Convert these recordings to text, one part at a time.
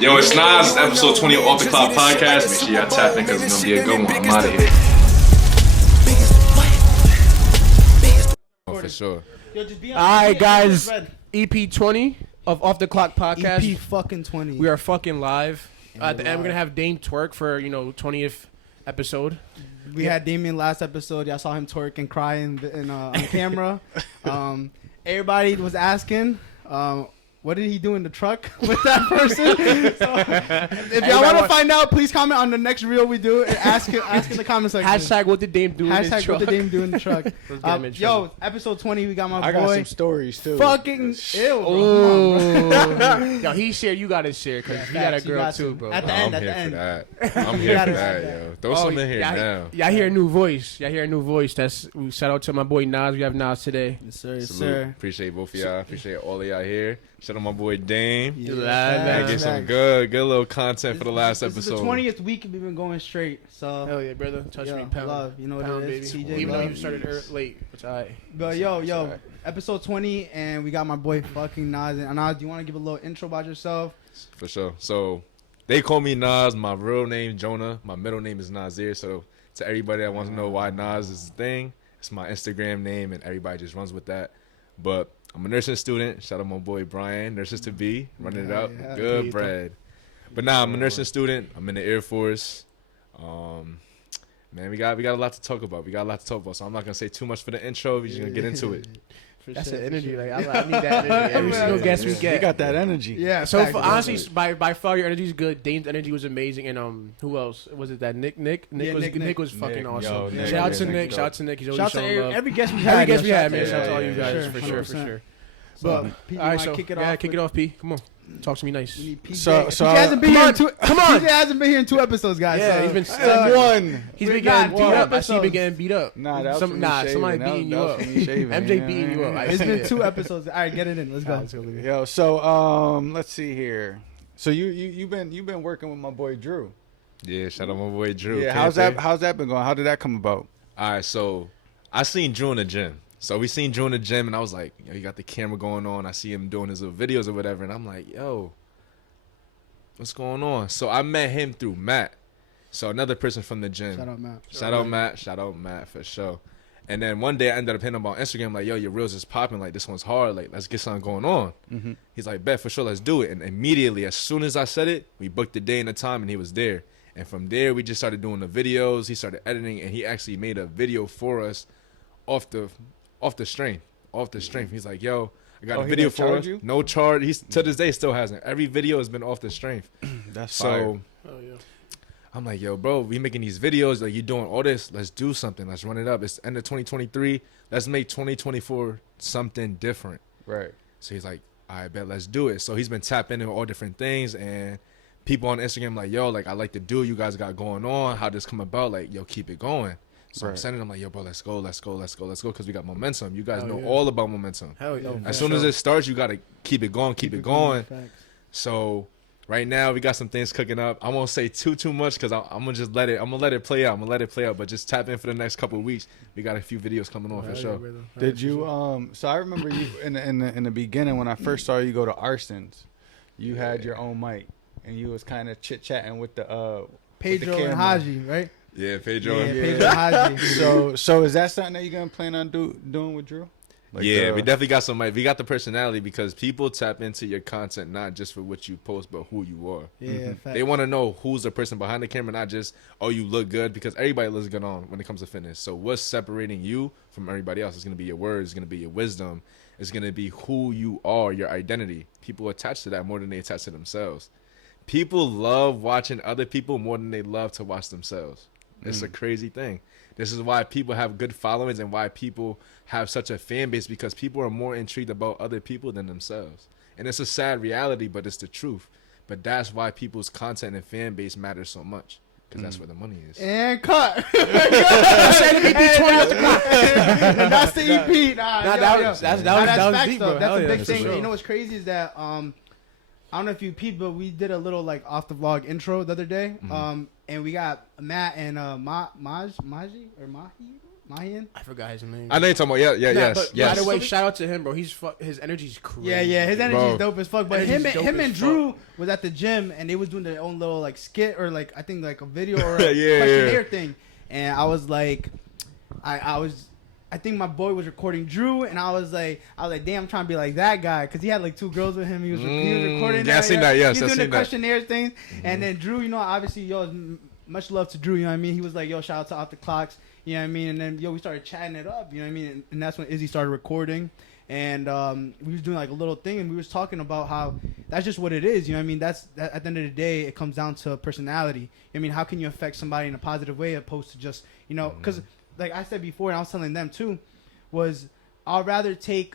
Yo, it's Nas, episode 20 of Off the Clock podcast. Make sure y'all tap in because it's going to be a good one. I'm out of here. Oh, for sure. Alright, guys. Ep.20 of Off the Clock podcast. Ep.20. We are fucking live. At the end, we're going to have Dame twerk for, 20th episode. We had Damien last episode. Y'all saw him twerk and cry on camera. Everybody was asking, what did he do in the truck with that person? So, if y'all want to find out, please comment on the next reel we do and ask in the comment section. Hashtag what did Dame do in the truck? Hashtag what did Dame do in the truck. Yo, episode 20, we got my boy. I got some stories too. Fucking ill, bro. Ooh. Yo, he shared, you got to share because you got a girl too, bro. At the end. I'm here for that, yo. Throw some in here now. Y'all hear a new voice. That's shout out to my boy Nas. We have Nas today. Yes, sir. Yes, Salute. sir. Appreciate both of y'all. Appreciate all of y'all here. Shout out my boy Dame. Yeah, Get some good little content for the last this episode. This is the 20th week we've been going straight. So hell yeah, brother. Touch me, pound. Love. You know what pound, it is. baby. TJ Even love. though you started late, which I. But yo, episode 20, and we got my boy fucking Nas. And Nas, do you want to give a little intro about yourself? For sure. So they call me Nas. My real name Jonah. My middle name is Nasir. So to everybody that wants to know why Nas is the thing, it's my Instagram name, and everybody just runs with that. But I'm a nursing student. Shout out my boy Brian, nurses to be, running it up, good bread. But now I'm a nursing student. I'm in the Air Force. Man, we got a lot to talk about. So I'm not gonna say too much for the intro. We're just gonna get into it. That's the energy. Like I need that energy. Every single guest we get. You got that energy. Yeah. So honestly, by far your energy is good. Dame's energy was amazing, and who else was it? That Nick was fucking awesome. Nick, shout out to Nick. Shout out to Nick. He's always Shout out showing to love. every guest we had. Man. Shout out to all you guys for sure. But all Pete, right, so kick it off, P. Come on, talk to me nice. PJ hasn't been here. PJ hasn't been here in 2 episodes, guys. Yeah, so. he's been one. He's been getting beat up. I see you been getting beat up. Nah, somebody beating you up. MJ beating you up. It's been 2 episodes. All right, get it in. Let's go. Yo, so let's see here. So you've been working with my boy Drew. Yeah, shout out my boy Drew. Yeah, how's that been going? How did that come about? All right, so I seen Drew in the gym. So we seen Drew in the gym, and I was like, yo, he got the camera going on. I see him doing his little videos or whatever, and I'm like, yo, what's going on? So I met him through Matt. So another person from the gym. Shout out Matt for sure. And then one day I ended up hitting him on Instagram, like, yo, your reels is popping. Like, this one's hard. Like, let's get something going on. Mm-hmm. He's like, bet, for sure, let's do it. And immediately, as soon as I said it, we booked the day and the time, and he was there. And from there, we just started doing the videos. He started editing, and he actually made a video for us off the strength. He's like, yo, I got a video for us. No charge. He's to this day still hasn't. Every video has been off the strength. That's so. Fire. Oh, yeah. I'm like, yo, bro, we making these videos. Like, you doing all this. Let's do something. Let's run it up. It's end of 2023. Let's make 2024 something different. Right. So he's like, I bet let's do it. So he's been tapping into all different things, and people on Instagram like, yo, like, I like the dude you guys got going on. How this come about? Like, yo, keep it going. So I'm sending them like, yo, bro, let's go, because we got momentum. You guys know all about momentum. Hell yeah. As soon as it starts, you got to keep it going. So right now we got some things cooking up. I won't say too much because I'm gonna just let it play out. But just tap in for the next couple of weeks. We got a few videos coming on for sure. Did you So I remember you in the beginning when I first saw you go to Arson's. You had your own mic and you was kind of chit chatting with the Pedro and Haji, right? Yeah, Pedro. Pedro and Haji. So is that something that you're gonna plan on doing with Drew? Like we definitely got some. We got the personality because people tap into your content not just for what you post, but who you are. Yeah, They want to know who's the person behind the camera, not just you look good, because everybody looks good on when it comes to fitness. So what's separating you from everybody else? It's gonna be your words. It's gonna be your wisdom. It's gonna be who you are, your identity. People attach to that more than they attach to themselves. People love watching other people more than they love to watch themselves. It's a crazy thing. This is why people have good followings and why people have such a fan base, because people are more intrigued about other people than themselves. And it's a sad reality, but it's the truth. But that's why people's content and fan base matters so much, because that's where the money is. And cut. That's the EP. That's facts, deep, bro. That's a big thing. You know what's crazy is that I don't know if you peeped, but we did a little like off the vlog intro the other day. And we got Matt and Maji or Mahi. Mayan. I forgot his name. I know you're talking about. Yeah, Nah, yes, but yes. by the way, shout out to him, bro. His energy's crazy. Yeah, his energy's Bro. dope as fuck. But Energy's dope him as and fuck. Drew was at the gym and they was doing their own little like skit or like I think like a video or a Yeah, questionnaire thing. And I was like, I think my boy was recording Drew, and I was like, damn, I'm trying to be like that guy, because he had like 2 girls with him. He was recording. Yeah, I seen that. Yes, he's I doing seen the that. questionnaire things, and then Drew, you know, obviously, much love to Drew. You know what I mean? He was like, yo, shout out to Off the Clocks. You know what I mean? And then we started chatting it up. You know what I mean? And that's when Izzy started recording, and we was doing like a little thing, and we was talking about how that's just what it is. You know what I mean? That at the end of the day, it comes down to personality. I mean, how can you affect somebody in a positive way opposed to just because like I said before, and I was telling them too. Was I'd rather take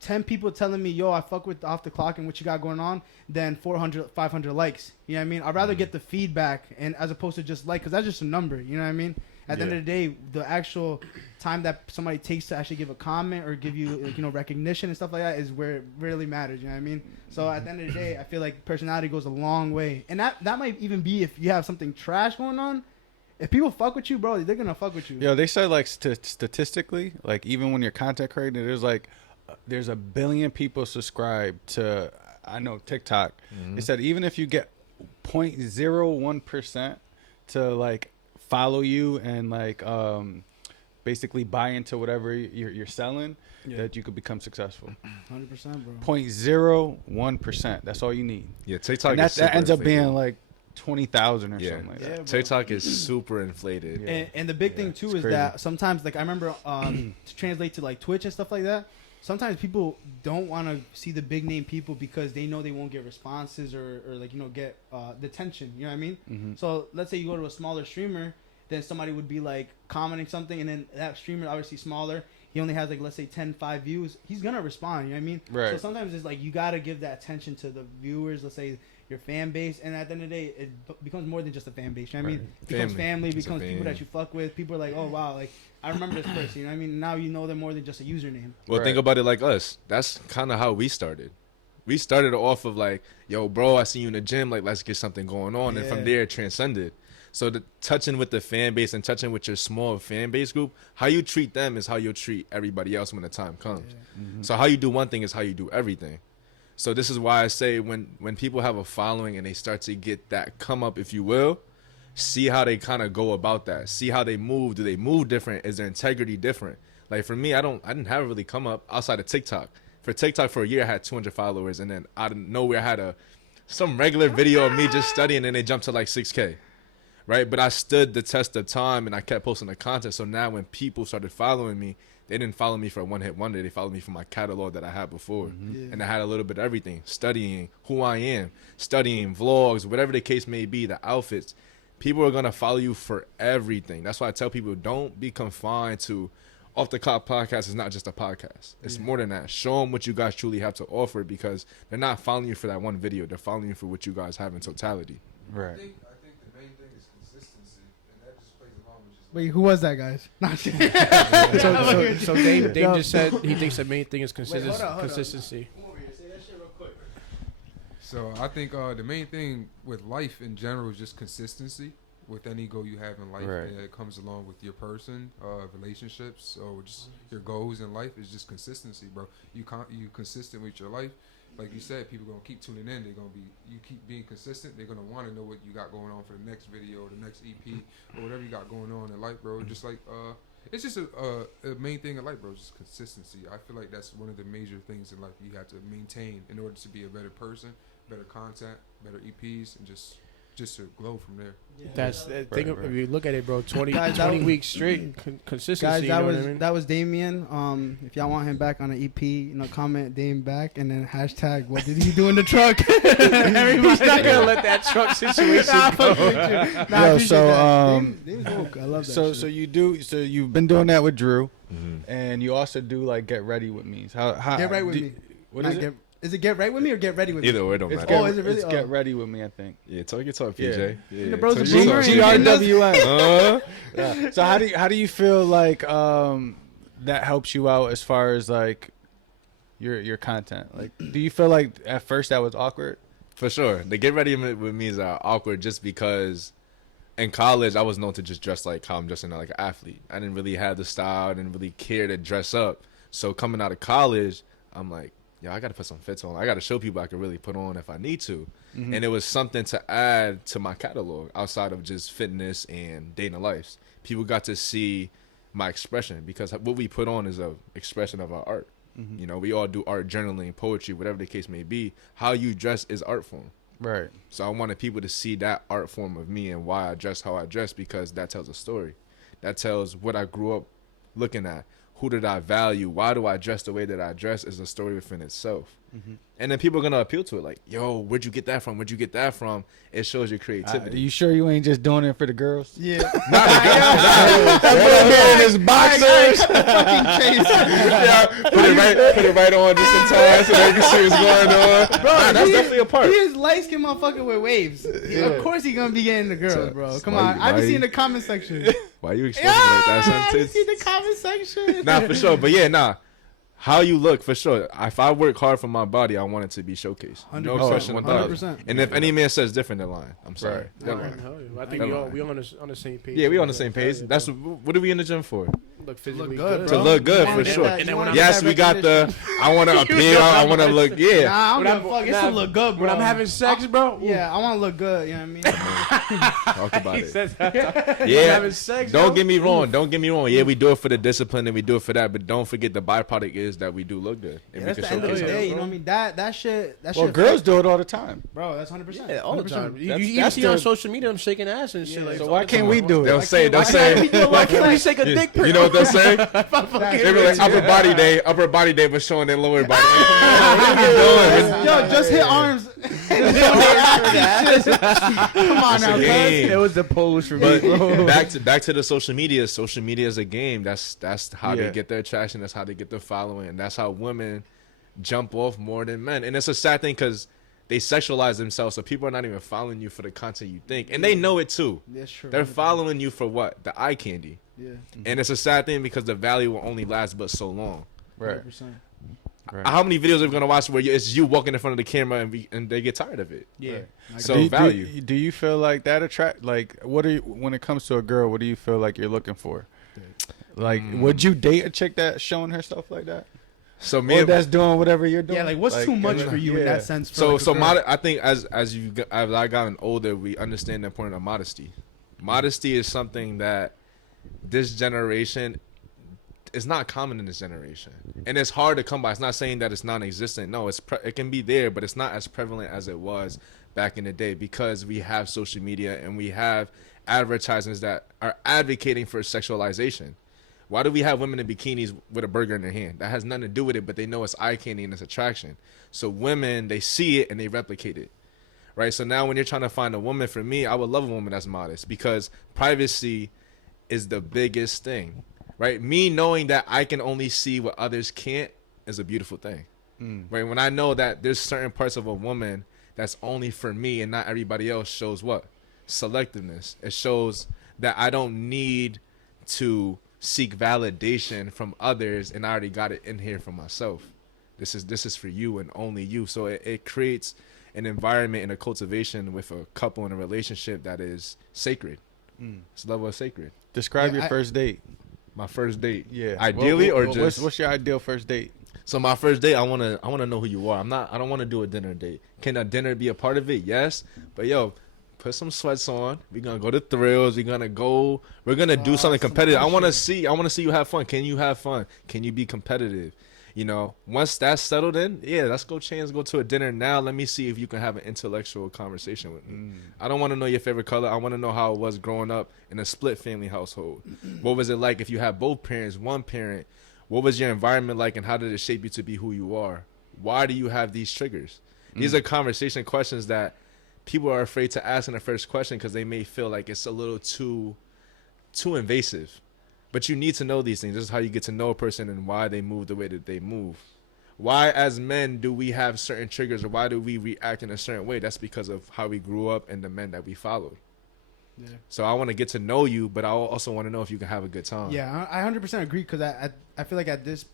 10 people telling me, yo, I fuck with Off the Clock and what you got going on than 400, 500 likes. You know what I mean? I'd rather get the feedback and as opposed to just because that's just a number. You know what I mean? At the end of the day, the actual time that somebody takes to actually give a comment or give you, recognition and stuff like that is where it really matters. You know what I mean? So at the end of the day, I feel like personality goes a long way. And that might even be if you have something trash going on. If people fuck with you, bro, they're gonna fuck with you. Yo, they said like statistically, like even when you're content creating, there's a billion people subscribed to I know TikTok. They said even if you get 0.01% to like follow you and like basically buy into whatever you're selling, that you could become successful. 100%, bro. 0.01%. That's all you need. Yeah, TikTok. And that ends up being like 20,000 or something like that. Yeah, bro. TikTok is super inflated. Yeah. And the big thing too is crazy. that sometimes, like I remember, to translate to like Twitch and stuff like that. Sometimes people don't want to see the big name people because they know they won't get responses or like get the attention. You know what I mean? Mm-hmm. So let's say you go to a smaller streamer, then somebody would be like commenting something, and then that streamer obviously smaller. He only has like let's say 5 views. He's gonna respond. You know what I mean? Right. So sometimes it's like you gotta give that attention to the viewers. Let's say your fan base, and at the end of the day, it becomes more than just a fan base. You know what I mean? It becomes family, It's a becomes people fan. that you fuck with. People are like, oh wow, like I remember this person. You know what I mean? Now you know them more than just a username. Well, Right. think about it like us. That's kind of how we started. We started off of like, yo, bro, I see you in the gym. Like, let's get something going on. And Yeah. from there, it transcended. So the touching with the fan base and touching with your small fan base group, how you treat them is how you'll treat everybody else when the time comes. So how you do one thing is how you do everything. So this is why I say when people have a following and they start to get that come up, if you will, see how they kind of go about that. See how they move. Do they move different? Is their integrity different? Like for me, I didn't have really come up outside of TikTok. For TikTok for a year, I had 200 followers, and then out of nowhere, I had some regular video of me just studying, and they jumped to like 6K. Right? But I stood the test of time, and I kept posting the content. So now when people started following me, they didn't follow me for a one-hit wonder. They followed me for my catalog that I had before. Yeah. And I had a little bit of everything. Studying who I am, studying vlogs, whatever the case may be, the outfits. People are going to follow you for everything. That's why I tell people, don't be confined to Off the Clock podcast is not just a podcast. It's more than that. Show them what you guys truly have to offer, because they're not following you for that one video. They're following you for what you guys have in totality. Right. I think the main thing is consistency, and that just plays along with just. Wait, who was that, guys? Not So Dame Yo. just said he thinks the main thing is hold on, hold on. consistency. So I think the main thing with life in general is just consistency. With any goal you have in life, Right. and it comes along with your person, relationships, or just your goals in life is just consistency, bro. You consistent with your life, like you said, people gonna keep tuning in. They're gonna be, you keep being consistent. They're gonna want to know what you got going on for the next video or the next EP or whatever you got going on in life, bro. Just like it's just a main thing in life, bro. Just consistency. I feel like that's one of the major things in life you have to maintain in order to be a better person, better content, better EPs, and just to glow from there. That's the thing. right. If you look at it, bro, 20 Guys, that was- weeks straight consistency. Guys, you that know was what I mean? that was Damien. If y'all want him back on an EP, comment Dame back and then hashtag what did he do in the truck? Everybody's He's not gonna let that truck situation go. Yo, so, Dame's woke. I love that. So shit. so you've been doing that with Drew, Mm-hmm. and you also do like Get Ready With Me. How Get right with me. What Not is it? Is it get right with me or get ready with Either me? way, it don't It's matter. get, Oh, is it really? It's Oh. Get Ready With Me, I think. Yeah, talk your talk, Yeah. PJ. Yeah, The bro's talk a your boomer. talk. GRWM. Yeah. So how do you feel like that helps you out as far as like your content? Like, do you feel like at first that was awkward? For sure. The Get Ready with Me is awkward just because in college, I was known to just dress like how I'm dressing now, like an athlete. I didn't really have the style. I didn't really care to dress up. So coming out of college, I'm like, yo, I got to put some fits on. I got to show people I can really put on if I need to. Mm-hmm. And it was something to add to my catalog outside of just fitness and dating life. People got to see my expression because what we put on is a expression of our art. Mm-hmm. You know, we all do art, journaling, poetry, whatever the case may be. How you dress is art form. Right. So I wanted people to see that art form of me and why I dress how I dress, because that tells a story. That tells what I grew up looking at. Who did I value? Why do I dress the way that I dress is a story within itself. Mm-hmm. And then people are going to appeal to it like, yo, where'd you get that from? Where'd you get that from? It shows your creativity. You sure you ain't just doing it for the girls? Yeah. That in his boxers. Put it right on just in time so they can see what's going on. Bro, that's definitely a part. He is light-skinned motherfucker with waves. Yeah. Of course he gonna be getting the girls, So, bro. Come why on. you- I be why seeing you- the comment section. Why you expressing like that? I Son? be seeing the comment section. Nah, for sure. But yeah, nah. How you look, for sure. If I work hard for my body, I want it to be showcased. No 100%, question about it. 100%. And if any man says different, they're lying. I'm sorry. Right. They're Hell lying. yeah. I think we on the same page. Yeah, we on the same page. That's what are we in the gym for? look physically Look good, good. bro. To look good, You wanna for get sure. that- And then you when wanna I'm- get Yes, that we got the. recognition. I want to appeal. I want to look. Yeah. Nah, I don't When give a fuck. It's nah, to look good, bro. When I'm having sex, bro. Yeah, I want to look good. You know what I mean? Talk about it. When I'm Yeah. having sex, Don't bro. get me wrong. Don't get me wrong. Yeah, we do it for the discipline and we do it for that, but don't forget the byproduct is that we do look good and Yeah, we that's can the end of showcase the it. day. You know what I mean? That shit. Well, girls do it all the time. Bro, that's 100%. Yeah, all the 100%. time. You That's- even that's see on the- social media them shaking ass and shit. Yeah. Like, So all why the can't time. we do it? They'll say. Why can't we shake a dick pic? You know what they'll say? They be like Yeah. upper body day, but showing their lower body. What are you doing? Yo, just hit arms. Come on now, a cuz. game. It was the pose for But me. bro. back to the social media. Social media is a game. That's how Yeah. they get their attraction. That's how they get their following. And that's how women jump off more than men. And it's a sad thing because they sexualize themselves, so people are not even following you for the content you think, and they know it too. That's true. They're following you for what? The eye candy. Yeah. And it's a sad thing because the value will only last but so long. Right. 100%. Right. How many videos are we gonna watch where it's you walking in front of the camera and they get tired of it? Yeah. Right. So value. Do you feel like that attract? Like, what are you when it comes to a girl? What do you feel like you're looking for? Like, would you date a chick that's showing her stuff like that? So me, Or that's doing whatever you're doing? Yeah, like what's too much for you in yeah. that sense? For so like a so girl? I think as I gotten older, we understand the importance of modesty. Modesty is something that this generation is not common in this generation, and it's hard to come by. It's not saying that it's non-existent. No, it can be there, but it's not as prevalent as it was back in the day because we have social media and we have advertisements that are advocating for sexualization. Why do we have women in bikinis with a burger in their hand? That has nothing to do with it, but they know it's eye candy and it's attraction. So women, they see it and they replicate it, right? So now when you're trying to find a woman, for me, I would love a woman that's modest because privacy is the biggest thing, right? Me knowing that I can only see what others can't is a beautiful thing, right? When I know that there's certain parts of a woman that's only for me and not everybody else shows what? Selectiveness. It shows that I don't need to seek validation from others and I already got it in here for myself. This is for you and only you. So it creates an environment and a cultivation with a couple in a relationship that is sacred. It's a level of sacred. Describe Yeah, your first date. My first date. Yeah. Ideally or just what's your ideal first date? So my first date, I wanna know who you are. I don't wanna do a dinner date. Can a dinner be a part of it? Yes. But yo, put some sweats on. We're gonna go to Thrills. We're gonna do something competitive. I wanna see you have fun. Can you have fun? Can you be competitive? You know, once that's settled in, yeah, let's go to a dinner now. Let me see if you can have an intellectual conversation with me. I don't want to know your favorite color. I want to know how it was growing up in a split family household. What was it like if you had both parents, one parent? What was your environment like and how did it shape you to be who you are? Why do you have these triggers? These are conversation questions that people are afraid to ask in the first question because they may feel like it's a little too invasive. But you need to know these things. This is how you get to know a person and why they move the way that they move. Why, as men, do we have certain triggers or why do we react in a certain way? That's because of how we grew up and the men that we followed. Yeah. So I want to get to know you, but I also want to know if you can have a good time. Yeah, I 100% agree because I feel like at this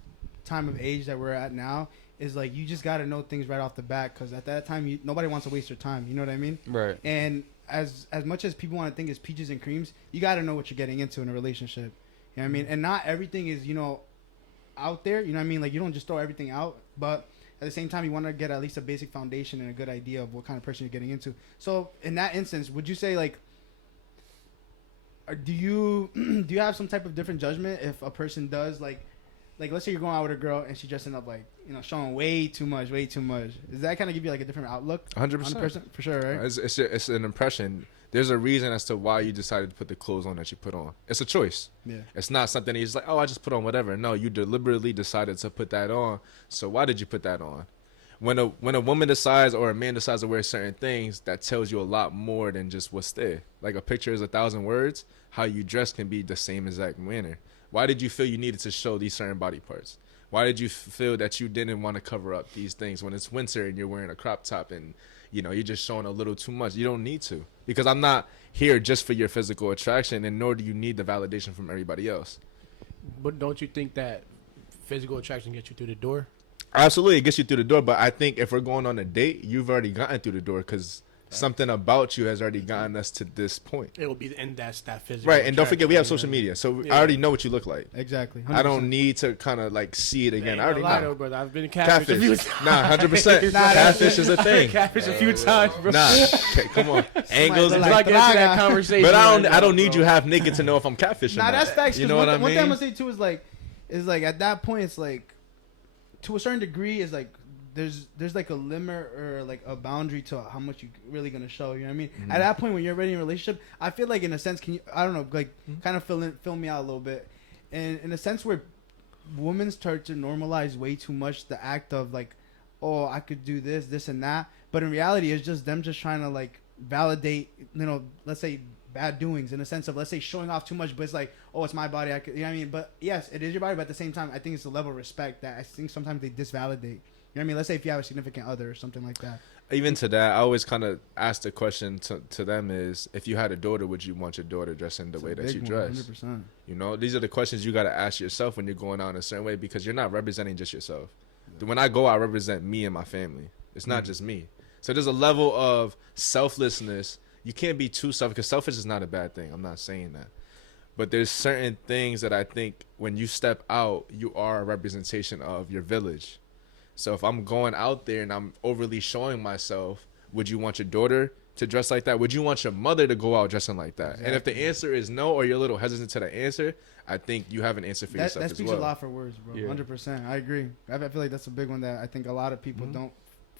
time of age that we're at now is like you just got to know things right off the bat because at that time nobody wants to waste your time. You know what I mean? Right. And as much as people want to think it's peaches and creams, you got to know what you're getting into in a relationship. You know what I mean? And not everything is, you know, out there. You know what I mean? Like, you don't just throw everything out, but at the same time, you want to get at least a basic foundation and a good idea of what kind of person you're getting into. So in that instance, would you say, like, do you have some type of different judgment if a person does, like let's say you're going out with a girl and she's dressing up, like, you know, showing way too much? Does that kind of give you like a different outlook? 100%. On the person? For sure, right? It's an impression. There's a reason as to why you decided to put the clothes on that you put on. It's a choice. Yeah. It's not something that you're just like, oh, I just put on whatever. No, you deliberately decided to put that on. So why did you put that on? When a woman decides or a man decides to wear certain things, that tells you a lot more than just what's there. Like, a picture is 1,000 words. How you dress can be the same exact manner. Why did you feel you needed to show these certain body parts? Why did you feel that you didn't want to cover up these things when it's winter and you're wearing a crop top and, you know, you're just showing a little too much? You don't need to, because I'm not here just for your physical attraction, and nor do you need the validation from everybody else. But don't you think that physical attraction gets you through the door? Absolutely, it gets you through the door. But I think if we're going on a date, you've already gotten through the door because something about you has already gotten us to this point. It will be, and that's that physical. Right, and don't forget we have attraction, social media, so Yeah. I already know what you look like. Exactly. 100%. I don't need to kind of like see it again. Ain't I already no lie, know. though, brother. I've been catfish a few Catfish. times. Nah, 100%. Nah, Catfish is a thing. Catfish a few times, bro. Nah, okay, come on. Angles. look Let's like not get into that Draga. conversation. But right I now, don't need bro. you half naked to know if I'm catfishing. Nah, or that's not. facts. You 'Cause know what I mean? One thing I'm gonna say too is like at that point, it's like, to a certain degree, is like there's like a limit or like a boundary to how much you really gonna show. You know what I mean? Mm-hmm. At that point, when you're already in a relationship, I feel like in a sense, I don't know, like Mm-hmm. kind of fill me out a little bit, and in a sense where women start to normalize way too much the act of like, oh, I could do this and that, but in reality, it's just them just trying to like validate, you know, let's say bad doings, in a sense of, let's say, showing off too much, but it's like, oh, it's my body, I could, you know what I mean? But yes, it is your body, but at the same time, I think it's a level of respect that I think sometimes they disvalidate. You know what I mean? Let's say if you have a significant other or something like that. Even to that, I always kind of ask the question to them is, if you had a daughter, would you want your daughter dressing the way that you dress? 100%. You know, these are the questions you got to ask yourself when you're going out in a certain way, because you're not representing just yourself. When I go, I represent me and my family. It's not just me. So there's a level of selflessness. You can't be too selfish, because selfish is not a bad thing. I'm not saying that. But there's certain things that I think when you step out, you are a representation of your village. So if I'm going out there and I'm overly showing myself, would you want your daughter to dress like that? Would you want your mother to go out dressing like that? Exactly. And if the answer is no, or you're a little hesitant to the answer, I think you have an answer for yourself That as speaks well. a lot for words, bro. Yeah. 100%. I agree. I feel like that's a big one that I think a lot of people don't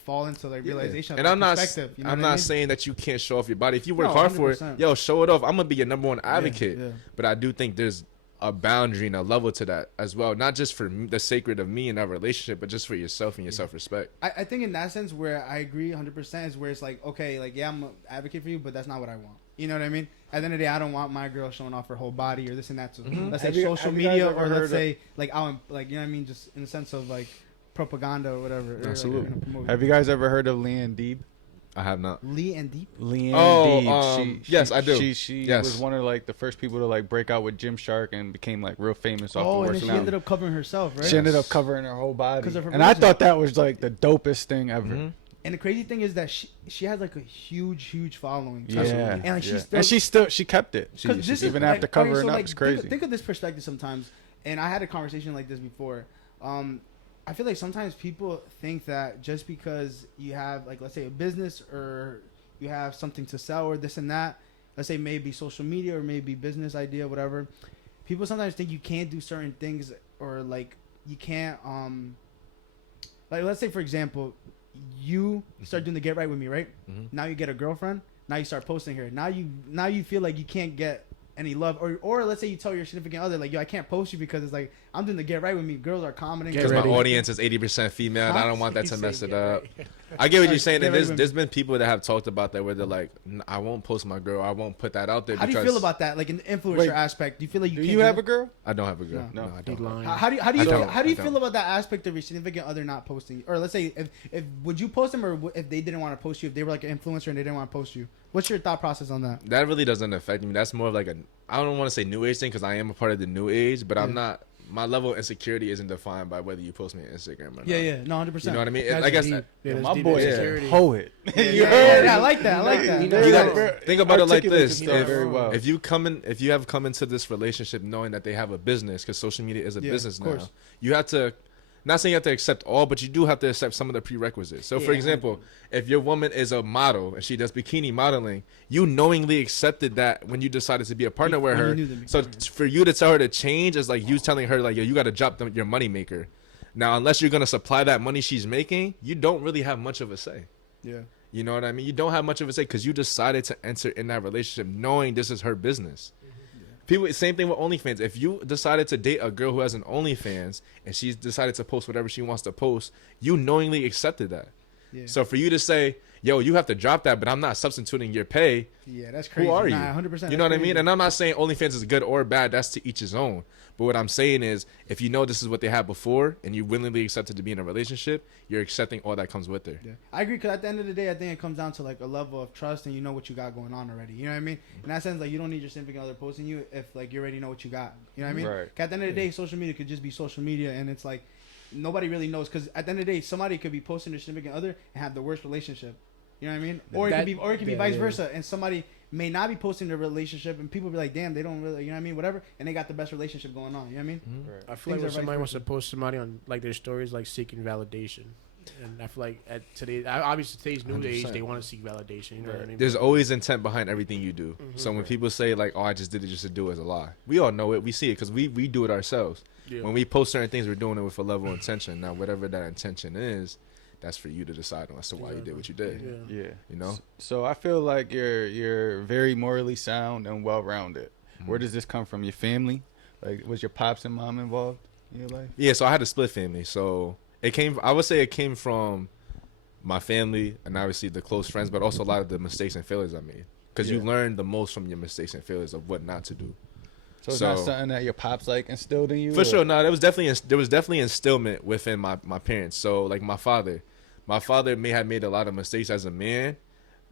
fall into, like, realization And of I'm not, perspective. You know I'm what I not mean? saying that you can't show off your body. If you work No, hard for 100%. it, yo, show it off. I'm gonna be your number one advocate. Yeah. But I do think there's a boundary and a level to that as well, not just for the sacred of me and our relationship, but just for yourself and your self-respect. I think in that sense where I agree 100% is where it's like, okay, like, yeah, I'm an advocate for you, but that's not what I want. You know what I mean? At the end of the day, I don't want my girl showing off her whole body or this and that. So let's say Have you social guys media, ever or heard let's of- say like out, like, you know what I mean, just in the sense of like propaganda or whatever. Or, like, Absolutely. you're gonna promote Have you guys ever heard of Leanne Deeb? I have not. Lee and Deep? Leanne Oh, Deeb. yes, I do. She Yes. was one of like the first people to like break out with Gymshark and became like real famous off Oh, the and then work. she ended up covering herself, right? She ended up covering her whole body, 'Cause of her and I religion. thought that was like the dopest thing ever. Mhm. And the crazy thing is that she has like a huge following. Yeah, And like yeah. she kept it. Because this is even like, after covering okay, so, up, like, it's crazy. Think of this perspective sometimes, and I had a conversation like this before. I feel like sometimes people think that just because you have, like, let's say a business or you have something to sell or this and that, let's say maybe social media or maybe business idea, whatever, people sometimes think you can't do certain things, or like you can't like, let's say for example, you start doing the get right with me, right? Mhm. Now you get a girlfriend. Now you start posting her. Now you feel like you can't get any love, or let's say you tell your significant other, like, yo, I can't post you because it's like I'm doing the get right with me. Girls are commenting. Because my ready. audience is 80% female, and I don't want that to He mess said, it "Get up. right." I get what you're Like, saying, get and ready with there's been people that have talked about that where they're like, I won't post my girl, I won't put that out there. How do you because feel about that? Like in the influencer Wait, aspect, do you feel like you Do can't you have that? a girl? I don't have a girl. No. No, I He don't. lying. How do you I don't. how do you I feel don't. about that aspect of your significant other not posting? Or let's say if would you post them, or if they didn't want to post you, if they were like an influencer and they didn't want to post you, what's your thought process on that? That really doesn't affect me. That's more of like I don't want to say new age thing, because I am a part of the new age, but I'm Yeah. not my level of insecurity isn't defined by whether you post me on Instagram or not. Yeah, no, 100%. You know what I mean? That's I guess deep. Yeah, that's my deep boy is insecurity. a poet. Yeah, I like that. I like that. You you know, gotta think about it like this. himself very well. If you have come into this relationship knowing that they have a business, because social media is a Yeah, business of now, course. you have to. Not saying you have to accept all, but you do have to accept some of the prerequisites. So, for Yeah. example, if your woman is a model and she does bikini modeling, you knowingly accepted that when you decided to be a partner with When you her. knew them So, before. for you to tell her to change is like you telling her, like, yo, you got to drop your money maker. Now, unless you're going to supply that money she's making, you don't really have much of a say. Yeah. You know what I mean? You don't have much of a say because you decided to enter in that relationship knowing this is her business. People, same thing with OnlyFans. If you decided to date a girl who has an OnlyFans and she's decided to post whatever she wants to post, you knowingly accepted that. Yeah. So for you to say, yo, you have to drop that, but I'm not substituting your pay, Yeah, that's crazy. who are you? Nah, 100%. You know what I that's mean? crazy. And I'm not saying OnlyFans is good or bad. That's to each his own. But what I'm saying is, if you know this is what they had before and you willingly accepted to be in a relationship, you're accepting all that comes with it. Yeah. I agree, because at the end of the day, I think it comes down to like a level of trust, and you know what you got going on already. You know what I mean? In that sense, like, you don't need your significant other posting you if like you already know what you got. You know what I mean? Right. 'Cause at the end of the day, social media could just be social media, and it's like nobody really knows. Because at the end of the day, somebody could be posting their significant other and have the worst relationship. You know what I mean? Or it could be vice versa, and somebody may not be posting their relationship, and people be like, damn, they don't really, you know what I mean? Whatever, and they got the best relationship going on. You know what I mean? Right. I feel like Things when are somebody vice wants to versa. post somebody on like their stories, like seeking validation, and I feel like at today, obviously today's new age, 100%. they want to seek validation. You know what I mean? There's always intent behind everything you do. So when people say like, "Oh, I just did it just to do it," is a lie. We all know it. We see it because we do it ourselves. Yeah. When we post certain things, we're doing it with a level of intention. Now, whatever that intention is, that's for you to decide on as to why you did what you did. Yeah. Yeah. You know? So I feel like you're very morally sound and well rounded. Where does this come from? Your family? Like, was your pops and mom involved in your life? Yeah. So I had a split family. So it came. I would say it came from my family and obviously the close friends, but also a lot of the mistakes and failures I made. Because you Yeah. learn the most from your mistakes and failures of what not to do. So it's not something that your pops like instilled in you? For or- sure, no. There was definitely instillment within my parents. So like my father may have made a lot of mistakes as a man,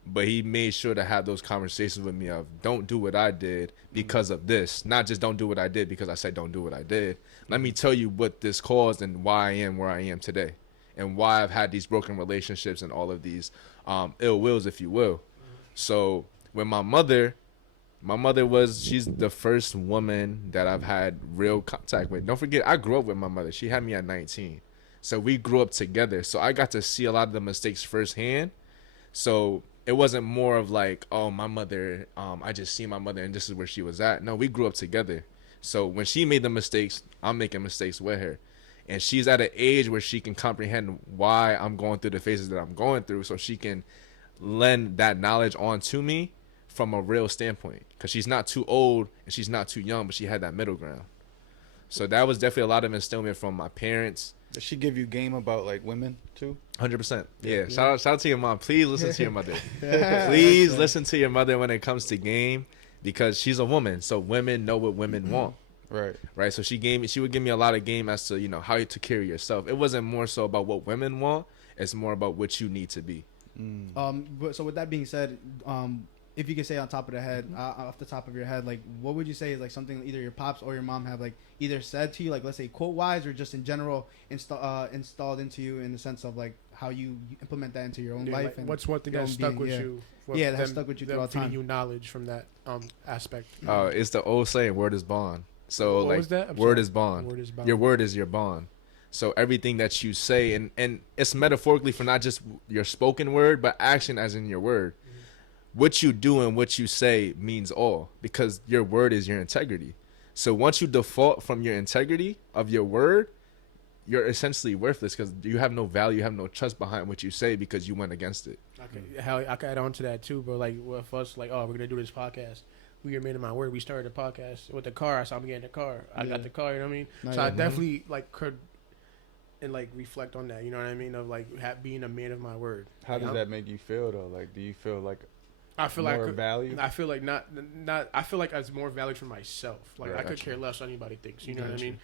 but he made sure to have those conversations with me of don't do what I did because of this, not just don't do what I did because I said don't do what I did. Let me tell you what this caused and why I am where I am today, and why I've had these broken relationships and all of these ill wills, if you will. So when my mother she's the first woman that I've had real contact with. Don't forget, I grew up with my mother. She had me at 19. So we grew up together. So I got to see a lot of the mistakes firsthand. So it wasn't more of like, oh, my mother, I just see my mother and this is where she was at. No, we grew up together. So when she made the mistakes, I'm making mistakes with her. And she's at an age where she can comprehend why I'm going through the phases that I'm going through, so she can lend that knowledge on to me from a real standpoint, because she's not too old and she's not too young, but she had that middle ground. So that was definitely a lot of instillment from my parents. Does she give you game about like women too? 100%. Yeah. Shout out to your mom. Please listen to your mother. Please listen to your mother when it comes to game, because she's a woman. So women know what women want. Right. So she would give me a lot of game as to, you know, how to carry yourself. It wasn't more so about what women want. It's more about what you need to be. So with that being said, if you could say on top of the head, off the top of your head, like, what would you say is like something either your pops or your mom have like either said to you, like, let's say quote wise, or just in general installed into you in the sense of like how you implement that into your own life? Like, and what's one thing your that own stuck being, with yeah. you? Yeah, that stuck with you throughout feeding time. you knowledge from that aspect. It's the old saying, word is bond. So What like, was that? I'm word sorry. is bond. Word is bond. Your word is your bond. So everything that you say, and it's metaphorically for not just your spoken word, but action as in your word. What you do and what you say means all, because your word is your integrity. So once you default from your integrity of your word, you're essentially worthless, because you have no value, you have no trust behind what you say because you went against it. Okay, hell, I could add on to that too, bro. Like with us, like, oh, we're gonna do this podcast. We are made of my word. We started the podcast with the car. I saw I'm getting the car. I got the car. You know what I mean? No, So yeah. I definitely like could and like reflect on that. You know what I mean? Of like being a man of my word. How Like, does that make you feel though? Like, do you feel like I feel more like value? I feel like not. I feel like it's more value for myself. Like Right. I could care less what anybody thinks. You know what I Gotcha. mean?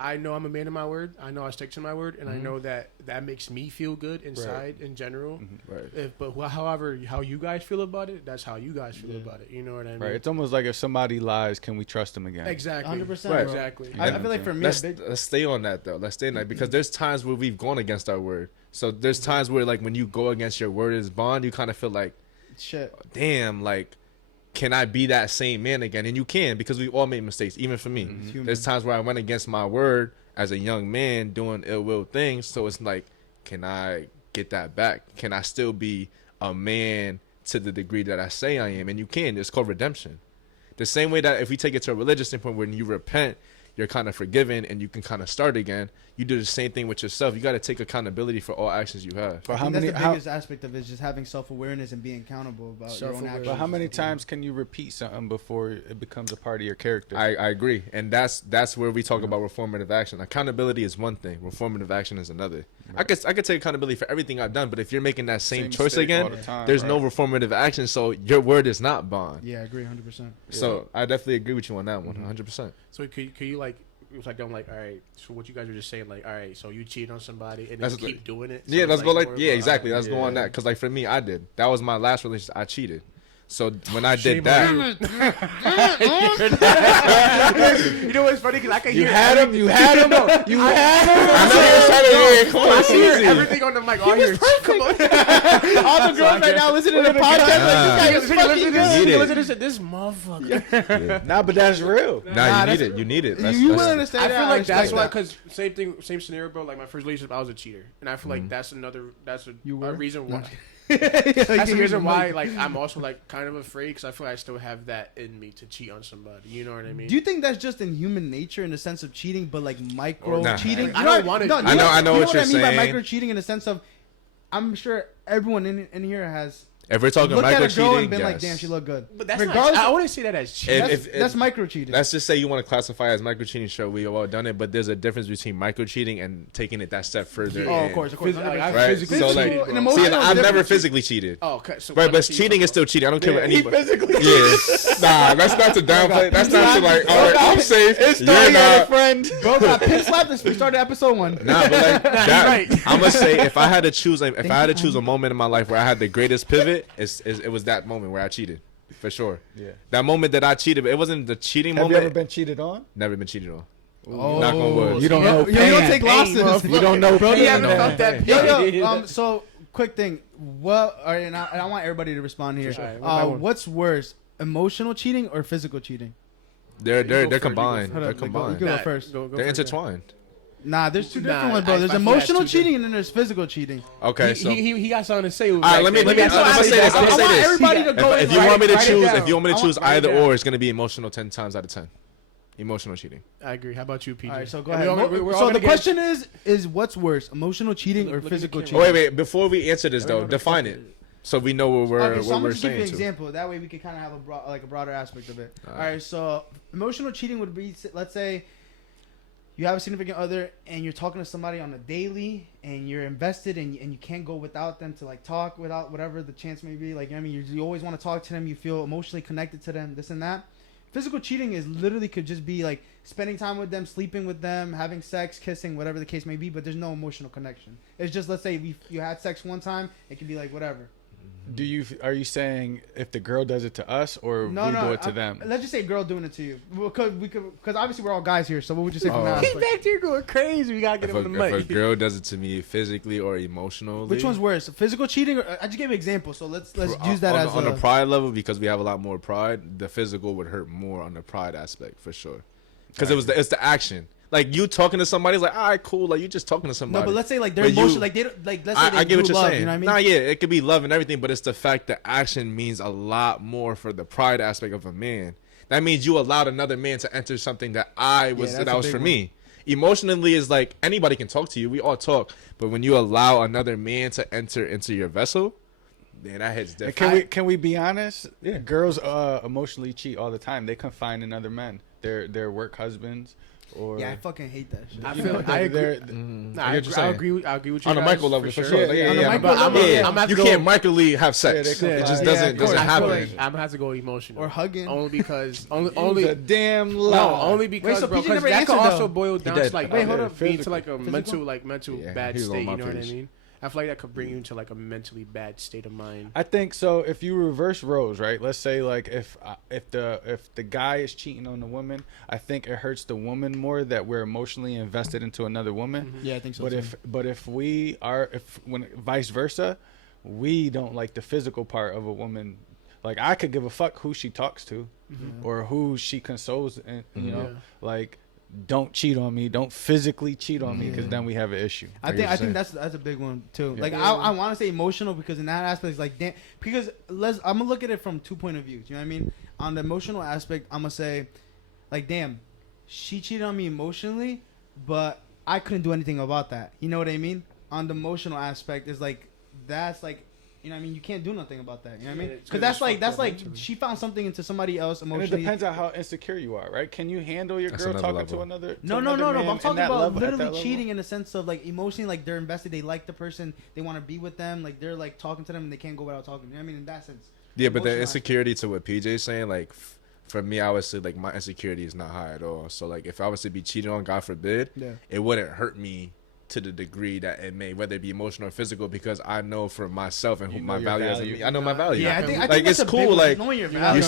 I know I'm a man of my word. I know I stick to my word, and I know that makes me feel good inside in general. Right. But however, how you guys feel about it, that's how you guys feel about it. You know what I mean? Right. It's almost like if somebody lies, can we trust them again? Exactly. 100%. Right. Exactly. I feel like for me, Let's stay on that though. Let's stay on that because there's times where we've gone against our word. So there's times where like when you go against your word as bond, you kind of feel like, shit. damn, like, can I be that same man again? And you can because we all make mistakes, even for me. There's times where I went against my word as a young man doing ill will things. So it's like, can I get that back? Can I still be a man to the degree that I say I am? And you can. It's called redemption. The same way that if we take it to a religious standpoint, when you repent, you're kind of forgiven and you can kind of start again. You do the same thing with yourself. You got to take accountability for all actions you have. For I how think many? that's the biggest aspect of it is just having self-awareness and being accountable about your own actions. But how many times can you repeat something before it becomes a part of your character? I agree. And that's where we talk about reformative action. Accountability is one thing. Reformative action is another. Right. I could take accountability for everything I've done, but if you're making that same choice again, there's no reformative action, so your word is not bond. Yeah, I agree 100%. So I definitely agree with you on that one, 100%. So could you like, it was like I'm like, all right. So what you guys were just saying, like, all right. So you cheat on somebody and then you keep doing it. So yeah, let's go like more yeah, about- exactly. Let's go on that because like for me, I did. That was my last relationship. I cheated. So when I did that, you know what's funny? Because I can hear You had him. You had him. You had him. I know you're trying to yeah, come on, I it's hear easy. everything on the mic. All here. Come on. All the girls right now listening to the podcast like, this guy is fucking Need good. it. Listen to this motherfucker. Nah, but that's real. Nah, you need it. You need it. You willing to say I that? feel like that's respect why, that. because same scenario, bro. Like my first relationship, I was a cheater, and I feel like that's a You were? reason why. Like, That's the you reason know, why, like, I'm also like kind of afraid because I feel like I still have that in me to cheat on somebody. You know what I mean? Do you think that's just in human nature in the sense of cheating, but like micro Nah. cheating? I don't want to. No, I know you what you're I mean by saying. micro cheating in the sense of, I'm sure everyone in here has If we're talking looked at micro a girl cheating, and been like, yes. "Damn, she looked good." But that's regardless. not, I wouldn't say that as cheating. That's micro cheating. Let's just say you want to classify as micro cheating. Sure, we all done it, but there's a difference between micro cheating and taking it that step further. Oh, and- of course. Like, I Right. physically So, like, cheated, an bro. emotional See, I've never difference. physically cheated. Oh, okay. So Right, but cheating is still cheating. I don't care what anybody. Yeah, nah, that's not to downplay. That's not to like. All right, I'm safe. It's You're still your not. friend. Bro got pit slapped as we started episode 1. Nah, but like that, right. I'm gonna say if I had to choose, like, if I had to choose a moment in my life where I had the greatest pivot, it was that moment where I cheated, for sure. Yeah. That moment that I cheated, but it wasn't the cheating Have you moment. ever been cheated on? Never been cheated on. Oh, Knock on wood. You don't know. You don't pain. take losses. You don't know. Bro, pain. you haven't No. felt that Yo, pain. so quick thing. What? All right, and I want everybody to respond here. Sure. One by one. What's worse, emotional cheating or physical cheating? They're go first, combined. Hold They're up, you combined. go Nah, first. go They're first, intertwined. Nah, there's two different Nah, ones, bro. I There's feel emotional that's two cheating and then there's physical cheating. Okay, so he got something to say. all right, let me. I'm gonna say this. I'm gonna say this. everybody to go If and you want me to write it choose, down. if you want me to I choose want- write it either down. or, it's gonna be emotional 10 times out of 10. Emotional cheating. I agree. How about you, PJ? All right, so go And ahead. we're all So gonna the get- question is what's worse, emotional cheating or Look at the physical camera. cheating? Oh, wait. Before we answer this though, define it so we know what Okay, so I'm we're gonna just give you saying. an To. example. That way we can kind of have a broader aspect of it. All All right. right. So emotional cheating would be, let's say, you have a significant other and you're talking to somebody on a daily and you're invested and you can't go without them to like talk without whatever the chance may be. Like, I mean, you always want to talk to them. You feel emotionally connected to them, this and that. Physical cheating is literally could just be like spending time with them, sleeping with them, having sex, kissing, whatever the case may be, but there's no emotional connection. It's just, let's say you had sex one time, it could be like whatever. Are you saying if the girl does it to us or we do it to them? Let's just say girl doing it to you, because obviously we're all guys here. So what would you say from Oh. that? He's aspect? back there going crazy. We gotta get If him on the a mic. girl does it to me physically or emotionally, Which one's worse, physical cheating? Or, I just gave an example, so let's use that on, as on a the pride level because we have a lot more pride. The physical would hurt more on the pride aspect for sure, because it's the action. Like you talking to somebody, it's like, all right, cool. Like you just talking to somebody. No, but let's say like they're But you- emotional, like they don't, like let's say they I get do what you're love, saying. you know what I mean? Nah, yeah, it could be love and everything, but it's the fact that action means a lot more for the pride aspect of a man. That means you allowed another man to enter something that that's that a was big for one. me. Emotionally is like anybody can talk to you. We all talk, but when you allow another man to enter into your vessel, then that hits And different. can we be honest? Yeah. Girls emotionally cheat all the time. They confide in other men. Their work husbands. or Yeah, I fucking hate that shit. I you feel know, I agree. they're- Nah, I I get what you're agree, I saying. agree. I agree with you On a guys, micro level, for sure. Yeah, Like, yeah, on the yeah, micro but I'm level, gonna- yeah. I'm gonna have you to can't go. microly have Yeah, sex. they It just Yeah, doesn't of course. doesn't I feel happen. like- I'm gonna have to go emotional. Or hugging. only because only Only a damn lie. no, only because so bro, PJ 'cause never that could answered, also though. boil down did. to like Wait, hold up. being to Physical? like a mental Yeah, bad he was on state. my You know what I page. mean? I feel like that could bring you into like a mentally bad state of mind. I think so. If you reverse roles, right? Let's say like if the guy is cheating on the woman, I think it hurts the woman more that we're emotionally invested into another woman. Yeah, I think so. But too. if when vice versa, we don't like the physical part of a woman. Like I could give a fuck who she talks to, or who she consoles, and you know, like don't cheat on me, don't physically cheat on me, because then we have an issue. I think that's a big one too. Yeah. Like I want to say emotional because in that aspect, it's like damn. Because I'm gonna look at it from 2 point of views. You know what I mean? On the emotional aspect, I'm gonna say, like damn, she cheated on me emotionally, but I couldn't do anything about that. You know what I mean? On the emotional aspect, is like that's like. You know what I mean? You can't do nothing about that. You know what I mean? Yeah, it's Because 'cause that's it's like fucked up mentally. she found something into somebody else And emotionally. it depends on how insecure you are, right? Can you handle your That's girl another talking level. to another? No. man But I'm in talking that about level, at that literally level? cheating in the sense of like emotionally, like they're invested, they like the person, they want to be with them, like they're like talking to them and they can't go without talking. You know what I mean? In that sense. Yeah, but the Emotional insecurity to what PJ's saying, like, for me, I would say, like, my insecurity is not high at all. So, like, if I was to be cheated on, God forbid, Yeah. it wouldn't hurt me to the degree that it may, whether it be emotional or physical, because I know for myself and who You my know your value as a value. me. I know my value. Yeah, I think like, that's it's a big cool. one, Like, knowing your you value.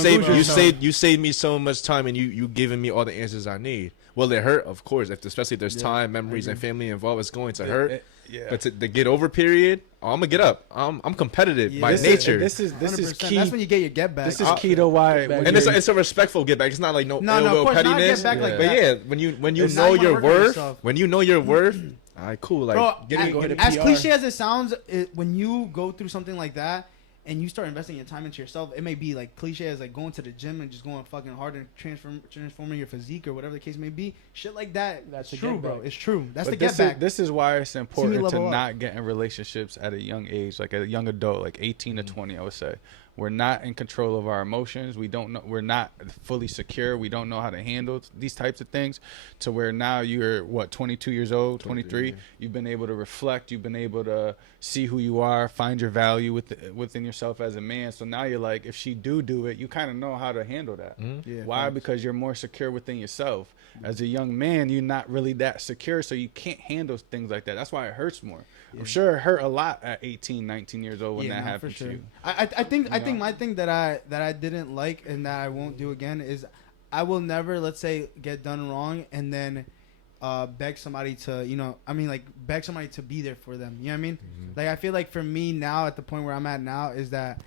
you saved me so much time, and you giving me all the answers I need. Will it hurt? Of course. Especially if there's time, memories, and family involved, it's going to hurt. Yeah. But to the get over period, I'm gonna get up. I'm competitive by This nature. is 100%. key. That's when you get your get back. This is key to why. when And you're- it's a respectful get back. It's not like no No, ill of will course not pettiness. get back like But that. yeah, when you It's know not your gonna hurt worth, yourself. when you know your worth, all right, cool. Like, Bro, get it, go ahead and as PR. cliche as it sounds, when you go through something like that and you start investing your time into yourself, it may be like cliche as like going to the gym and just going fucking hard and transforming your physique or whatever the case may be. Shit like that. That's That's a true, get bro. back. It's true. That's But the get back. This is why it's important to level up. not get in relationships at a young age, like a young adult, like 18 to 20, I would say. We're not in control of our emotions. We don't know. We're not fully secure. We don't know how to handle these types of things. To where now you're 22 years old, 23. You've been able to reflect. You've been able to see who you are, find your value within yourself as a man. So now you're like, if she do it, you kind of know how to handle that. Yeah, Why? facts. Because you're more secure within yourself. As a young man, you're not really that secure, so you can't handle things like that. That's why it hurts more. I'm sure it hurt a lot at 18, 19 years old when that happened to you. I think my thing that I didn't like and that I won't do again is I will never, let's say, get done wrong and then beg somebody to beg somebody to be there for them. You know what I mean? Like I feel like for me now at the point where I'm at now is that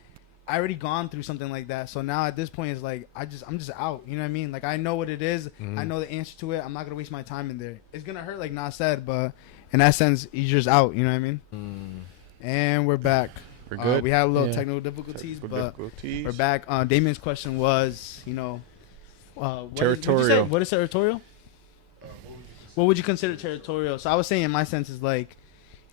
I already gone through something like that. So now at this point it's like I'm just out. You know what I mean? Like I know what it is. I know the answer to it. I'm not gonna waste my time in there. It's gonna hurt, like Nas said, but in that sense, you're just out. You know what I mean? And we're back. We're good. We had a little Yeah. technical difficulties, Technical but difficulties. we're back. Damien's question was, Territorial. What is territorial? What would you consider territorial? So I was saying, in my sense, is like,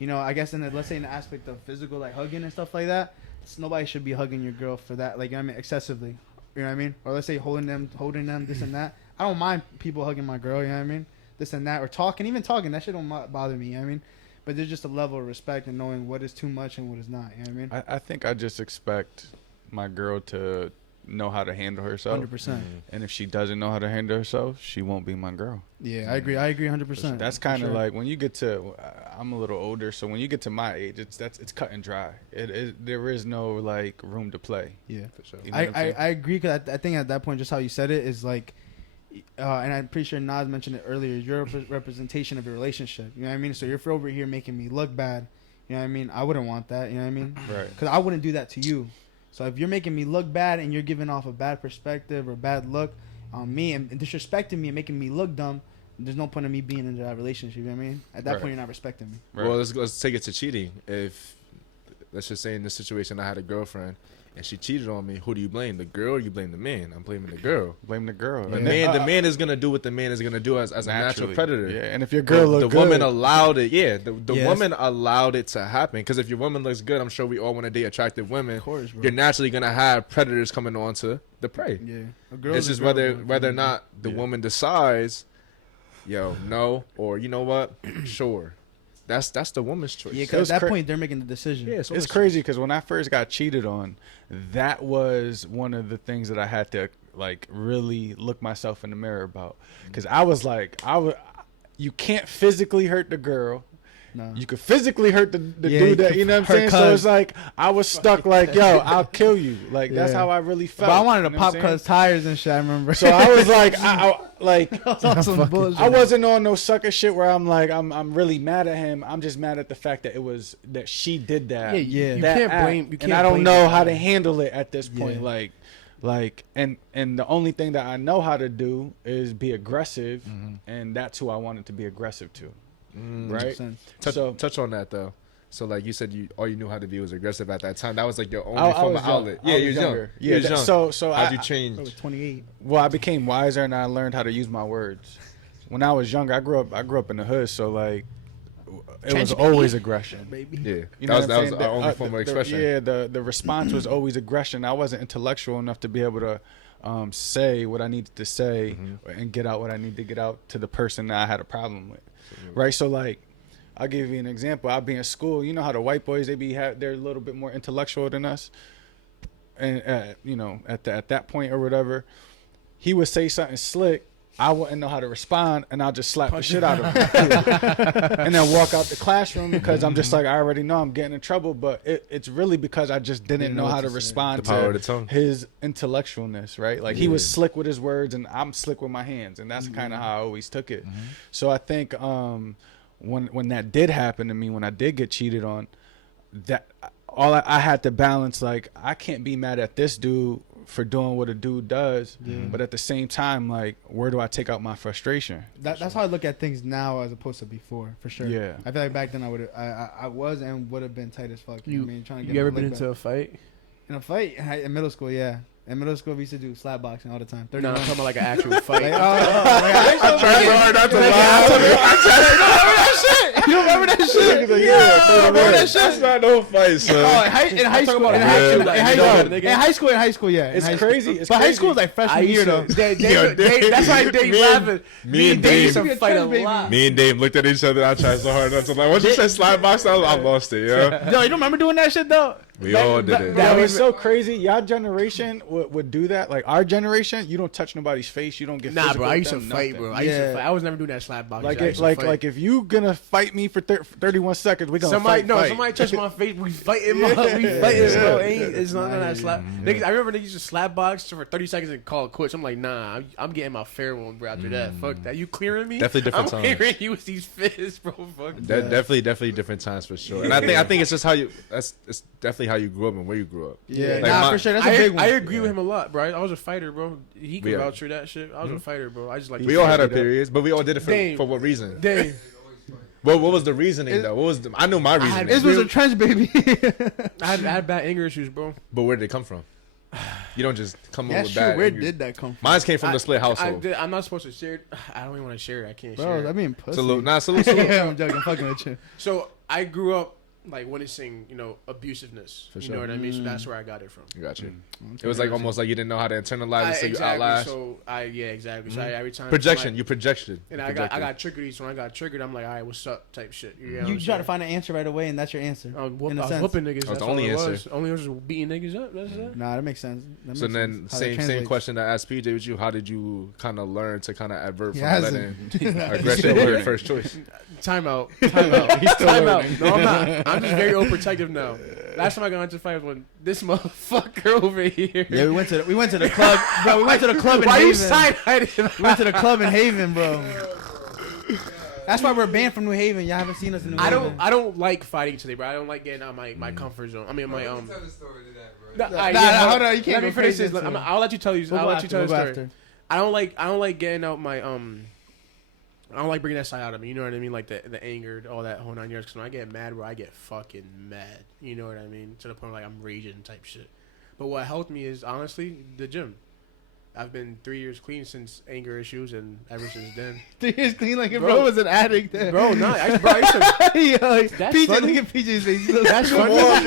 I guess let's say in the aspect of physical, like hugging and stuff like that. Nobody should be hugging your girl for that, like excessively. You know what I mean? Or let's say holding them, this and that. I don't mind people hugging my girl. You know what I mean? This and that, or even talking. That shit don't bother me. You know what I mean? But there's just a level of respect and knowing what is too much and what is not. You know what I mean? I think I just expect my girl to know how to handle herself. 100%. And if she doesn't know how to handle herself, she won't be my girl. Yeah, I agree. 100%. That's kind of like when you get to, I'm a little older, so when you get to my age, it's cut and dry. There is no like room to play. Yeah, For sure. You know what I'm saying? I agree because I think at that point, just how you said it is like, and I'm pretty sure Nas mentioned it earlier. You're a representation of your relationship. You know what I mean? So if you're over here making me look bad, you know what I mean? I wouldn't want that. You know what I mean? Right. Because I wouldn't do that to you. So if you're making me look bad and you're giving off a bad perspective or bad look on me and disrespecting me and making me look dumb, there's no point in me being into that relationship. You know what I mean? At that Right. point, you're not respecting me. Right. Well, let's take it to cheating. If let's just say in this situation, I had a girlfriend and she cheated on me. Who do you blame? The girl or you blame the man? I'm blaming the girl. Blame the girl. The Yeah. man is gonna do what the man is gonna do as a natural Naturally. predator. Yeah, and if your girl the look woman good, allowed it. Yeah, the Yes. woman allowed it to happen. Because if your woman looks good, I'm sure we all want to date attractive women. Of course, bro. You're naturally gonna have predators coming on to the prey. Yeah. A girl's It's a just girl, whether bro. whether or not the Yeah. woman decides yo, no, or you know what, sure. That's the woman's choice. Yeah, It because was at that cra- point they're making the decision. Yeah, so It's crazy because when I first got cheated on, that was one of the things that I had to like really look myself in the mirror about. Because I was like, you can't physically hurt the girl. No. You could physically hurt the Yeah, dude you that, could you know what I'm hurt saying? So cuz. it's like, I was stuck like, yo, I'll kill you. Like, that's Yeah. how I really felt. But I wanted to you know what pop I'm saying? cuz tires and shit. I remember. So I was like, I was on some bullshit. I wasn't on no sucker shit where I'm like, I'm really mad at him. I'm just mad at the fact that she did that. Yeah, you that can't act, blame. You can't and I don't blame know the how guy. to handle it at this point. Yeah. Like, and the only thing that I know how to do is be aggressive, and that's who I wanted to be aggressive to, right? 100%. Touch on that though. So like you said, all you knew how to be was aggressive at that time. That was like your only I form was of young. outlet. I Yeah, was you was young. younger. You was young. So How'd you I change? was 28. Well, I became wiser and I learned how to use my words. When I was younger, I grew up in the hood, so like it was always aggression. Baby. Yeah, You know that was what I'm our saying? only form of expression. Yeah, the response was always aggression. I wasn't intellectual enough to be able to say what I needed to say and get out what I need to get out to the person that I had a problem with. Right? So like, I'll give you an example. I'll be in school. You know how the white boys, they're a little bit more intellectual than us. And you know, at that point or whatever, he would say something slick. I wouldn't know how to respond, and I'll just slap the shit out of him, and then walk out the classroom because I'm just like, I already know I'm getting in trouble. But it's really because I just didn't know how to respond The power of the to tongue. his intellectualness, right? Like he was slick with his words, and I'm slick with my hands, and that's kind of how I always took it. So I think when that did happen to me, when I did get cheated on, that I had to balance, like, I can't be mad at this dude for doing what a dude does, but at the same time, like, where do I take out my frustration? That's how I look at things now as opposed to before, for sure. Yeah. I feel like back then I was and would have been tight as fuck. You know what I mean? Trying to get You ever my been leg into back. a fight? In a fight in middle school? Yeah. In middle school, we used to do slap boxing all the time. No, 31. I'm talking about like an actual fight. Like, I tried so hard not to laugh. You don't remember that shit? Yeah, remember that shit? That's not no fight, son. Oh, in high school, about in a high real, school, like, in high dog, school, nigga. in high school, yeah. It's in high school. crazy. It's But high crazy. school was like freshman year though. That's why Dave laughing. Me and Dave, used to fight a lot. me and Dave looked at each other. I tried so hard not to laugh. Once you said slide box, I lost it. Yeah, Yo, you don't remember doing that shit though? we all did it. That was so crazy. Y'all generation would do that. Like our generation, you don't touch nobody's face. You don't get Nah, physical bro, I with used to them, fight, nothing. bro. I used to Yeah. fight. I was never doing that slap box. Like shit. I it, used to like fight. like if you gonna fight me for 31 seconds, we gonna somebody fight. somebody touched my face. We fighting, we fighting, bro. It's not that slap. Niggas, I remember niggas used to slap box for 30 seconds and call it quits. I'm like, nah, I'm getting my fair one, bro. After that, fuck that. You clearing me? Definitely different I'm times. clearing you with these fists, bro. Fuck that. Definitely different times for sure. And I think it's just how you. It's definitely how you grew up and where you grew up. Yeah, Like nah, my- for sure. That's a big one. I agree with him a lot, bro. I was a fighter, bro. He can Yeah. vouch for that shit. I was a fighter, bro. I just like We all had our periods, but we all did it Dang. for what reason? Dang. What was the reasoning though? What was I knew my reasoning, This was a trench baby. I had bad anger issues, bro. but where did it come from? You don't just come up Yeah, with sure. bad. Where anger. did that come from? Mine came from the split household. I'm not supposed to share it. I don't even want to share it. I can't share Bro, it. I mean, pussy. Salute, salute. Yeah, I'm joking. I'm fucking with you. So I grew up like witnessing, abusiveness. For You sure. know what I mean? So that's where I got it from. Got you. It was like almost like you didn't know how to internalize it, so you exactly. outlast. So exactly. So every time Projection. somebody- You projection. and I got triggered. So when I got triggered, I'm like, all right, what's up? Type shit. You, know what You I'm try to saying? find an answer right away, and that's your answer. I was in a sense. whooping niggas. That was That's the all only it answer. was. Only was just beating niggas up. That's it. Nah, that makes sense. That So makes then, sense. How that same translates. question I asked PJ with you. How did you kind of learn to kind of advert from He hasn't. letting aggression be your first choice? Time out. He's still time out. No, I'm not. I'm just very overprotective now. Last time I got into a fight was when this motherfucker over here. Yeah, we went to the club, bro. We went to the club in Why you Haven. side-eyeing? We went to the club in Haven, bro. That's why we're banned from New Haven. Y'all haven't seen us in New Haven. I don't like fighting today, bro. I don't like getting out my comfort zone. I mean, my Tell the story to that, bro. hold on, you can't Let me go finish crazy this. into it. I'll let you tell you. We'll I'll go let you after, tell the we'll go story. after. I don't like getting out my I don't like bringing that side out of me. You know what I mean? Like the anger, all that whole 9 years. Because when I get mad, bro, I get fucking mad. You know what I mean? To the point where, like, I'm raging type shit. But what helped me is honestly the gym. I've been 3 years clean since anger issues, and ever since then. 3 years clean, like Bro. bro was an addict. Then. Bro, no, I used to. Yo, That's PJ, funny. look at PJ's face. He looks That's so funny. warm.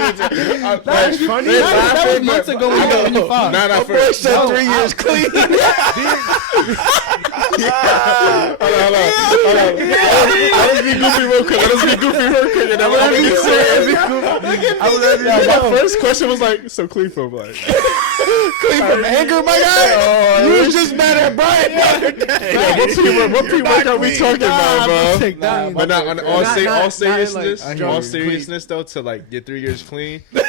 That's funny. That was months ago when you got when you fought. Nah, My boy first. said 3 years clean. Let us be goofy real quick. And then we'll get serious. My first question was like, so clean from like. Clean from anger, my guy. You was just mad at Brian. What pre-work are we talking about, bro? Take that. But not on all not seriousness, like, all seriousness though, to like get 3 years clean. He's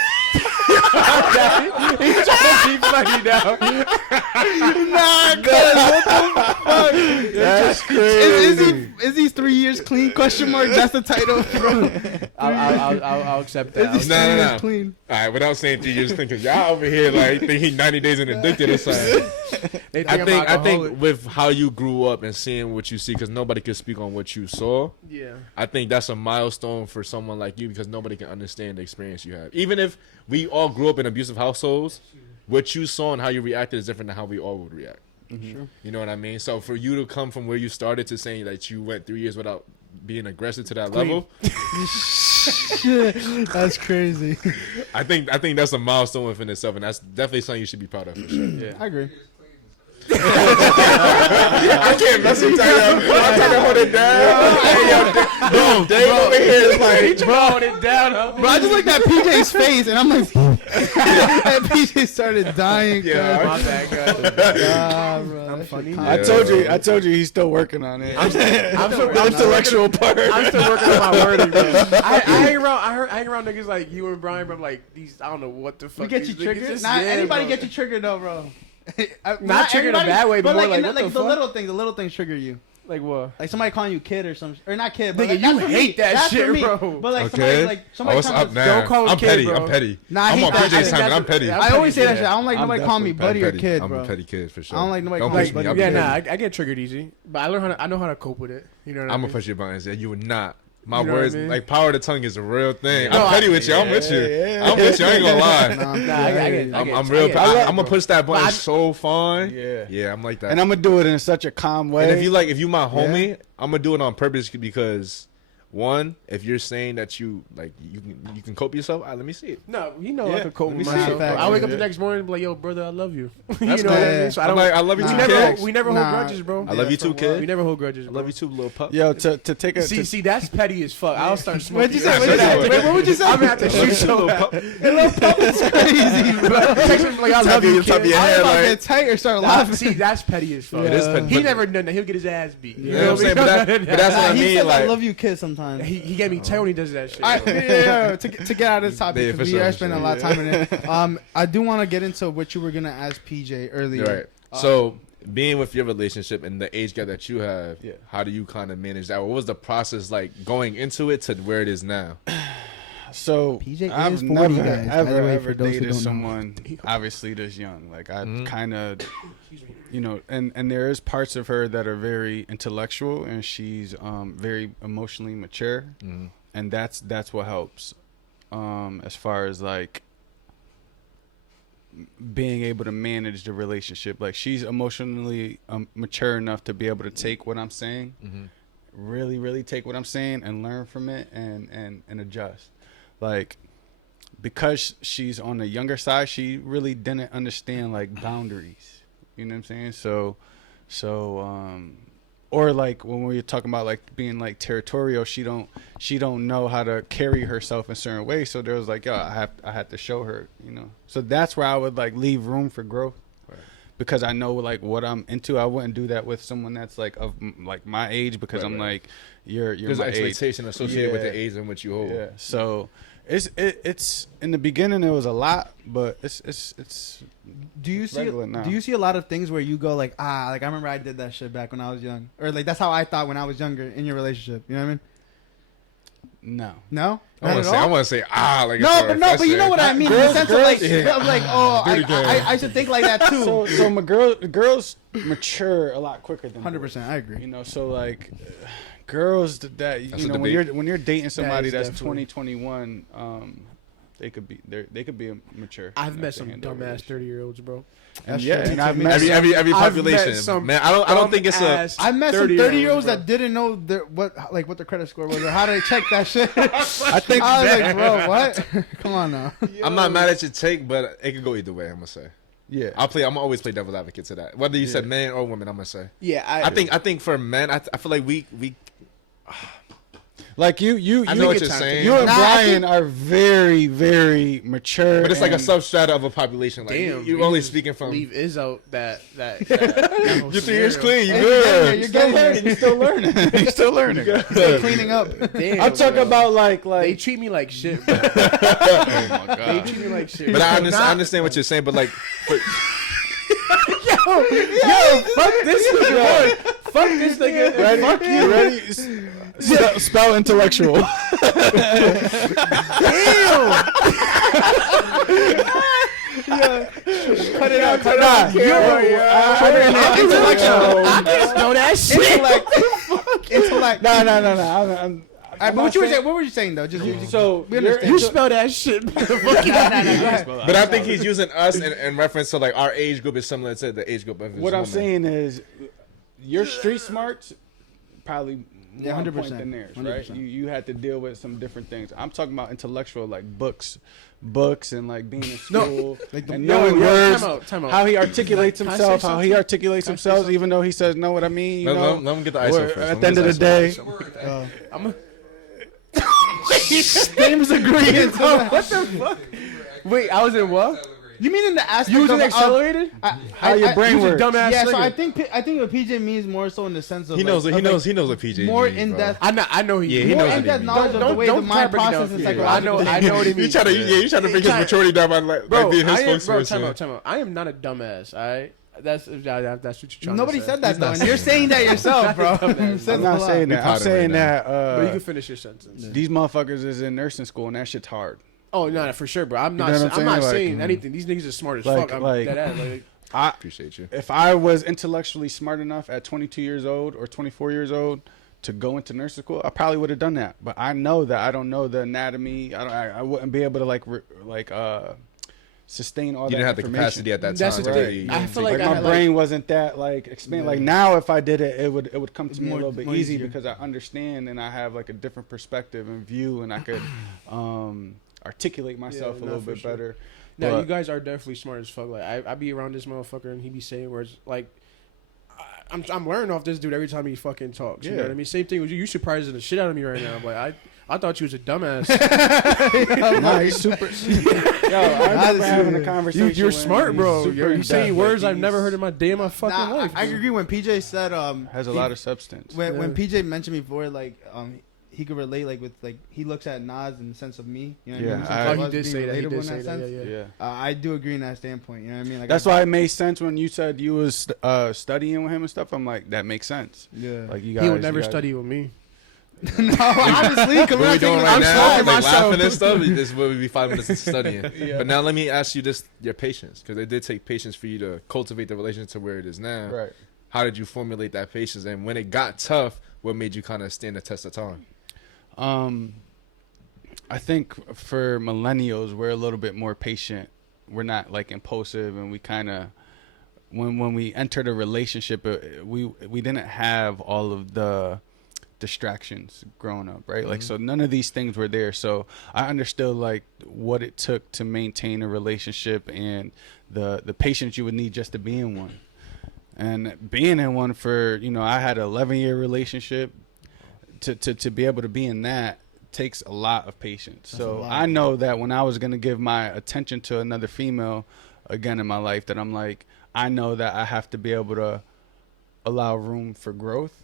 trying to be funny now. Nah, cuz what the fuck? That's crazy. Is he 3 years clean? Question mark. That's the title, bro. I'll accept that. Is he 3 No. years clean? All right, without saying 3 years clean, because y'all over here like think he 90 days and addicted or something. I think with how you grew up and seeing what you see, because nobody can speak on what you saw. Yeah. I think that's a milestone for someone like you because nobody can understand the experience you have. Even if we all grew up in abusive households, what you saw and how you reacted is different than how we all would react. Sure. You know what I mean? So for you to come from where you started to saying that you went 3 years without being aggressive to that level, Shit, that's crazy. I think that's a milestone within itself, and that's definitely something you should be proud of for sure. Yeah. I agree. I can't mess with that. I'm trying to hold it down. Bro, Dave over here is like, Hold it down. Bro, I just looked at PJ's face and I'm like, and PJ started dying. Yeah, My bad, guys. Nah, bro, I'm that funny. shit I told you he's still working on it. I'm still The intellectual part. I'm still working on my wording, bro. I hang around niggas like you and Brian, but I'm like these. I don't know what the fuck. We get you these niggas triggered. just- Not yeah, anybody bro. get you triggered though, bro. Not triggered in a bad way, but more like, what the the fuck? little things trigger you. Like what? Like somebody calling you kid or some, or not kid, but Nigga, like, you that's for hate me. that That's shit, for me. bro. But like okay. somebody What's telling up us, now? Don't call him I'm kid, petty. bro. I'm petty. Nah, I I'm hate on that PJ's shit. time, and I'm petty. I always say that Yeah. shit. I don't like I'm nobody calling me definitely buddy or petty. kid, I'm bro. a petty kid for sure. I don't like nobody Don't calling push me me. buddy. I'm Yeah, petty. I get triggered easy, but I know how to cope with it. You know what I I'm mean? gonna push your buttons. Yeah, you would not. My You know what I words, mean? like power of the tongue, is a real thing. No, I'm petty with you. I'm with you. I'm with you. I ain't gonna lie. Nah, I get I'm real. I'm gonna push that button But I- so fine. Yeah. Yeah, I'm like that. And I'm gonna do it in such a calm way. And if you my homie, I'm gonna do it on purpose because, one, if you're saying that you can cope yourself, all right, let me see it. No, you know Yeah, I can cope let with me see myself. it. bro. I wake up the Yeah. next morning and be like, yo, brother, I love you. You That's know what I good. mean? So I I'm don't. like, I love you Nah. too, We never kid. we never hold Nah. grudges, bro. I love you too, We kid. never hold grudges, I bro. love you too, little pup. Yo, to take a See, that's petty as fuck. I'll start smoking. What'd you say? What'd you say? Wait, what would you say? I'm gonna have to shoot Little your pup. Little pup is crazy, bro. Text him like I love Top you, of your kid. head, I was about to like- get tight or start Nah, laughing. see, that's petty as fuck. It is petty. He but- never done that. He'll get his ass beat. You know what I'm saying? But that's what I He mean. says I Like, love you, kid. Sometimes. He get me tight when he does that shit. All right, bro. yeah, to get out of this topic Yeah, because for we sure, are for spending a sure. lot of time in it. I do want to get into what you were gonna ask PJ earlier. right. So, being with your relationship and the age gap that you have, Yeah. how do you kind of manage that? What was the process like going into it to where it is now? So PJ I've is 40, never guys, by the way, for those who dated don't know. someone obviously this young. Like I Mhm. kind of, and there is parts of her that are very intellectual, and she's very emotionally mature, Mhm. and that's what helps, as far as like being able to manage the relationship. Like she's emotionally mature enough to be able to take what I'm saying, Mhm. really take what I'm saying and learn from it and adjust. Like because she's on the younger side, she really didn't understand like boundaries. You know what I'm saying? So or like when we were talking about like being like territorial, she don't know how to carry herself in certain ways. So there was like, yo, I had to show her, you know. So that's where I would like leave room for growth. Right. Because I know like what I'm into. I wouldn't do that with someone that's like of like my age because Right, I'm right. like you're There's my an age. expectation associated with Yeah. the age in which you hold. Yeah. So it's in the beginning it was a lot, but it's Do you see? regular now. Do you see a lot of things where you go like, like I remember I did that shit back when I was young, or like that's how I thought when I was younger in your relationship. You know what I mean? no. No. I Not at I all? want to say like No, but you know what I mean. in the sense of like, yeah. I'm like, oh, Do it again. I should think like that too. So my girls mature a lot quicker than 100%, I agree. You know, so like girls that That's you a know debate. when you're dating somebody is that's definitely- 2021, they could be mature. I've enough met to some handle a dumbass relationship. 30-year-olds, bro. And That's yeah, true. and I've met every I've met population, some man. I don't think it's a. dumbass I met some 30-year-olds, 30-year-olds bro. that didn't know what their credit score was or how to check that shit. I think I was like, bro, what? Come on now. I'm not mad at your take, but it could go either way. I'm gonna say. Yeah. I'm always play devil's advocate to that. Whether you said man or woman, I'm gonna say. Yeah, I think for men, I feel like we Like you I know what you're saying. You and Nah, I Brian are very, very mature. But it's like a and- substrata of a population. Like damn. you're only speaking from. leave Iz out that Your 3 years clean. You Hey, good? you're getting there. You're still learning. You're still learning. Still cleaning up. Damn, I'm talking bro. about like They treat me like shit. Bro. oh my They god. treat me like shit. But I Not- understand what you're saying. But like, but, Yo, fuck this nigga. Fuck this nigga. Ready? Fuck You ready? Spell intellectual. Cut it out. Cut it Nah, out. Intellectual. I can spell that shit. Intellect. No. All right, but what were you saying though? Just So we understand. You spell that shit. Nah, go ahead. but I think he's using us in reference to like our age group is similar to the age group of his what I'm woman. saying is, your street smarts probably Yeah, more 100%, point than theirs, right? 100%. You had to deal with some different things. I'm talking about intellectual, like books and like being in No. school Like the- and Yo, knowing yo, words, time out. how he articulates Can I himself, say how he something? articulates Can I say himself, something? even though he says, "Know what I mean?" You Let know, him get the ISO Or first. at Let the him end of get the ISO. day, I'm James agreeing. what the fuck? Wait, I was in what? You mean in the aspect You was of in accelerated? how your brain You was works. a dumbass Yeah, so nigga. I think what PJ means more so in the sense of He knows. like, He of, like, knows what PJ more means, in bro. depth. I know he. Yeah, he more knows in what depth he knowledge of the way the mind break it down processes for me. I know psychological. what he You means. trying to you trying to bring his Trying- maturity down by like Bro, being his I am, bro, spokesperson. time out. I am not a dumbass. All right, that's what you're trying Nobody to say. said that though, and you're saying that yourself, bro. I'm Says I'm a not lot. saying that. proud I'm of saying right now. that But you can finish your sentence. these motherfuckers is in nursing school and that shit's hard. Oh no, for sure, bro. I'm know not. what I'm I'm not saying? saying Like, anything. These niggas are smart as like- fuck. I'm like- dead ass. Like, I Appreciate you. if I was intellectually smart enough at 22 years old or 24 years old to go into nursing school, I probably would have done that. But I know that I don't know the anatomy. I wouldn't be able to sustain all You that didn't have the information. capacity at that That's time. the to thing. really I feel take like it. I my had, brain wasn't that like expand. Yeah. Like now, if I did it, it would come to me a More- little bit more easy easier. because I understand and I have like a different perspective and view, and I could articulate myself Yeah, a little for bit sure. better. no, But- you guys are definitely smart as fuck. Like I be around this motherfucker and he be saying words like. I'm learning off this dude every time he fucking talks. You know Yeah. what I mean? Same thing with you. You surprising the shit out of me right now. Like I thought you was a dumbass. Nah, he's super. Yo, I remember having a conversation. You're with him, smart, and bro. he's super You in-depth. saying words Like, I've never heard in my day of my fucking Nah, life. I agree when PJ said Has a lot of substance. when Yeah. PJ mentioned before like he could relate like with like he looks at Nas in the sense of me. You know what Yeah, I mean? I- In Oh, terms he of did us say being that. He relatable did in say that that. sense. Yeah, yeah. Yeah. I do agree in that standpoint. You know what I mean? Like That's why it made sense when you said you was studying with him and stuff. I'm like, that makes sense. Yeah. Like you guys, He would never you guys- study with me. No, honestly, What we doing right I'm now, smoking like myself. laughing and stuff, this is what we be 5 minutes of studying. But now let me ask you this: your patience, because it did take patience for you to cultivate the relationship to where it is now. Right. How did you formulate that patience, and when it got tough, what made you kind of stand the test of time? I think for millennials, we're a little bit more patient. We're not like impulsive, and we kind of, when we entered a relationship, we didn't have all of the distractions growing up, right? Like, so none of these things were there. So I understood like what it took to maintain a relationship and the patience you would need just to be in one. And being in one for, I had an 11-year relationship. To be able to be in that takes a lot of patience. That's a So lot. I know that when I was going to give my attention to another female again in my life, that I'm like, I know that I have to be able to allow room for growth.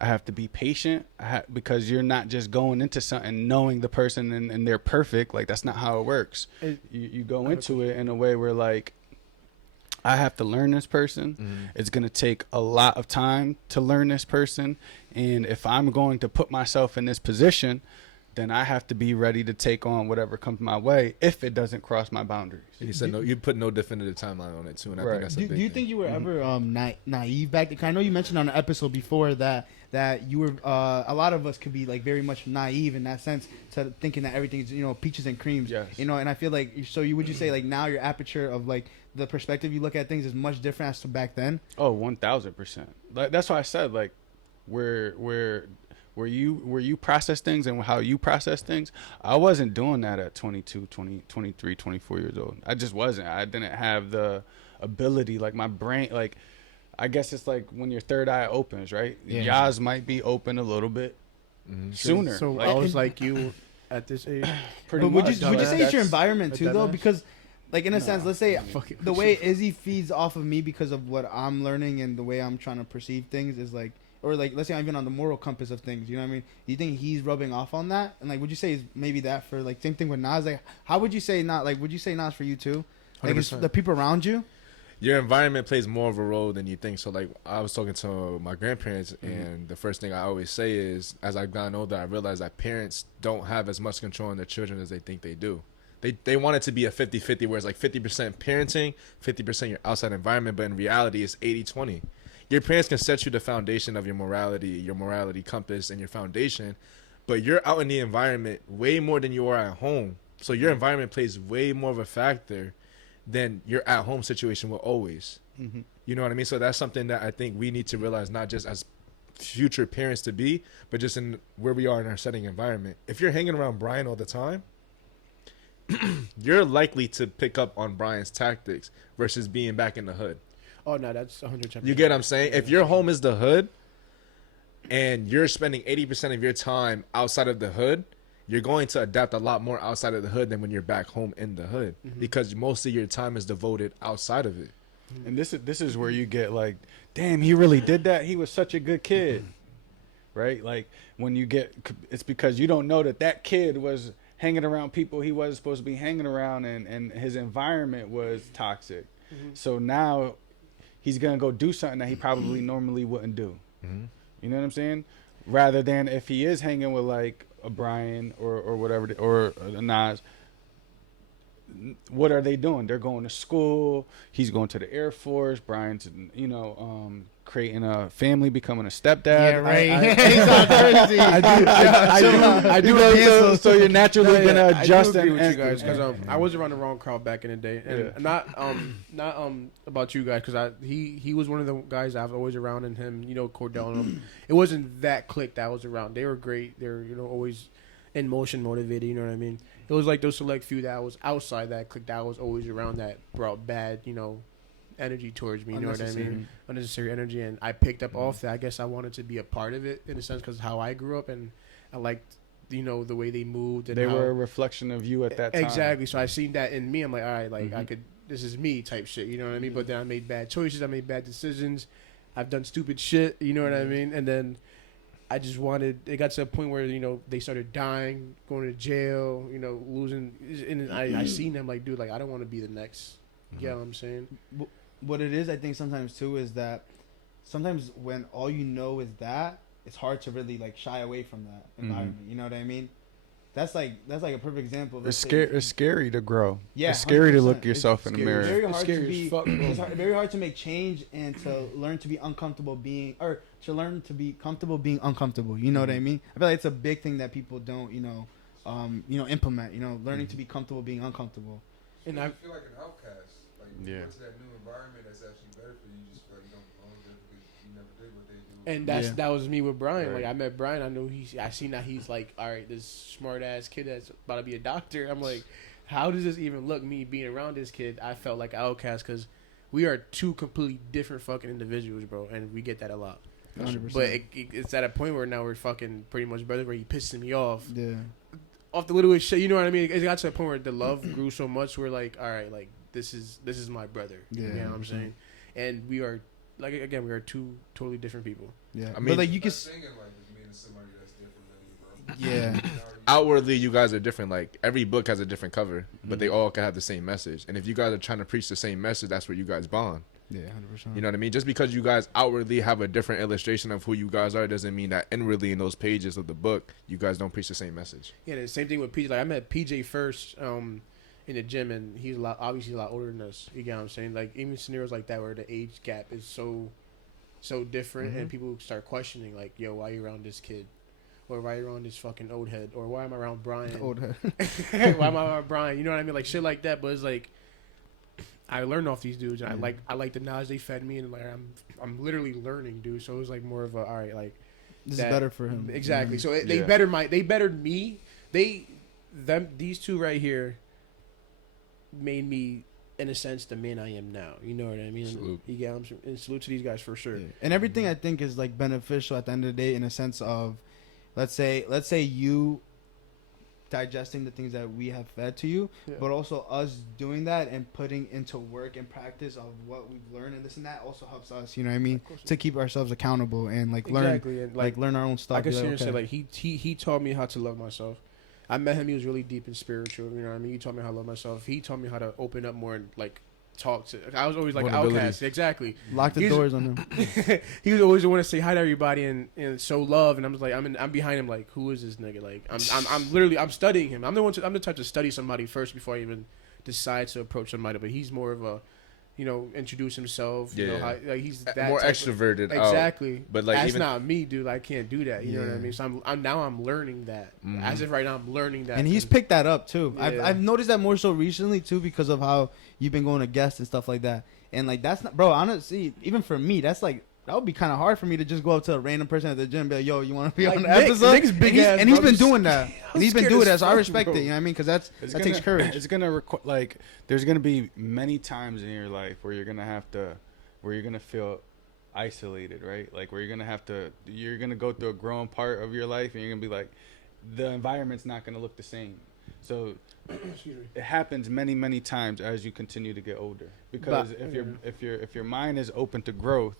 I have to be patient because you're not just going into something knowing the person and they're perfect. Like, that's not how it works. You go into it in a way where like, I have to learn this person. It's going to take a lot of time to learn this person. And if I'm going to put myself in this position, then I have to be ready to take on whatever comes my way if it doesn't cross my boundaries. You said no. You put no definitive timeline on it too, and I Right. think that's a Do big you thing. think you were ever naive back then? 'Cause I know you mentioned on an episode before that you were a lot of us could be like very much naive in that sense to thinking that everything's peaches and creams. Yes. And I feel like would you say like now your aperture of like the perspective you look at things is much different as to back then? Oh, 1000%. Like, that's why I said like where you process things and how you process things. I wasn't doing that at 22, 20, 23, 24 years old. I just wasn't. I didn't have the ability, like my brain, like I guess it's like when your third eye opens, right? Yeah. Yours might be open a little bit sooner. So like, I was like you at this age. pretty But would much. you say it's your That's- environment too, though? dumbass? Because, like, in a Nah, sense, let's say Fucking the way Izzy feeds off of me because of what I'm learning and the way I'm trying to perceive things is like, or like, let's say I'm even on the moral compass of things. You know what I mean? Do you think he's rubbing off on that? And like, would you say is maybe that for like same thing with Nas? Like, how would you say not? Like, would you say Nas for you too? Like, it's 100%. the people around you. Your environment plays more of a role than you think. So, like, I was talking to my grandparents, Mm-hmm. and the first thing I always say is, as I've gotten older, I realized that parents don't have as much control on their children as they think they do. They want it to be a 50-50, where it's like 50% parenting, 50% your outside environment, but in reality, it's 80-20. Your parents can set you the foundation of your morality compass, and your foundation, but you're out in the environment way more than you are at home. So your environment plays way more of a factor than your at-home situation will always. Mhm. You know what I mean? So that's something that I think we need to realize, not just as future parents to be, but just in where we are in our setting environment. If you're hanging around Brian all the time, you're likely to pick up on Brian's tactics versus being back in the hood. Oh no, that's 100%. You get what I'm saying? If your home is the hood and you're spending 80% of your time outside of the hood, you're going to adapt a lot more outside of the hood than when you're back home in the hood, because most of your time is devoted outside of it. And this is where you get like, damn, he really did that. He was such a good kid, right? Like when you get, it's because you don't know that kid was hanging around people he wasn't supposed to be hanging around, and his environment was toxic. So now he's gonna go do something that he probably normally wouldn't do. You know what I'm saying? Rather than if he is hanging with like a Brian or whatever, or a Nas, what are they doing? They're going to school. He's going to the Air Force. Brian's, creating a family, becoming a stepdad. Yeah, right. He's all crazy. I do. So you're naturally gonna adjust. I do agree with and, you guys because I was around the wrong crowd back in the day, and Yeah. not about you guys because he was one of the guys I was always around, and him, Cordell and him. It wasn't that clique that I was around. They were great. They were always in motion, motivated. You know what I mean? It was like those select few that was outside that clique that I was always around that brought bad energy towards me. You know what I mean? Unnecessary energy, and I picked up off that. I guess I wanted to be a part of it in a sense because how I grew up, and I liked the way they moved. And they how, were a reflection of you at that time. exactly. So I seen that in me. I'm like, all right, like I could. This is me type shit. You know what I mean? But then I made bad choices. I made bad decisions. I've done stupid shit. You know what I mean? And then I just wanted. It got to a point where they started dying, going to jail. Losing. And I seen them like, dude, like I don't want to be the next. You know what I'm saying? What it is, I think sometimes too, is that sometimes when all you know is that, it's hard to really like shy away from that environment. You know what I mean? That's like a perfect example. Of, It's scary. It's scary to grow. Yeah, it's scary to 100%. look yourself in the scary. mirror. Very It's hard scary to be. as fuck, bro. It's very hard to make change and to learn to be uncomfortable being, or to learn to be comfortable being uncomfortable. You know what I mean? I feel like it's a big thing that people don't, implement. Learning to be comfortable being uncomfortable. And I I feel like an outcast. Like you Yeah. go to that new environment that's actually better for you. You just feel like you don't belong there because you never did what they do. And that was me with Brian. Like I met Brian, I seen that he's like, all right, this smart ass kid that's about to be a doctor. I'm like, how does this even look? Me being around this kid, I felt like an outcast because we are two completely different fucking individuals, bro, and we get that a lot. 100%. But it's at a point where now we're fucking pretty much brothers. Where he pissing me off Yeah. the littlest shit. You know what I mean? It got to a point where the love grew so much. We're like, all right, like this is my brother. Yeah. You know what I'm saying? And we are like again, we are two totally different people. Yeah. I mean, but like you can. That's singing like with meeting somebody that's different than you, bro. Yeah. outwardly, you guys are different. Like, every book has a different cover, but they all can have the same message. And if you guys are trying to preach the same message, that's where you guys bond. Yeah, 100%. You know what I mean? Just because you guys outwardly have a different illustration of who you guys are doesn't mean that inwardly in those pages of the book, you guys don't preach the same message. Yeah, the same thing with PJ. Like I met PJ first in the gym, and he's obviously a lot older than us. You get what I'm saying? Like even scenarios like that where the age gap is so different, and people start questioning, like, "Yo, why you around this kid?" Or why you around this fucking old head? Or why am I around Brian? Old head. Why am I around Brian? You know what I mean? Like shit like that. But it's like I learned off these dudes, and I like the knowledge they fed me, and like I'm literally learning, dude. So it was like more of a all right, like This that- is better for him. exactly. Mhm. So Yeah. they bettered me. These two right here made me in a sense, the man I am now. You know what I mean? Salute. And salute to these guys for sure. Yeah. And everything I think is like beneficial at the end of the day, in a sense of, let's say you digesting the things that we have fed to you, Yeah. but also us doing that and putting into work and practice of what we've learned and this and that also helps us, you know what I mean, Of course. to keep ourselves accountable and like Exactly. And learn our own stuff. I can Be like, seriously say, okay. like, he taught me how to love myself. I met him. He was really deep and spiritual. You know what I mean? He taught me how to love myself. He taught me how to open up more and like talk to. I was always like an Vulnerability. outcast. Exactly. Lock the He's- doors on him. He was always the one to say hi to everybody and show love. And I'm just like, I'm behind him. Like, who is this nigga? Like, I'm literally I'm studying him. I'm the type to study somebody first before I even decide to approach somebody. But he's more of a, you know, introduce himself. You know, Yeah. how, like he's that More type of- extroverted. Exactly. But like that's even not me, dude. I can't do that. You know what I Yeah. mean? So I'm learning that. Mhm. As if right now I'm learning that. And he's 'cause- picked that up too. Yeah. I've noticed that more so recently too, because of how you've been going to guests and stuff like that. And like that's not, bro. Honestly, even for me, that's like that would be kind of hard for me to just go up to a random person at the gym and be like, "Yo, you want to be Like, on the Nick- episode?" Nick's big ass, and he's bro. been doing that. I'm And he's been scared doing as that, so I fuck, respect bro. it. You know what I mean? Because that takes courage. It's gonna like there's gonna be many times in your life where you're gonna feel isolated, right? Like where you're gonna go through a growing part of your life and you're gonna be like, the environment's not gonna look the same. So Excuse me. it happens many times as you continue to get older, because But- if your mind is open to growth,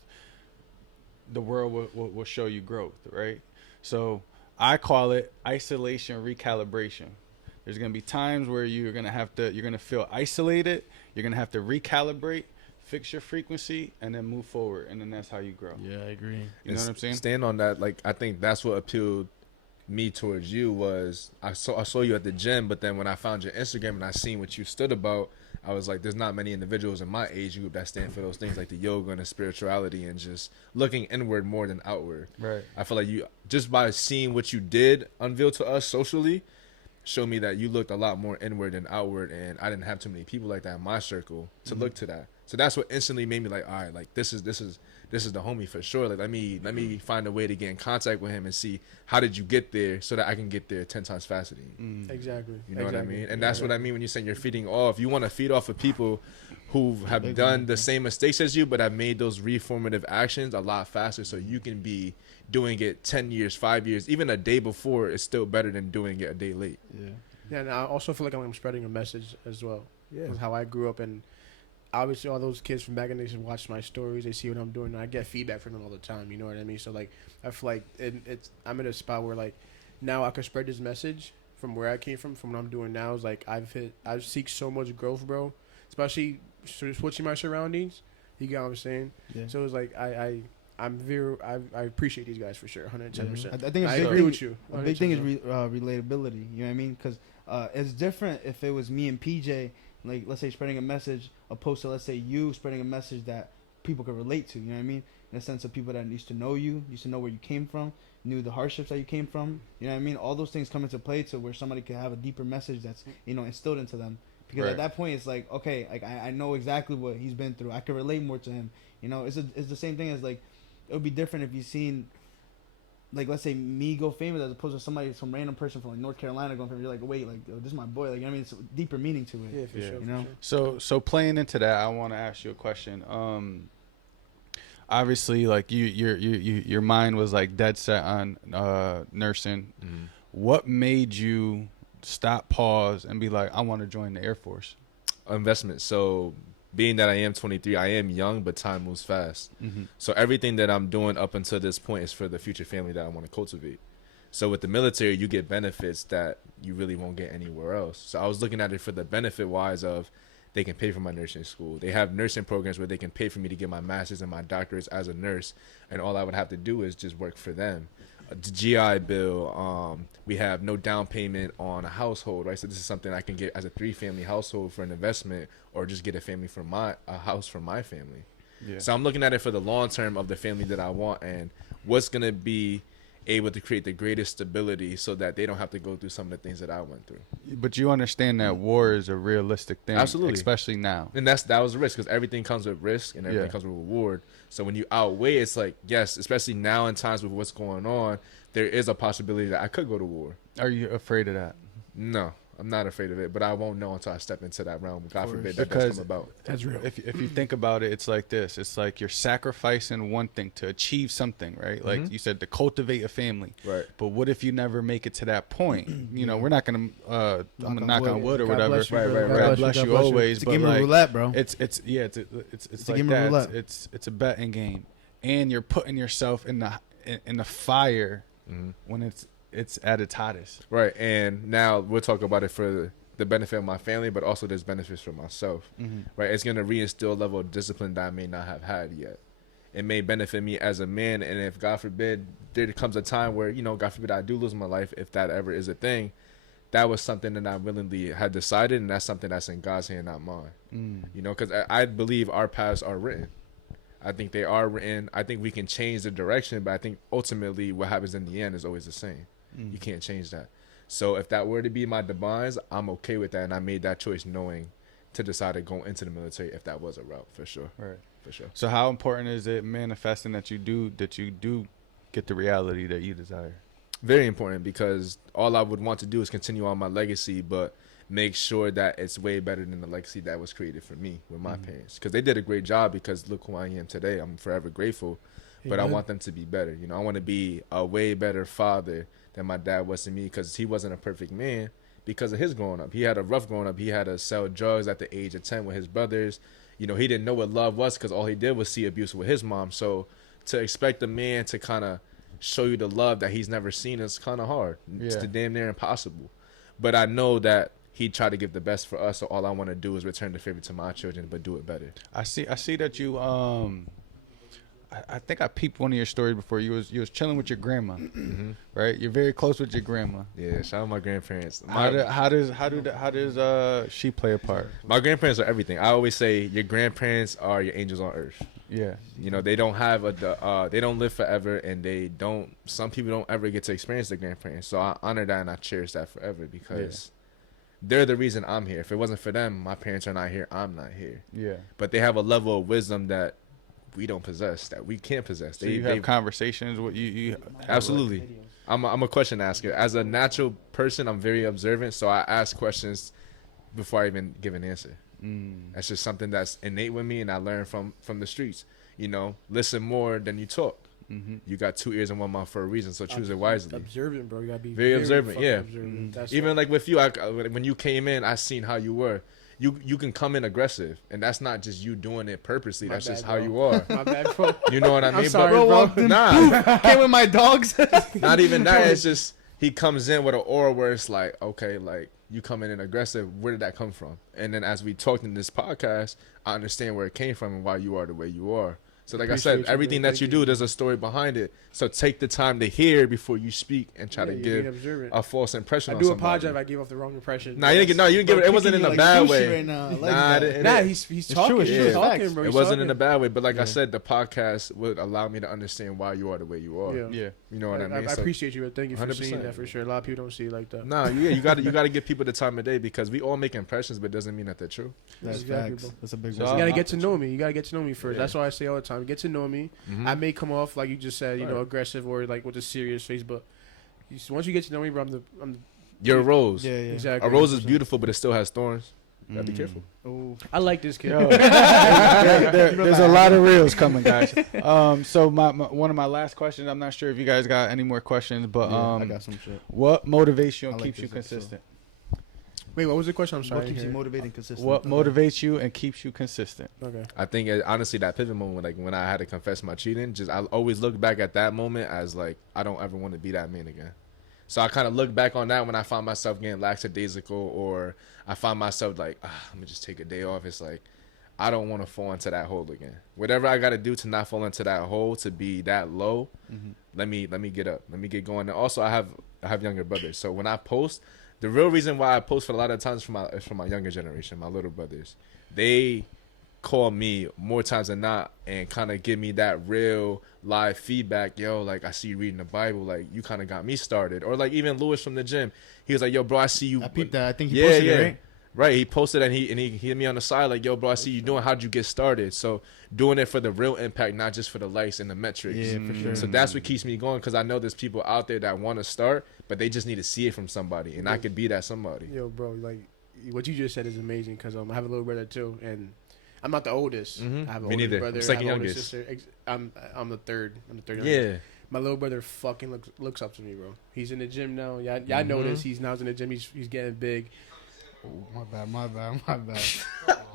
the world will show you growth, right? So I call it isolation recalibration. There's gonna be times where you're gonna feel isolated. You're gonna have to recalibrate, fix your frequency, and then move forward, and then that's how you grow. Yeah, I agree. You know what I'm saying? Stand on that. Like I think that's what appealed me towards you was I saw you at the gym, but then when I found your Instagram and I seen what you stood about, I was like, there's not many individuals in my age group that stand for those things like the yoga and the spirituality and just looking inward more than outward. Right. I feel like you just by seeing what you did unveil to us socially, showed me that you looked a lot more inward than outward, and I didn't have too many people like that in my circle to look to that. So that's what instantly made me like, all right, like this is the homie for sure. Like let me find a way to get in contact with him and see how did you get there so that I can get there 10 times faster than you. Exactly. You know what I Exactly. mean? And that's what I mean when you're saying you're feeding off. You want to feed off of people who have done the same mistakes as you, but have made those reformative actions a lot faster, so you can be doing it 10 years, 5 years, even a day before is still better than doing it a day late. Yeah. Yeah, and I also feel like I'm spreading a message as well. Yeah. With how I grew up, and obviously all those kids from back in the day watch my stories. They see what I'm doing, and I get feedback from them all the time. You know what I mean? So like, I feel like I'm in a spot where like now I can spread this message from where I came from what I'm doing now. Is like I've seek so much growth, bro. Especially switching my surroundings. You get what I'm saying? Yeah. So it's like I appreciate these guys for sure, 110%. I think I a big agree thing, with you. a big thing is 110%. relatability. You know what I mean? Because it's different if it was me and PJ, like let's say spreading a message, opposed to let's say you spreading a message that people could relate to. You know what I mean? In the sense of people that used to know you, used to know where you came from, knew the hardships that you came from. You know what I mean? All those things come into play to where somebody could have a deeper message that's instilled into them. Because Right. at that point, it's like, okay, like I know exactly what he's been through. I can relate more to him. It's the same thing as like, it would be different if you seen, like, let's say me go famous as opposed to some random person from like North Carolina going famous. You're like, wait, like, oh, this is my boy. Like, you know what I mean? It's a deeper meaning to it. Yeah, for Yeah. sure. You know? For sure. So playing into that, I want to ask you a question. Obviously, like your mind was like dead set on nursing. What made you stop, pause, and be like, I want to join the Air Force? Investment. So being that I am 23, I am young, but time moves fast. So everything that I'm doing up until this point is for the future family that I want to cultivate. So with the military, you get benefits that you really won't get anywhere else. So I was looking at it for the benefit wise of they can pay for my nursing school. They have nursing programs where they can pay for me to get my master's and my doctorates as a nurse, and all I would have to do is just work for them. The GI Bill, we have no down payment on a household, right? So this is something I can get as a 3-family household for an investment, or just get a house for my family. Yeah. So I'm looking at it for the long term of the family that I want, and what's gonna be able to create the greatest stability so that they don't have to go through some of the things that I went through. But you understand that war is a realistic thing, Absolutely. especially now. And that was a risk, because everything comes with risk and everything Yeah. comes with reward. So when you outweigh, it's like, yes, especially now in times with what's going on, there is a possibility that I could go to war. Are you afraid of that? No, I'm not afraid of it, but I won't know until I step into that realm. God course. forbid that Because does come about. That's real. If you think about it, it's like this. It's like you're sacrificing one thing to achieve something, right? Like you said, to cultivate a family. Right. But what if you never make it to that point? You know, we're not gonna I'm gonna knock on wood or God whatever. bless you, brother. Right. God bless you always. It's a But game of like, roulette, bro. it's It's a like game of that. roulette. It's a betting game, and you're putting yourself in the fire when it's at its hottest. Right. And now we'll talk about it for the benefit of my family, but also there's benefits for myself. Right. It's gonna reinstill a level of discipline that I may not have had yet. It may benefit me as a man, and if God forbid there comes a time where, you know, God forbid I do lose my life, if that ever is a thing, that was something that I willingly had decided, and that's something that's in God's hand, not mine. You know, because I believe our paths are written. I think they are written. I think we can change the direction, but I think ultimately what happens in the end is always the same. You can't change that. So if that were to be my demise, I'm okay with that, and I made that choice knowing to decide to go into the military if that was a route, for sure. Right. For sure. So how important is it manifesting that you do get the reality that you desire? Very important, because all I would want to do is continue on my legacy, but make sure that it's way better than the legacy that was created for me with my parents, because they did a great job. Because look who I am today. I'm forever grateful, but I want them to be better. You know, I want to be a way better father than my dad was to me, because he wasn't a perfect man because of his growing up. He had a rough growing up. He had to sell drugs at the age of 10 with his brothers. You know, he didn't know what love was because all he did was see abuse with his mom. So to expect a man to kind of show you the love that he's never seen is kind of hard. It's damn near impossible. But I know that he tried to give the best for us, so all I want to do is return the favor to my children, but do it better. I see that you I think I peeped one of your stories before. You was chilling with your grandma, right? You're very close with your grandma. Yeah, shout out my grandparents. How does she play a part? My grandparents are everything. I always say your grandparents are your angels on earth. Yeah. You know, they don't have they don't live forever, and some people don't ever get to experience their grandparents. So I honor that and I cherish that forever, because they're the reason I'm here. If it wasn't for them, my parents are not here. I'm not here. Yeah. But they have a level of wisdom that we don't possess, that we can't possess. So you have conversations with you absolutely. I'm a question asker. As a natural person, I'm very observant, so I ask questions before I even give an answer. That's just something that's innate with me, and I learned from the streets. You know, listen more than you talk. You got 2 ears and 1 mouth for a reason, so choose it wisely. Observant, bro. You gotta be very observant. Yeah. Observant. That's Even like with you, when you came in, I seen how you were. You can come in aggressive, and that's not just you doing it purposely. That's just how you are. My bad, bro. You know what I mean? I'm sorry, but, bro. Nah, Came with my dogs. not even that. It's just he comes in with an aura where it's like, okay, like you coming in aggressive. Where did that come from? And then as we talked in this podcast, I understand where it came from and why you are the way you are. So like I said, everything that you do, there's a story behind it. So take the time to hear before you speak and try to give a false impression. I on do somebody. apologize if I gave off the wrong impression. Nah, you didn't give it. It wasn't in a bad way. Nah, he's talking. true, it's He's true. talking, bro. It wasn't in a bad way, but like I said, the podcast would allow me to understand why you are the way you are. Yeah. You know what I mean? I So- appreciate you. Thank you for 100%. seeing that for sure. A lot of people don't see it like that. Nah, you got to give people the time of day, because we all make impressions, but it doesn't mean that they're true. That's Exactly, facts. bro. That's a big So one. You gotta get to know me. You gotta get to know me first. Yeah. That's why I say all the time. Get to know me. I may come off like you just said, you know, Right. aggressive or like with a serious face, but once you get to know me, bro, I'm You're a rose. Yeah, yeah. exactly. A rose is beautiful, but it still has thorns. You gotta be careful. Ooh. I like this kid. Yo, there's a lot of reels coming, guys. So one of my last questions. I'm not sure if you guys got any more questions, but I got some shit. what motivates you and I like keeps you this episode. consistent? Wait, what was the question? I'm sorry. What I keeps you didn't hear. motivated and consistent? What motivates you and keeps you consistent? Okay. I think honestly that pivot moment, like when I had to confess my cheating, just I always look back at that moment as like I don't ever want to be that man again. So I kind of look back on that when I find myself getting lackadaisical, or I find myself like, let me just take a day off. It's like I don't want to fall into that hole again. Whatever I got to do to not fall into that hole, to be that low, let me get up, let me get going. And also I have younger brothers, so when I post, the real reason why I post for a lot of times is for my younger generation, my little brothers. They call me more times than not and kind of give me that real live feedback. Yo, like I see you reading the Bible, like you kind of got me started. Or like even Lewis from the gym, he was like, yo bro, I see you. I peeped that. I think he posted it, right? Right, he posted and he hit me on the side like, yo, bro, I see you doing. How'd you get started? So doing it for the real impact, not just for the likes and the metrics. Yeah, for sure. So that's what keeps me going, because I know there's people out there that want to start, but they just need to see it from somebody, and I could be that somebody. Yo, bro, like what you just said is amazing because I have a little brother too, and I'm not the oldest. Mhm. I have an Me older neither. brother. I'm second I have an older youngest. sister. I'm the third. I'm the third youngest. Yeah, My little brother fucking looks up to me, bro. He's in the gym now. Y'all know this. He's now in the gym. He's getting big. My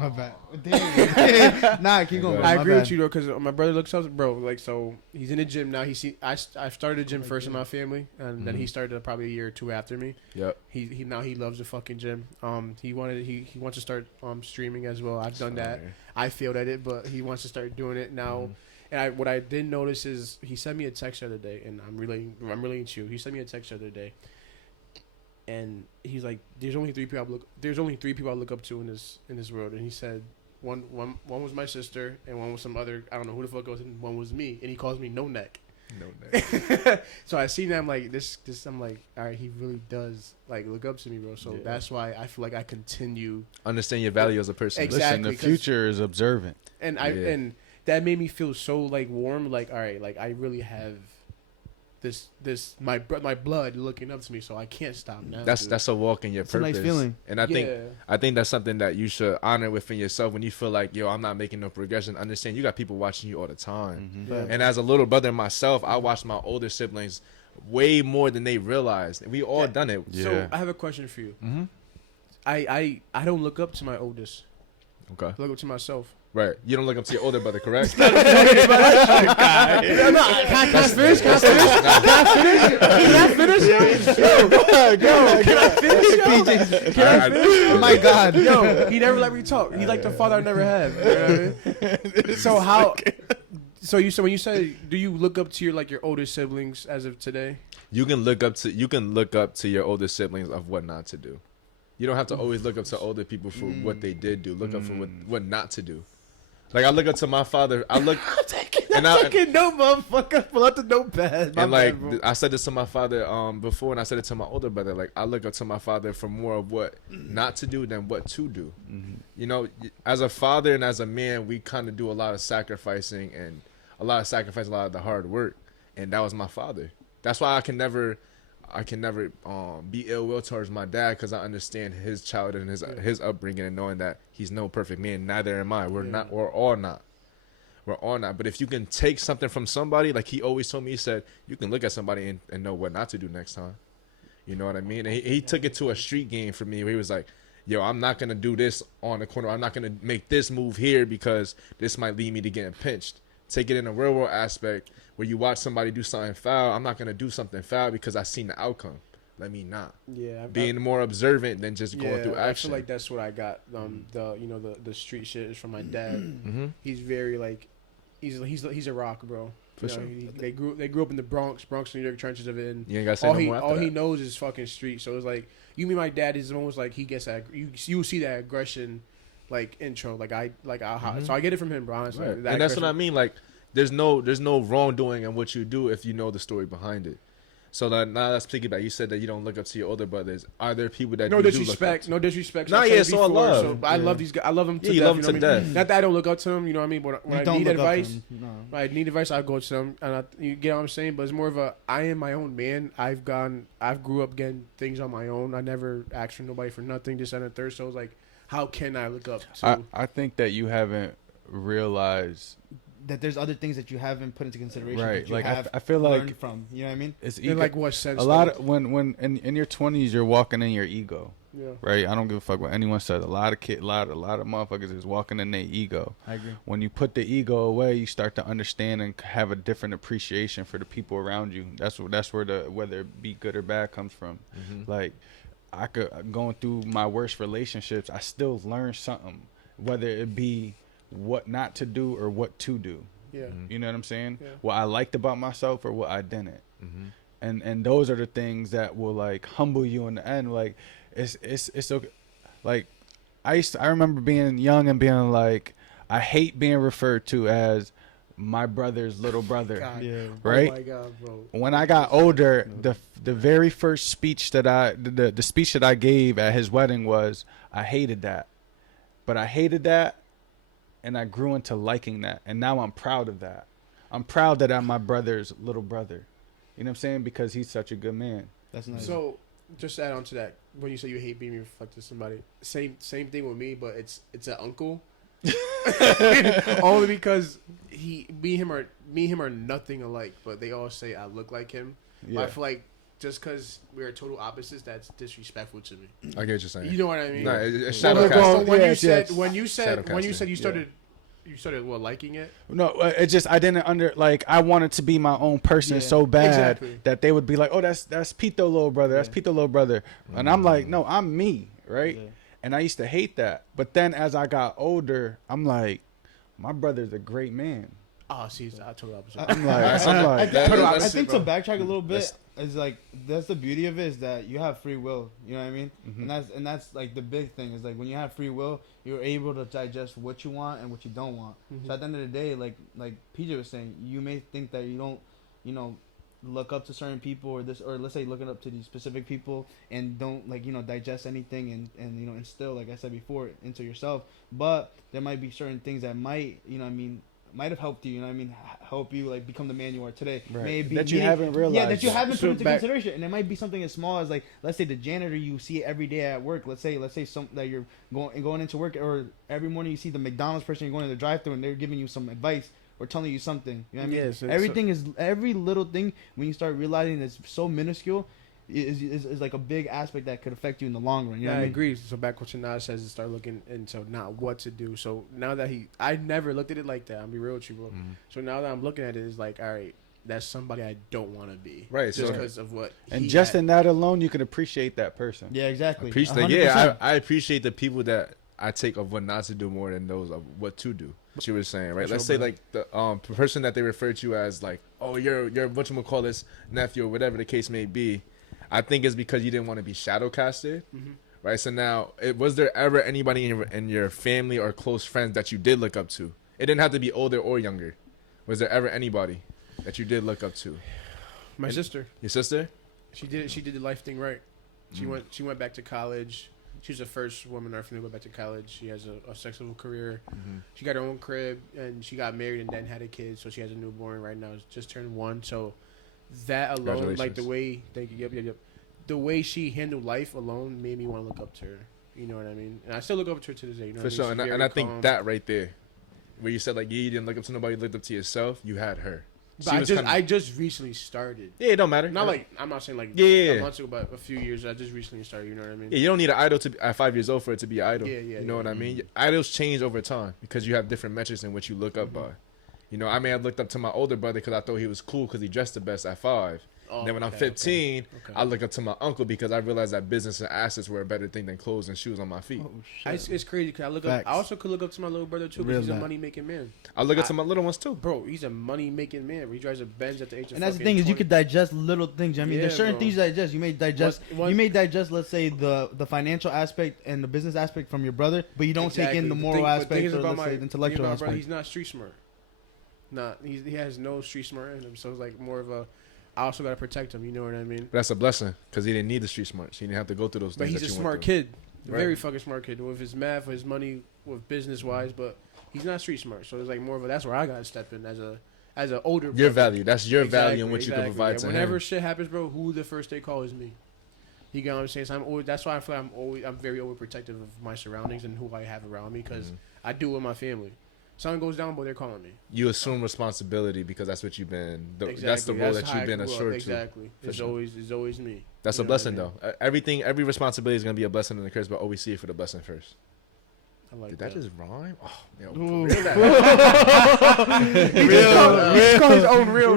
bad. Damn. Nah, keep going. Go bro. I My agree bad. with you though, because my brother looks up, bro. Like, so he's in the gym now. I started a gym first in my family, and then he started probably a year or two after me. yep. He now he loves the fucking gym. He wants to start streaming as well. I've done that. I failed at it, but he wants to start doing it now. And what I did notice is he sent me a text the other day, and I'm relating to you. He sent me a text the other day, and he's like, "There's only three people I look up to in this world." And he said, one was my sister, and one was some other, I don't know who the fuck it was, and one was me. And he calls me No Neck. No, no. So I see that, I'm like, this. I'm like, all right, he really does like look up to me, bro. So Yeah. that's why I feel like I continue, Understand your value as a person. Exactly. Listen, the 'cause- future is observant. and Yeah. and that made me feel so like warm, like all right, like I really have my blood looking up to me, so I can't stop now. That's dude. that's a walk in your It's a purpose. nice feeling. And I think Yeah. that's something that you should honor within yourself when you feel like, yo, I'm not making no progression. Understand you got people watching you all the time. Mhm. Yeah. And as a little brother myself, I watched my older siblings way more than they realized. We all Yeah. done it. Yeah. So I have a question for you. Mm-hmm. I don't look up to my oldest. Okay. I look up to myself. Right. You don't look up to your older brother, correct? No, can I finish? Can I finish? Oh my God. Yo, he never let me talk. He like the father I never had. You know what I mean? So how? So when you say, do you look up to your older siblings as of today? You can look up to your older siblings of what not to do. You don't have to always look up to older people for what they did do. Look up for what not to do. Like I look up to my father. I look I'm taking note, motherfucker. Pull out the notepad. and like I said this to my father before, and I said it to my older brother. Like I look up to my father for more of what not to do than what to do. You know, as a father and as a man, we kind of do a lot of sacrificing and a lot of the hard work. And that was my father. That's why I can never be ill will towards my dad, because I understand his childhood and his upbringing, and knowing that he's no perfect man. Neither am I. We're all not. But if you can take something from somebody, like he always told me, he said, you can look at somebody and know what not to do next time. You know what I mean? And he took it to a street game for me, where he was like, yo, I'm not going to do this on the corner. I'm not going to make this move here because this might lead me to getting pinched. Take it in a real world aspect where you watch somebody do something foul. I'm not going to do something foul because I seen the outcome. Let me not. Yeah, Being more observant than just going through I action. feel like that's what I got. The street shit is from my dad. Mm-hmm. He's very like, he's a rock, bro. For sure. They grew up in the Bronx, New York trenches of it. And You ain't got to say all no he more after all he that. knows is fucking street. So it's like you mean my dad is almost like he gets that you see that aggression, like intro, so I get it from him, bro. Honestly, Right. That And that's what I aggression- mean. Like, there's no wrongdoing in what you do if you know the story behind it. So that now let's piggyback. You said that you don't look up to your older brothers. Are there people that No you do disrespect, look up no disrespect. Nah, I said yeah, it it's all before, love. So I love these guys. I love them to Yeah, death. you love them know to what I mean? death. Not that I don't look up to them. You know what I mean? But when You I don't need look up to advice, him. No. when I need advice, I go to them, and you get what I'm saying. But it's more of a I am my own man. I've grew up getting things on my own. I never asked for nobody for nothing. This and the third. So it's like, how can I look up to? I think that you haven't realized, That there's other things that you haven't put into consideration. right? That you Like have I feel learned like from. You know what I mean? it's in ego. like what sense? A lot of when in your 20s you're walking in your ego, yeah. right? I don't give a fuck what anyone says. A lot of motherfuckers is walking in their ego. I agree. When you put the ego away, you start to understand and have a different appreciation for the people around you. That's where the whether it be good or bad comes from. Mhm. Like I could going through my worst relationships, I still learn something, whether it be what not to do or what to do. Yeah. You know what I'm saying? Yeah. What I liked about myself or what I didn't. Mhm. And those are the things that will like humble you in the end. Like it's okay. Like I remember being young and being like, I hate being referred to as my brother's little brother. God. Yeah. Right? Oh my God, bro. When I got older, the very first speech that the speech that I gave at his wedding was, I hated that. But I hated that, and I grew into liking that. And now I'm proud of that. I'm proud that I'm my brother's little brother. You know what I'm saying? Because he's such a good man. That's nice. So, just to add on to that, when you say you hate being reflected to somebody, same thing with me, but it's an uncle. Only because me and him are nothing alike, but they all say I look like him. Yeah. I feel like just because we're total opposites, that's disrespectful to me. I get what you're saying. You know what I mean? No, it's So shadow when casting. you said Shadowcasting. you started liking it. No, it just I didn't I wanted to be my own person Yeah. so bad Exactly. that they would be like, oh, that's Pete the little brother, that's Yeah. Pete the little brother, and I'm like, no, I'm me, right? Yeah. And I used to hate that, but then as I got older, I'm like, my brother's a great man. Oh, see, I total opposite. I'm like, I That's think it, to bro. backtrack a little bit is like that's the beauty of it is that you have free will. You know what I mean? Mhm. And that's like the big thing is like when you have free will, you're able to digest what you want and what you don't want. Mhm. So at the end of the day, like PJ was saying, you may think that you don't, look up to certain people or let's say looking up to these specific people and don't digest anything and instill, like I said before, into yourself. But there might be certain things that might might have helped you, help you like become the man you are today. Right. Maybe That you haven't realized. Yeah, that you haven't So put into back- consideration, and it might be something as small as like, let's say the janitor you see every day at work. Let's say some that you're going into work, or every morning you see the McDonald's person, you're going to the drive-thru and they're giving you some advice or telling you something. You know what I mean? Yes, and Everything is every little thing when you start realizing it's so minuscule is like a big aspect that could affect you in the long run. You know Yeah, what I I mean? agree. So back what Shanaz says is start looking into not what to do. So now that I never looked at it like that. I'll be real with you, bro. So now that I'm looking at it, it's like, all right, that's somebody I don't want to be. Right, Just so- because of what. and he just had. in that alone, you can appreciate that person. Yeah, exactly. Appreciate 100%. yeah, I appreciate the people that I take of what not to do more than those of what to do. What you were saying, right? For Let's sure, say like the person that they refer to you as like, oh, you're whatchamacallit's nephew or whatever the case may be. I think it's because you didn't want to be shadow casted, right? So now, was there ever anybody in your family or close friends that you did look up to? It didn't have to be older or younger. Was there ever anybody that you did look up to? My sister, Your sister? she did the life thing right. She went back to college. She was the first woman in our family to go back to college. She has a successful career. She got her own crib, and she got married and then had a kid. So she has a newborn right now. Just turned 1. So that alone, like the way, thank you, yep. The way she handled life alone made me want to look up to her. You know what I mean? And I still look up to her to this day. You know For what I sure. mean? And She's I very think calm. that right there, where you said like, yeah, you didn't look up to nobody, you looked up to yourself, you had her. But I just recently started. Yeah, it don't matter. Not like I'm not saying like Yeah. months ago, but a few years. I just recently started. You know what I mean? Yeah, you don't need an idol to be at 5 years old for it to be an idol. Yeah, You know what I mean? Idols change over time because you have different metrics in which you look up by. You know, I may have looked up to my older brother because I thought he was cool because he dressed the best at 5. Oh, Then when I'm okay, 15, okay. I look up to my uncle because I realized that business and assets were a better thing than clothes and shoes on my feet. Oh, shit. It's crazy because I look Facts. up. I also could look up to my little brother too Real because he's a that. money making man. I look up to my little ones too. Bro, he's a money making man. He drives a Benz at the age of. And that's the fucking thing is you 20. could digest little things. I mean, there's Yeah, certain bro. things you digest. You may digest. What- You may digest, let's say, the financial aspect and the business aspect from your brother, but you don't take in the moral but aspect thing is or about let's say my- the intellectual thing about my brother, aspect. he's not street smart. He has no street smart in him. So it's like more of a. I also gotta protect him. You know what I mean? But that's a blessing because he didn't need the street smarts. He didn't have to go through those But things. he's a that you smart went through. kid, Right. very fucking smart kid with his math, with his money, with business wise. But he's not street smart. So it's like more of a. That's where I gotta step in as an older. Your brother. value. That's your value in which you can Exactly. provide Yeah, to whenever him. shit happens, bro, who the first they call is me. You get what I'm saying? So that's why I feel like I'm very overprotective of my surroundings and who I have around me because I do it with my family. Something goes down, but they're calling me. You assume responsibility because that's what you've been. That's the Exactly. role That's that how you've been I grew up. assured to. Exactly. For It's sure. always me. That's You a know blessing, what I mean? though. Every responsibility is gonna be a blessing and a curse, but always see it for the blessing first. I like Did that just rhyme? Oh, yo, Ooh. He just called his own real.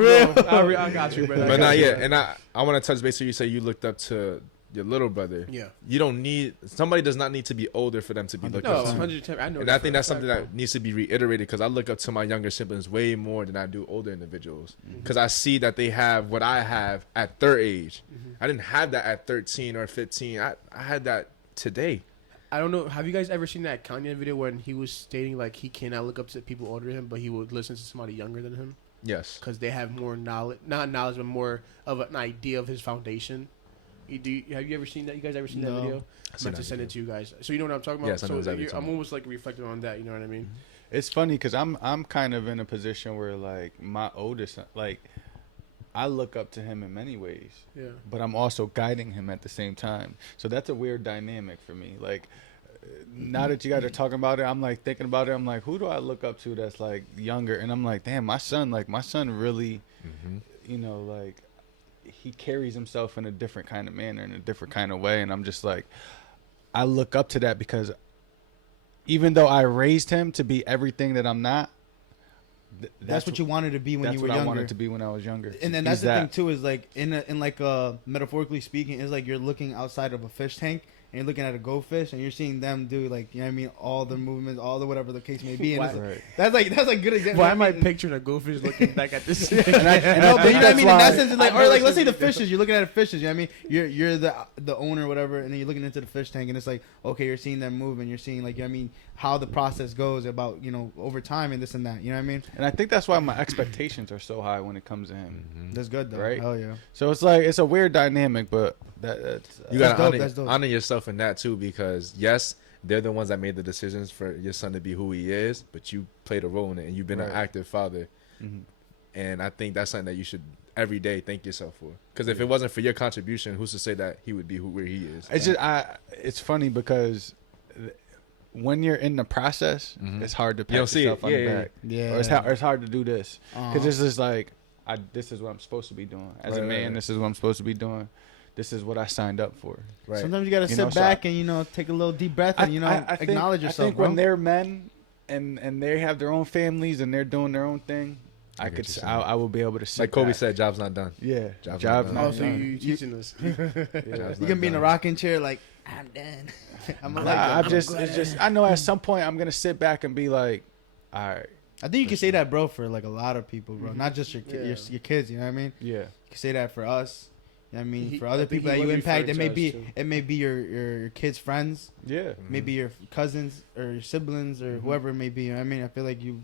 I got you, brother. I but got not you, yet. bro. And I want to touch base. So you say you looked up to your little brother. Yeah. You don't need somebody does not need to be older for them to be looked No, up to. 110. I know. And I think that's something that needs to be reiterated because I look up to my younger siblings way more than I do older individuals because I see that they have what I have at their age. I didn't have that at 13 or 15. I had that today. I don't know. Have you guys ever seen that Kanye video when he was stating like he cannot look up to people older than him, but he would listen to somebody younger than him Yes. because they have more knowledge, not knowledge, but more of an idea of his foundation. Have you ever seen that? You guys ever seen that No. video? I'm about to send it to you guys. So you know what I'm talking about? Yes, I know so exactly what you're I'm talking almost like reflecting on that. You know what I mean? It's funny because I'm kind of in a position where like my oldest, like I look up to him in many ways, Yeah. but I'm also guiding him at the same time. So that's a weird dynamic for me. Like now that you guys are talking about it, I'm like thinking about it. I'm like, who do I look up to that's like younger? And I'm like, damn, my son really, you know, like he carries himself in a different kind of manner, in a different kind of way. And I'm just like, I look up to that because even though I raised him to be everything that I'm not, That's what you wanted to be when you were that's what younger. I wanted to be when I was younger. And then that's the thing too is like in like metaphorically speaking, is like you're looking outside of a fish tank and you're looking at a goldfish and you're seeing them do like, you know what I mean, all the movements, all the whatever the case may be. And Right. that's like good example. Why am I picturing a goldfish looking back at this? No, but you know what I mean. In that sense, it's like, I've or never like, let's say seen the it. fishes. You're looking at the fishes. You know what I mean? You're the owner, or whatever, and then you're looking into the fish tank, and it's like, okay, you're seeing them move, and you're seeing like, you know what I mean, how the process goes about, you know, over time and this and that. You know what I mean? And I think that's why my expectations are so high when it comes to him. That's good though. Right? Hell yeah. So it's like it's a weird dynamic, but that's You That's gotta dope, that's dope. honor yourself in that too, because yes, they're the ones that made the decisions for your son to be who he is, but you played a role in it, and you've been an Right. active father. Mhm. And I think that's something that you should every day thank yourself for. Because if it wasn't for your contribution, who's to say that he would be where he is? It's just it's funny because when you're in the process, it's hard to pat You don't see yourself it. on Yeah, the yeah, back. yeah. Or it's hard to do this because Uh-huh. it's just like this is what I'm supposed to be doing as a Right, man. right. This is what I'm supposed to be doing. This is what I signed up for. Right. Sometimes you gotta You sit know, so back and, you know, take a little deep breath and, you know, acknowledge yourself, I think bro. when they're men and they have their own families and they're doing their own thing, I I get could you saying. I will be able to sit Like Kobe back. said, job's not done. Yeah, Job's job's not not done. Oh, so done. you teaching us? Job's You not can be in a done. rocking chair like, I'm done. I'm Nah, like, I'm just it's just I know at some point I'm gonna sit back and be like, all right, I think you can say that, bro, for like a lot of people, bro. Not just your Yeah. your kids. You know what I mean? yeah. You can say that for us. You know what I mean? He- For I other think people he that you was impact, referring to us, too. it may be your kids' friends, Yeah. maybe your cousins or your siblings or whoever it may be. You know what I mean? I feel like you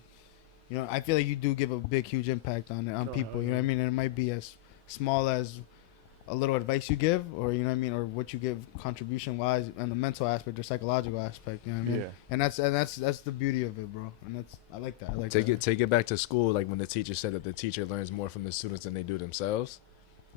know, I feel like you do give a big, huge impact on Oh, people. hell You know what I mean? And it might be as small as a little advice you give, or you know what I mean, or what you give contribution wise, and the mental aspect or psychological aspect. You know what I mean? Yeah. And that's the beauty of it, bro. And I like that. I like Take that. it back to school, like when the teacher said that the teacher learns more from the students than they do themselves.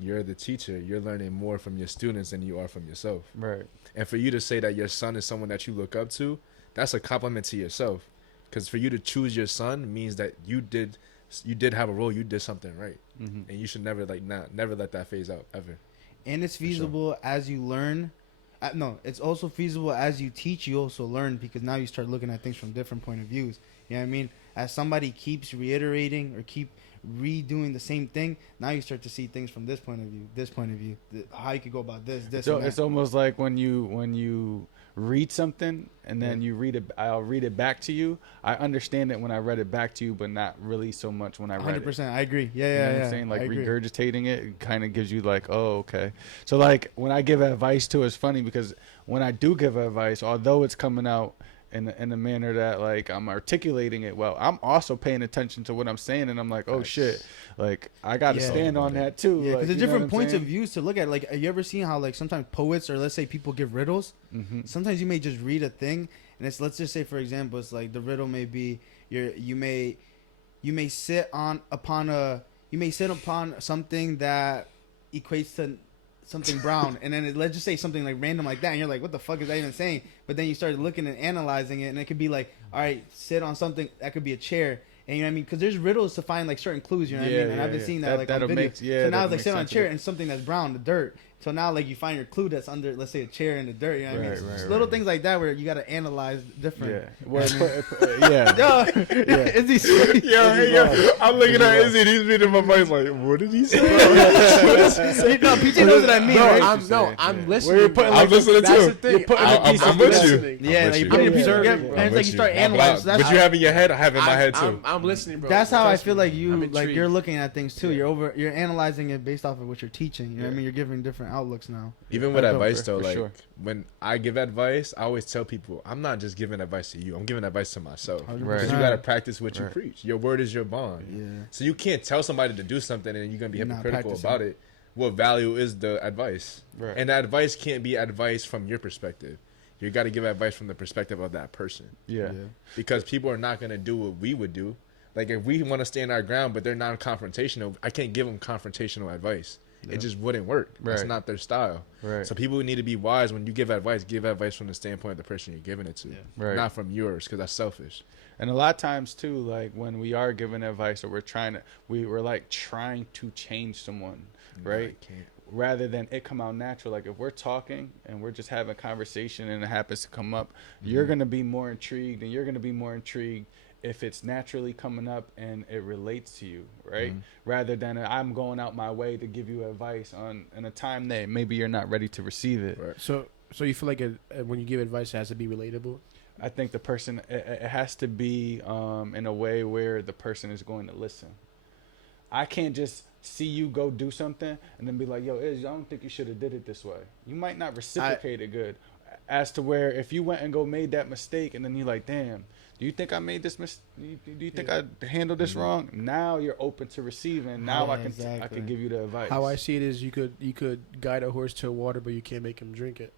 You're the teacher. You're learning more from your students than you are from yourself. Right. And for you to say that your son is someone that you look up to, that's a compliment to yourself. Because for you to choose your son means that you did have a role. You did something right, Mm-hmm. and you should never never let that phase out ever. And it's For sure. feasible as you learn. No, it's also feasible as you teach. You also learn because now you start looking at things from different point of views. You know what I mean? As somebody keeps reiterating or keep redoing the same thing, now you start to see things from this point of view, how you could go about this. So and it's that. almost like when you read something and then you read it. I'll read it back to you. I understand it when I read it back to you, but not really so much when I read 100%. it. I agree. Yeah, You know yeah, what yeah. I'm saying? I Like agree. regurgitating it kind of gives you like, oh, okay. So like when I give advice too, it's funny because when I do give advice, although it's coming out in a manner that like I'm articulating it well, I'm also paying attention to what I'm saying, and I'm like, oh Nice. shit, like I got to Yeah. stand on that too. Yeah, like, because there's you know different what I'm points of saying? views to look at. Like, have you ever seen how like sometimes poets or let's say people give riddles? Mhm. Sometimes you may just read a thing, and it's, let's just say for example, it's like the riddle may be you may sit upon something that equates to something brown, and then let's just say something like random like that, and you're like, what the fuck is that even saying? But then you start looking and analyzing it, and it could be like, all right, sit on something that could be a chair. And you know what I mean? Because there's riddles to find like certain clues, you know what I Yeah, mean? And I've been yeah. seeing that like on That'll video. make- So yeah, now that'll it's like make sit on a sense chair of it. and something that's brown, the dirt. So now like you find your clue that's under, let's say, a chair in the dirt. You know what I mean? Right, It's right, just little right. things like that where you got to analyze different. Yeah. Well, yeah. Yo, Yeah. is he sweet? I'm looking at Izzy. He's reading my voice like, what did he say? No, PJ knows what I mean, No, right? I'm listening. Where you're putting, I'm listening That's too. the thing. You're putting I'm, a piece of with you. listening. Yeah, with like you. you put your I'm piece together, observing, and it's like you start But analyzing. So what that's you have in your head, I have in my head too. I'm listening, bro. That's how I Trust feel me. like I'm you like intrigued. you're looking at things too. You're analyzing it based off of what you're teaching. You know what I mean? You're giving different different outlooks now. Even with I know, advice, for though, like sure. when I give advice, I always tell people, I'm not just giving advice to you. I'm giving advice to myself. 100%. Because you got to practice what you Right. preach. Your word is your bond. Yeah. So you can't tell somebody to do something and you're going to be You're not hypocritical practicing. about it. What value is the advice? Right. And the advice can't be advice from your perspective. You got to give advice from the perspective of that person. Yeah. Because people are not going to do what we would do. Like if we want to stand our ground, but they're non-confrontational, I can't give them confrontational advice. It just wouldn't work. That's Right. not their style. Right. So people need to be wise when you give advice from the standpoint of the person you're giving it to, Right. not from yours, because that's selfish. And a lot of times too, like when we are giving advice or we're like trying to change someone, right? I can't. Rather than it come out natural. Like if we're talking and we're just having a conversation and it happens to come up, you're gonna be more intrigued, and you're gonna be more intrigued if it's naturally coming up and it relates to you, right? Rather than I'm going out my way to give you advice on in a time that maybe you're not ready to receive it. Right. So you feel like when you give advice, it has to be relatable? I think the person it has to be in a way where the person is going to listen. I can't just see you go do something and then be like, yo, Iz, I don't think you should have did it this way. You might not reciprocate it good. As to where if you went and go made that mistake and then you're like, damn, do you think I made this mistake? Do you think I handled this wrong? Now you're open to receiving. Now Yeah, I can exactly. give you the advice. How I see it is you could guide a horse to water, but you can't make him drink it.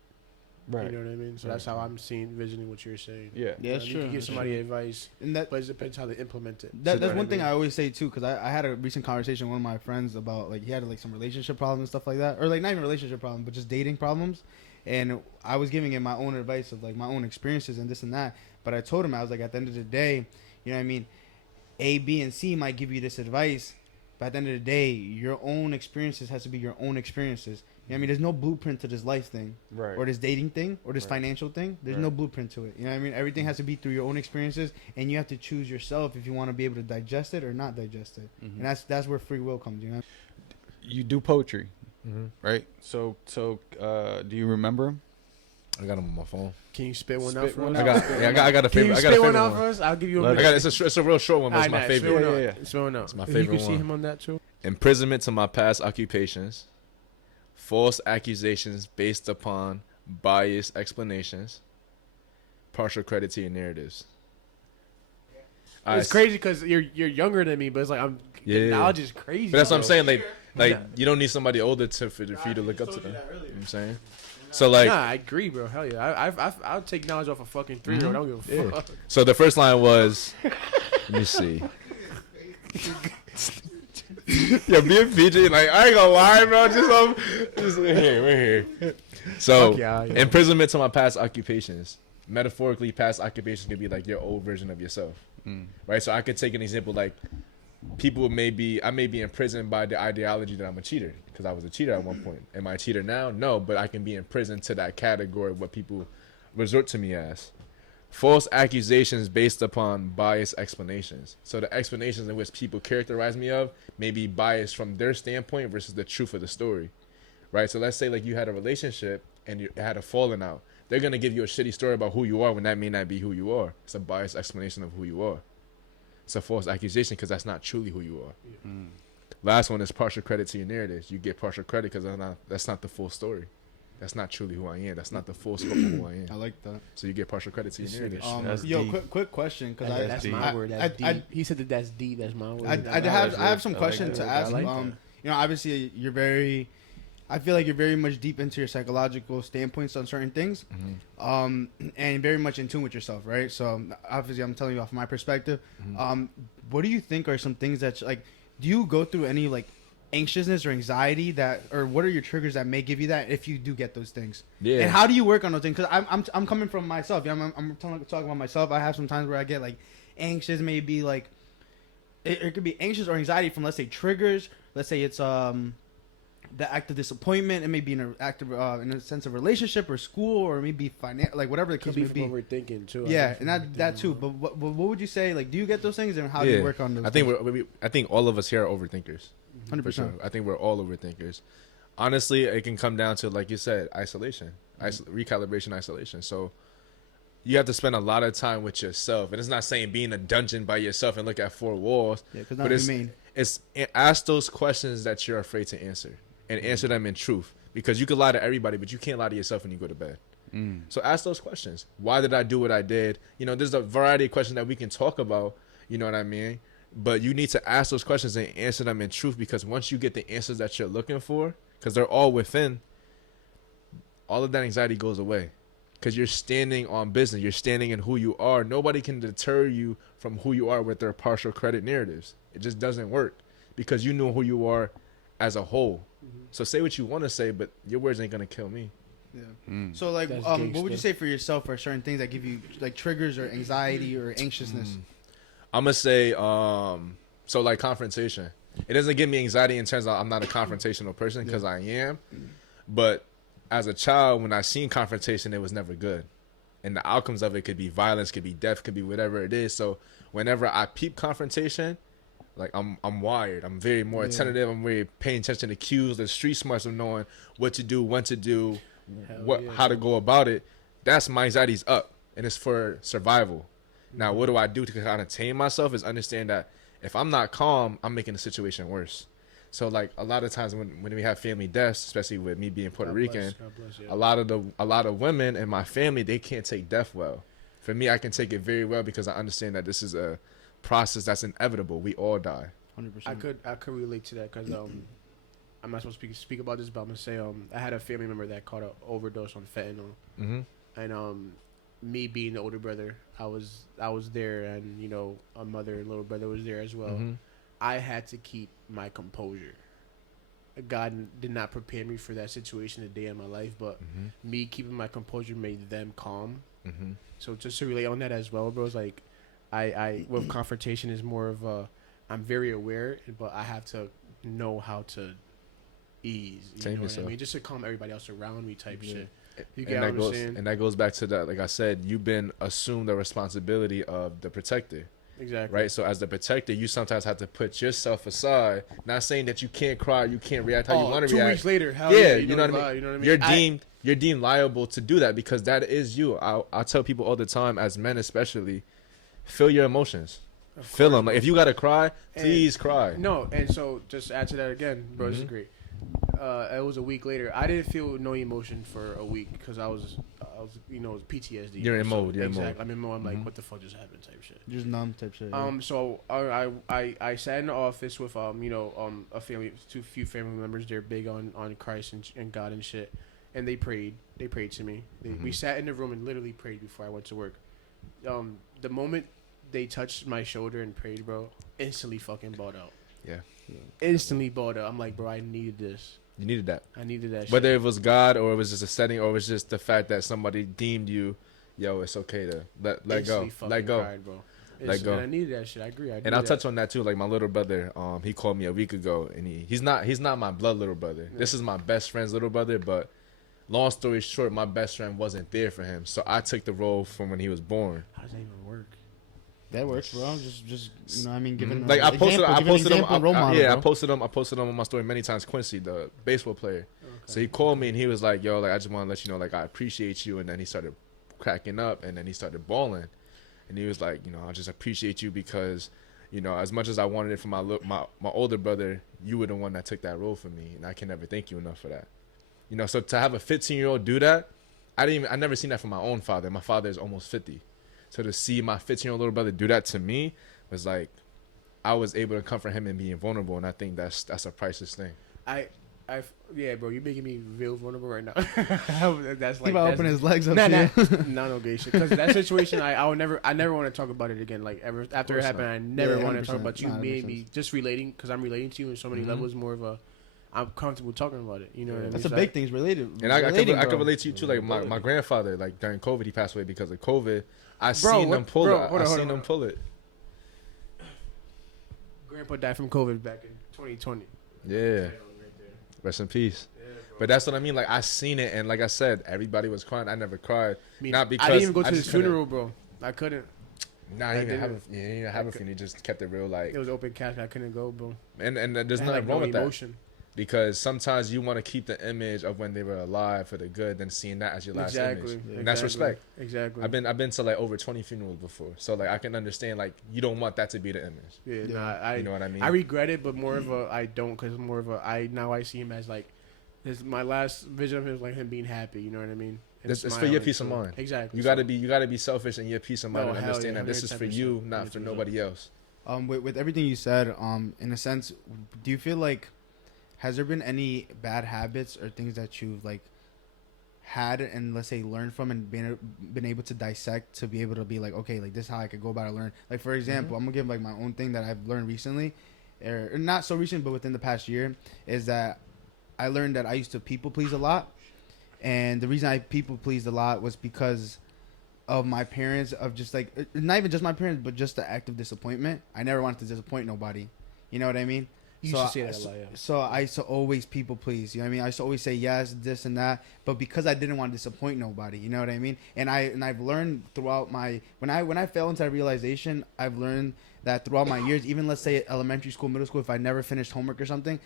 right. You know what I mean? So that's how I'm envisioning what you're saying. Yeah. Yeah, that's You true. can give that's somebody true. advice, And that, but it depends how they implement it. That's You know one what thing mean? I always say too, because I had a recent conversation with one of my friends about like he had like some relationship problems and stuff like that, or like not even relationship problems, but just dating problems. And I was giving him my own advice of like my own experiences and this and that. But I told him, I was like, at the end of the day, you know what I mean? A, B, and C might give you this advice, but at the end of the day, your own experiences has to be your own experiences. You know what I mean? There's no blueprint to this life thing, Right. or this dating thing, or this Right. financial thing. There's Right. no blueprint to it. You know what I mean? Everything has to be through your own experiences, and you have to choose yourself if you want to be able to digest it or not digest it. Mhm. And that's where free will comes. You know? You do poetry, Mm-hmm. right? So do you remember 'em? I got them on my phone. Can you spit one Spit out for one us? out. I got a Can you favorite. I got a spit one favorite out one. for us? I'll give you a Let minute. It's a real short one, but it's my Spit favorite. one Yeah, out. yeah. Spit one out. It's my You favorite can see one. him on that too. Imprisonment to my past occupations, false accusations based upon biased explanations, partial credit to your narratives. It's crazy because you're younger than me, but it's like Yeah. knowledge is crazy. But that's what I'm bro. saying. Like Yeah. you don't need somebody older for you to look up to them. You know what I'm saying? So like, Nah, I agree, bro. Hell yeah. I'll take knowledge off a fucking 3-year-old. I don't give a Yeah. fuck. so the first line was, let me see. Yeah, me and PJ, like I ain't gonna lie, bro. Just we're here. So Fuck yeah. imprisonment to my past occupations. Metaphorically, past occupations could be like your old version of yourself, right? So I could take an example like I may be imprisoned by the ideology that I'm a cheater because I was a cheater at one point. Am I a cheater now? No, but I can be imprisoned to that category of what people resort to me as. False accusations based upon biased explanations. So the explanations in which people characterize me of may be biased from their standpoint versus the truth of the story, right? So let's say like you had a relationship and you had a falling out. They're going to give you a shitty story about who you are when that may not be who you are. It's a biased explanation of who you are. It's a false accusation because that's not truly who you are. Last one is partial credit to your narratives. You get partial credit because that's not the full story. That's not truly who I am. That's not the full scope of who I am. I like that. So you get partial credit to your narratives. That's Yo, deep. quick question, because That's deep. my word. That's I- deep. He said that that's deep. That's my word. I have some I like questions that. to I ask. like that. You know, obviously you're very. I feel like you're very much deep into your psychological standpoints on certain things, and very much in tune with yourself, right? So obviously, I'm telling you off my perspective. What do you think are some things that like? Do you go through any like anxiousness or anxiety or what are your triggers that may give you that if you do get those things? Yeah. And how do you work on those things? Because I'm coming from myself. Yeah, I'm talking about myself. I have some times where I get like anxious, maybe like it could be anxious or anxiety from, let's say, triggers. Let's say it's the act of disappointment. It may be in a act of in a sense of relationship or school or maybe like whatever the Could case be may from be. overthinking too. Yeah, and that too. But what would you say? Like, do you get those things, and how do you work on those? I think I think all of us here are overthinkers. 100%. For sure. I think we're all overthinkers. Honestly, it can come down to, like you said, isolation, recalibration, isolation. So you have to spend a lot of time with yourself, and it's not saying be in a dungeon by yourself and look at four walls. Yeah, because but that's what you mean. it's ask those questions that you're afraid to answer and answer them in truth. because you can lie to everybody, but you can't lie to yourself when you go to bed. So ask those questions. Why did I do what I did? You know, there's a variety of questions that we can talk about. You know what I mean? But you need to ask those questions and answer them in truth, because once you get the answers that you're looking for, because they're all within, all of that anxiety goes away. Because you're standing on business. You're standing in who you are. Nobody can deter you from who you are with their partial credit narratives. It just doesn't work, because you know who you are as a whole. So say what you want to say, but your words ain't going to kill me. Yeah. So like, That's what would gangsta. you say for yourself for certain things that give you like triggers or anxiety or anxiousness? I'm going to say, so like confrontation. It doesn't give me anxiety in terms of I'm not a confrontational person, because I am. But as a child, when I seen confrontation, it was never good. And the outcomes of it could be violence, could be death, could be whatever it is. So whenever I peep confrontation, like I'm wired. I'm very more attentive. I'm very paying attention to cues, the street smarts of knowing what to do, when to do, how to go about it. That's my anxiety's up, and it's for survival. Now, what do I do to kind of tame myself is understand that if I'm not calm, I'm making the situation worse. So like a lot of times when we have family deaths, especially with me being Puerto Rican, a lot of women in my family, they can't take death well. For me, I can take it very well, because I understand that this is a process that's inevitable. We all die. 100%. I could relate to that, because I'm not supposed to speak about this, but I'm gonna say I had a family member that caught an overdose on fentanyl, and me being the older brother, I was there, and you know, a mother and little brother was there as well. I had to keep my composure. God did not prepare me for that situation a day in my life, but me keeping my composure made them calm. So just to relate on that as well, bro, it's like I with confrontation is more of a, I'm very aware, but I have to know how to ease. You know what I mean? Just to calm everybody else around me type shit. You get what I'm saying? And that goes back to that, like I said, you've been assumed the responsibility of the protector. Exactly. Right? So as the protector, you sometimes have to put yourself aside. Not saying that you can't cry, you can't react how you want to react. 2 weeks later, you know what I mean? You're deemed liable to do that, because that is you. I tell people all the time, as men especially, feel your emotions. Feel them. Like if you gotta cry, please cry. No, and so just add to that again, bro. This is great. It was a week later. I didn't feel no emotion for a week, because I was, you know, PTSD. You're in mode. You're in mode. I'm in mode. I'm like, what the fuck just happened, type shit. Just numb type shit. So I sat in the office with you know, a few family members. They're big on Christ and God and shit, and they prayed. They prayed to me. We sat in the room and literally prayed before I went to work. The moment they touched my shoulder and prayed, bro, instantly fucking balled out. Yeah. Instantly balled out. I'm like, bro, I needed this. You needed that. I needed that shit. Whether it was God, or it was just a setting, or it was just the fact that somebody deemed you, yo, it's okay to let go. Let go. Cried, bro. Let go. And I needed that shit. I agree. And I'll touch on that too. Like my little brother, he called me a week ago, and he's not my blood little brother. Yeah. This is my best friend's little brother, but long story short, my best friend wasn't there for him. So I took the role from when he was born. How does that even work? That works, bro. Just you know what I mean, giving like I posted him. I posted him on my story many times. Quincy, the baseball player. Okay. So he called me and he was like, "Yo, like I just want to let you know, like I appreciate you." And then he started cracking up, and then he started bawling, and he was like, "You know, I just appreciate you because, you know, as much as I wanted it for my older brother, you were the one that took that role for me, and I can never thank you enough for that." You know, so to have a 15-year-old do that, I never seen that from my own father. My father is almost 50. So to see my 15-year-old little brother do that to me was like, I was able to comfort him and being vulnerable, and I think that's a priceless thing. Yeah, bro, you're making me real vulnerable right now. That's like, he about open his legs up. No gay shit. Because that situation, I never want to talk about it again. Like ever after it happened, I never want to talk about you. Maybe just relating, because I'm relating to you in so many levels. More of a, I'm comfortable talking about it. You know what I mean? That's a big thing. It's related. And I can relate to you too. Like my grandfather, like during COVID, he passed away because of COVID. I seen them pull it. Grandpa died from COVID back in 2020. Yeah. Rest in peace. Yeah, but that's what I mean. Like I seen it, and like I said, everybody was crying. I never cried. Not because I didn't even go to his funeral, bro. I couldn't. Nah, he didn't have a funeral. He just kept it real. Like it was open casket. I couldn't go, bro. And there's nothing wrong with that. Because sometimes you want to keep the image of when they were alive for the good, than seeing that as your last image. And that's respect. Exactly. I've been to like over 20 funerals before, so like I can understand like you don't want that to be the image. Yeah. Nah, you know what I mean. I regret it, but more of a I don't, because more of a I see him as like My last vision of him was like him being happy. You know what I mean? And It's for your smiling, peace of so- mind. Exactly. You so- gotta be selfish and your peace of mind No, and hell understand yeah, that this is for 110%, you, not for 110%. nobody else. With everything you said, in a sense, do you feel like has there been any bad habits or things that you've like had and let's say learned from and been able to dissect to be able to be like, okay, like this is how I could go about it, learn. Like for example, I'm gonna give like my own thing that I've learned recently, or not so recent, but within the past year, is that I learned that I used to people please a lot, and the reason I people pleased a lot was because of my parents, of just like not even just my parents, but just the act of disappointment. I never wanted to disappoint nobody. You know what I mean? You used to say that a lot, yeah. So I used to always people please. You know what I mean? I used to always say yes, this and that, but because I didn't want to disappoint nobody. You know what I mean? And I've learned throughout my when I fell into that realization, I've learned that throughout my years, even let's say elementary school, middle school, if I never finished homework or something,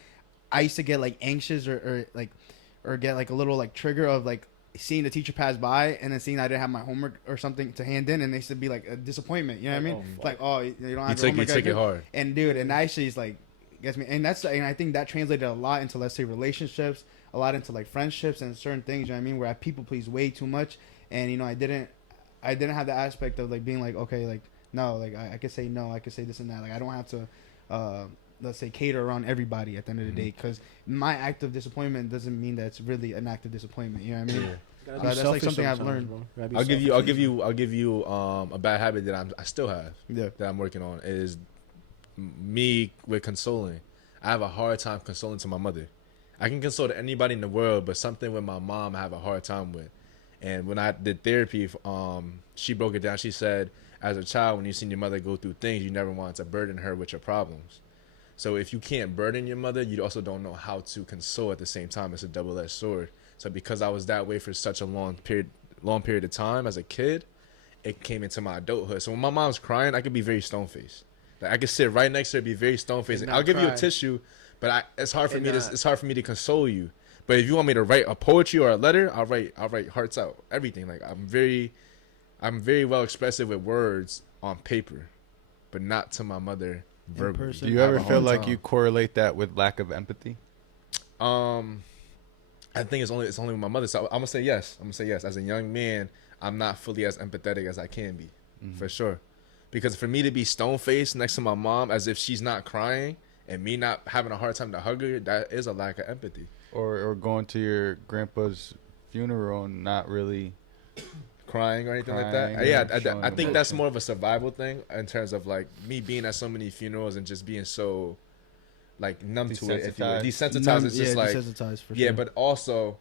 I used to get like anxious or get like a little like trigger of like seeing the teacher pass by and then seeing I didn't have my homework or something to hand in, and they used to be like a disappointment. You know what I mean? Fuck. Like, oh, you don't have You take homework. it hard. And dude, and actually it's like gets me, and I think that translated a lot into, let's say, relationships, a lot into like friendships and certain things. You know what I mean? Where I people please way too much, and you know I didn't have the aspect of like being like, okay, like no, like I could say no, I could say this and that. Like I don't have to let's say cater around everybody at the end of the day, because my act of disappointment doesn't mean that it's really an act of disappointment. You know what I mean? Gotta So be that's like selfish something I've sometimes, learned. bro. Gotta be I'll give selfish you a bad habit that I still have Yeah. that I'm working on is me with consoling. I have a hard time consoling to my mother. I can console to anybody in the world, but something with my mom I have a hard time with. And when I did therapy, she broke it down. She said, as a child, when you seen your mother go through things, you never wanted to burden her with your problems. So if you can't burden your mother, you also don't know how to console at the same time. It's a double-edged sword. So because I was that way for such a long period of time as a kid, it came into my adulthood. So when my mom's crying, I could be very stone-faced. Like I could sit right next to her, be very stone-faced. And I'll not give you a cry. tissue, but it's hard for And me to not- it's hard for me to console you. But if you want me to write a poetry or a letter, I'll write hearts out, everything. Like I'm very well expressive with words on paper, but not to my mother verbally. person. Do you I have ever a feel hard like time. you correlate that with lack of empathy? I think it's only with my mother. So I'm gonna say yes. As a young man, I'm not fully as empathetic as I can be, for sure. Because for me to be stone faced next to my mom as if she's not crying and me not having a hard time to hug her, that is a lack of empathy. Or going to your grandpa's funeral and not really Crying or anything like Crying that. Yeah, or showing I think that's emotion. more of a survival thing in terms of like me being at so many funerals and just being so like numb to it. If you will. Desensitized is just like desensitized for yeah, sure. but also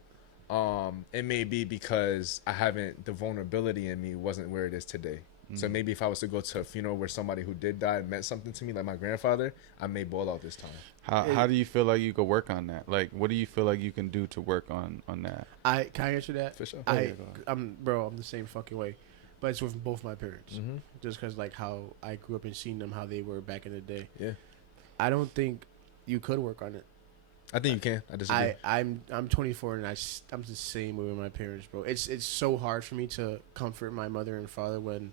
it may be because the vulnerability in me wasn't where it is today. So maybe if I was to go to a funeral where somebody who did die meant something to me, like my grandfather, I may ball out this time. How do you feel like you could work on that? Like, what do you feel like you can do to work on that? Can I answer that? For sure. I'm the same fucking way, but it's with both my parents. Mm-hmm. Just because like how I grew up and seen them how they were back in the day. Yeah, I don't think you could work on it. I think you can. I disagree. I'm 24 and I'm the same way with my parents, bro. It's so hard for me to comfort my mother and father when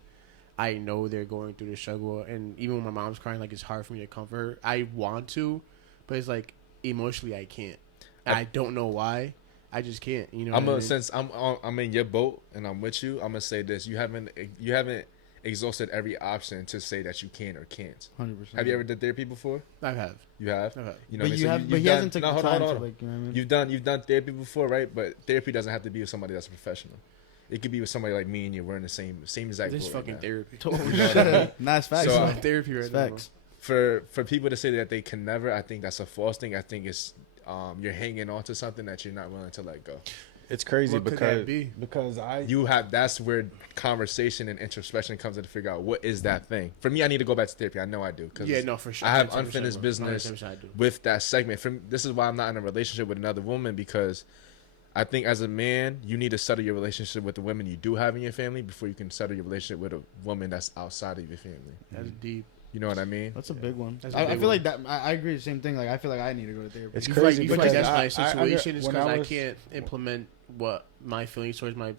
I know they're going through the struggle, and even when my mom's crying, like it's hard for me to comfort her. I want to, but it's like emotionally I can't. And I don't know why. I just can't. You know. Since I'm in your boat and I'm with you, I'm gonna say this: you haven't exhausted every option to say that you can or can't. 100%. Have you ever did therapy before? I have. You have. I have. You know, But what I mean? you So have, you've but he done- hasn't took no, the hold on, time hold to on. like, you know what I mean? You've done therapy before, right? But therapy doesn't have to be with somebody that's a professional. It could be with somebody like me and you. We're in the same exact This is boat right fucking now. therapy. Nice facts. So, This is bro. my therapy right It's now. facts. For people to say that they can never, I think that's a false thing. I think it's you're hanging on to something that you're not willing to let go. It's crazy What could that be? because That's where conversation and introspection comes in to figure out what is that thing. For me, I need to go back to therapy. I know I do. Cause Yeah, no, for sure. I have 110%, unfinished bro. business 110% I do. with that segment. This is why I'm not in a relationship with another woman, because I think as a man, you need to settle your relationship with the women you do have in your family before you can settle your relationship with a woman that's outside of your family. That's deep. You know what I mean? That's a big one. That's a I big feel one. like that. I agree the same thing. Like I feel like I need to go to therapy. It's You feel like, crazy you feel like because that's my I- situation is when because I was- can't implement what my feelings towards my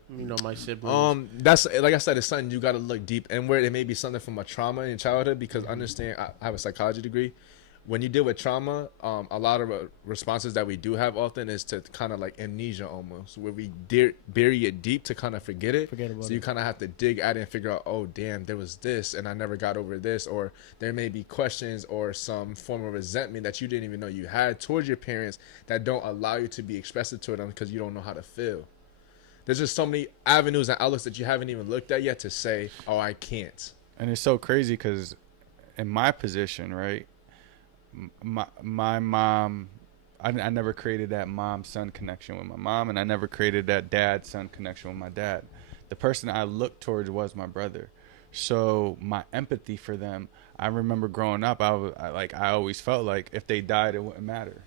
siblings. That's like I said, it's something you got to look deep inward. It may be something from a trauma in childhood, because understand, I have a psychology degree. when you deal with trauma, a lot of responses that we do have often is to kind of like amnesia almost, where we bury it deep to kind of forget it. So you kind of have to dig at it and figure out, oh, damn, there was this and I never got over this. Or there may be questions or some form of resentment that you didn't even know you had towards your parents that don't allow you to be expressive to them because you don't know how to feel. There's just so many avenues and outlets that you haven't even looked at yet to say, oh, I can't. And it's so crazy because in my position, right, my mom, I never created that mom-son connection with my mom, and I never created that dad-son connection with my dad. The person I looked towards was my brother. So my empathy for them, I remember growing up, I always felt like if they died, it wouldn't matter.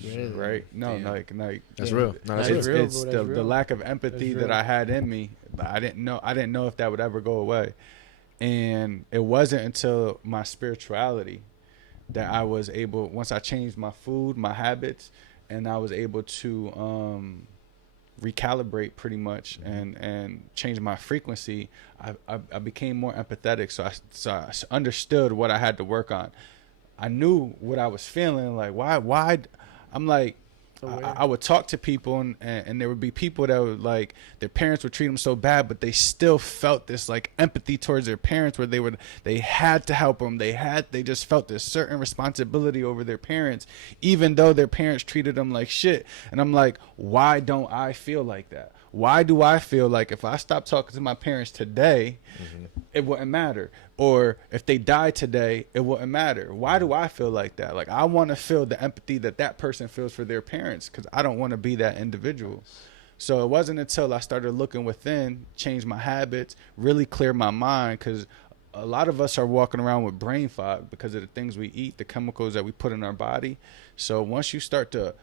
Shit. Right? No, Damn. like That's real. No, that's That's real. real, it's bro, the that's real. lack of empathy That's that real. I had in me. But I didn't know if that would ever go away. And it wasn't until my spirituality that I was able, once I changed my food, my habits, and I was able to recalibrate pretty much and change my frequency, I became more empathetic. So I understood what I had to work on. I knew what I was feeling. Like, why? I'm like, I would talk to people and there would be people that would like, their parents would treat them so bad, but they still felt this like empathy towards their parents where they had to help them. They just felt this certain responsibility over their parents, even though their parents treated them like shit. And I'm like, why don't I feel like that? Why do I feel like if I stop talking to my parents today, it wouldn't matter? Or if they died today, it wouldn't matter. Why do I feel like that? Like, I want to feel the empathy that person feels for their parents because I don't want to be that individual. So it wasn't until I started looking within, changed my habits, really clear my mind, because a lot of us are walking around with brain fog because of the things we eat, the chemicals that we put in our body. So once you start to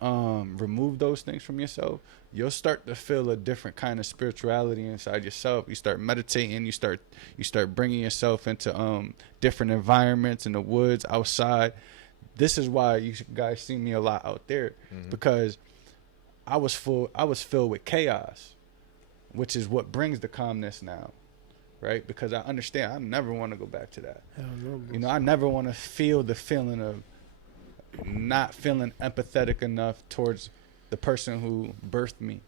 remove those things from yourself, you'll start to feel a different kind of spirituality inside yourself. You start meditating, you start bringing yourself into different environments in the woods, outside. This is why you guys see me a lot out there, because I was filled with chaos, which is what brings the calmness now, right? Because I understand I never want to go back to that. Hell no, bro. You know, I never want to feel the feeling of not feeling empathetic enough towards the person who birthed me.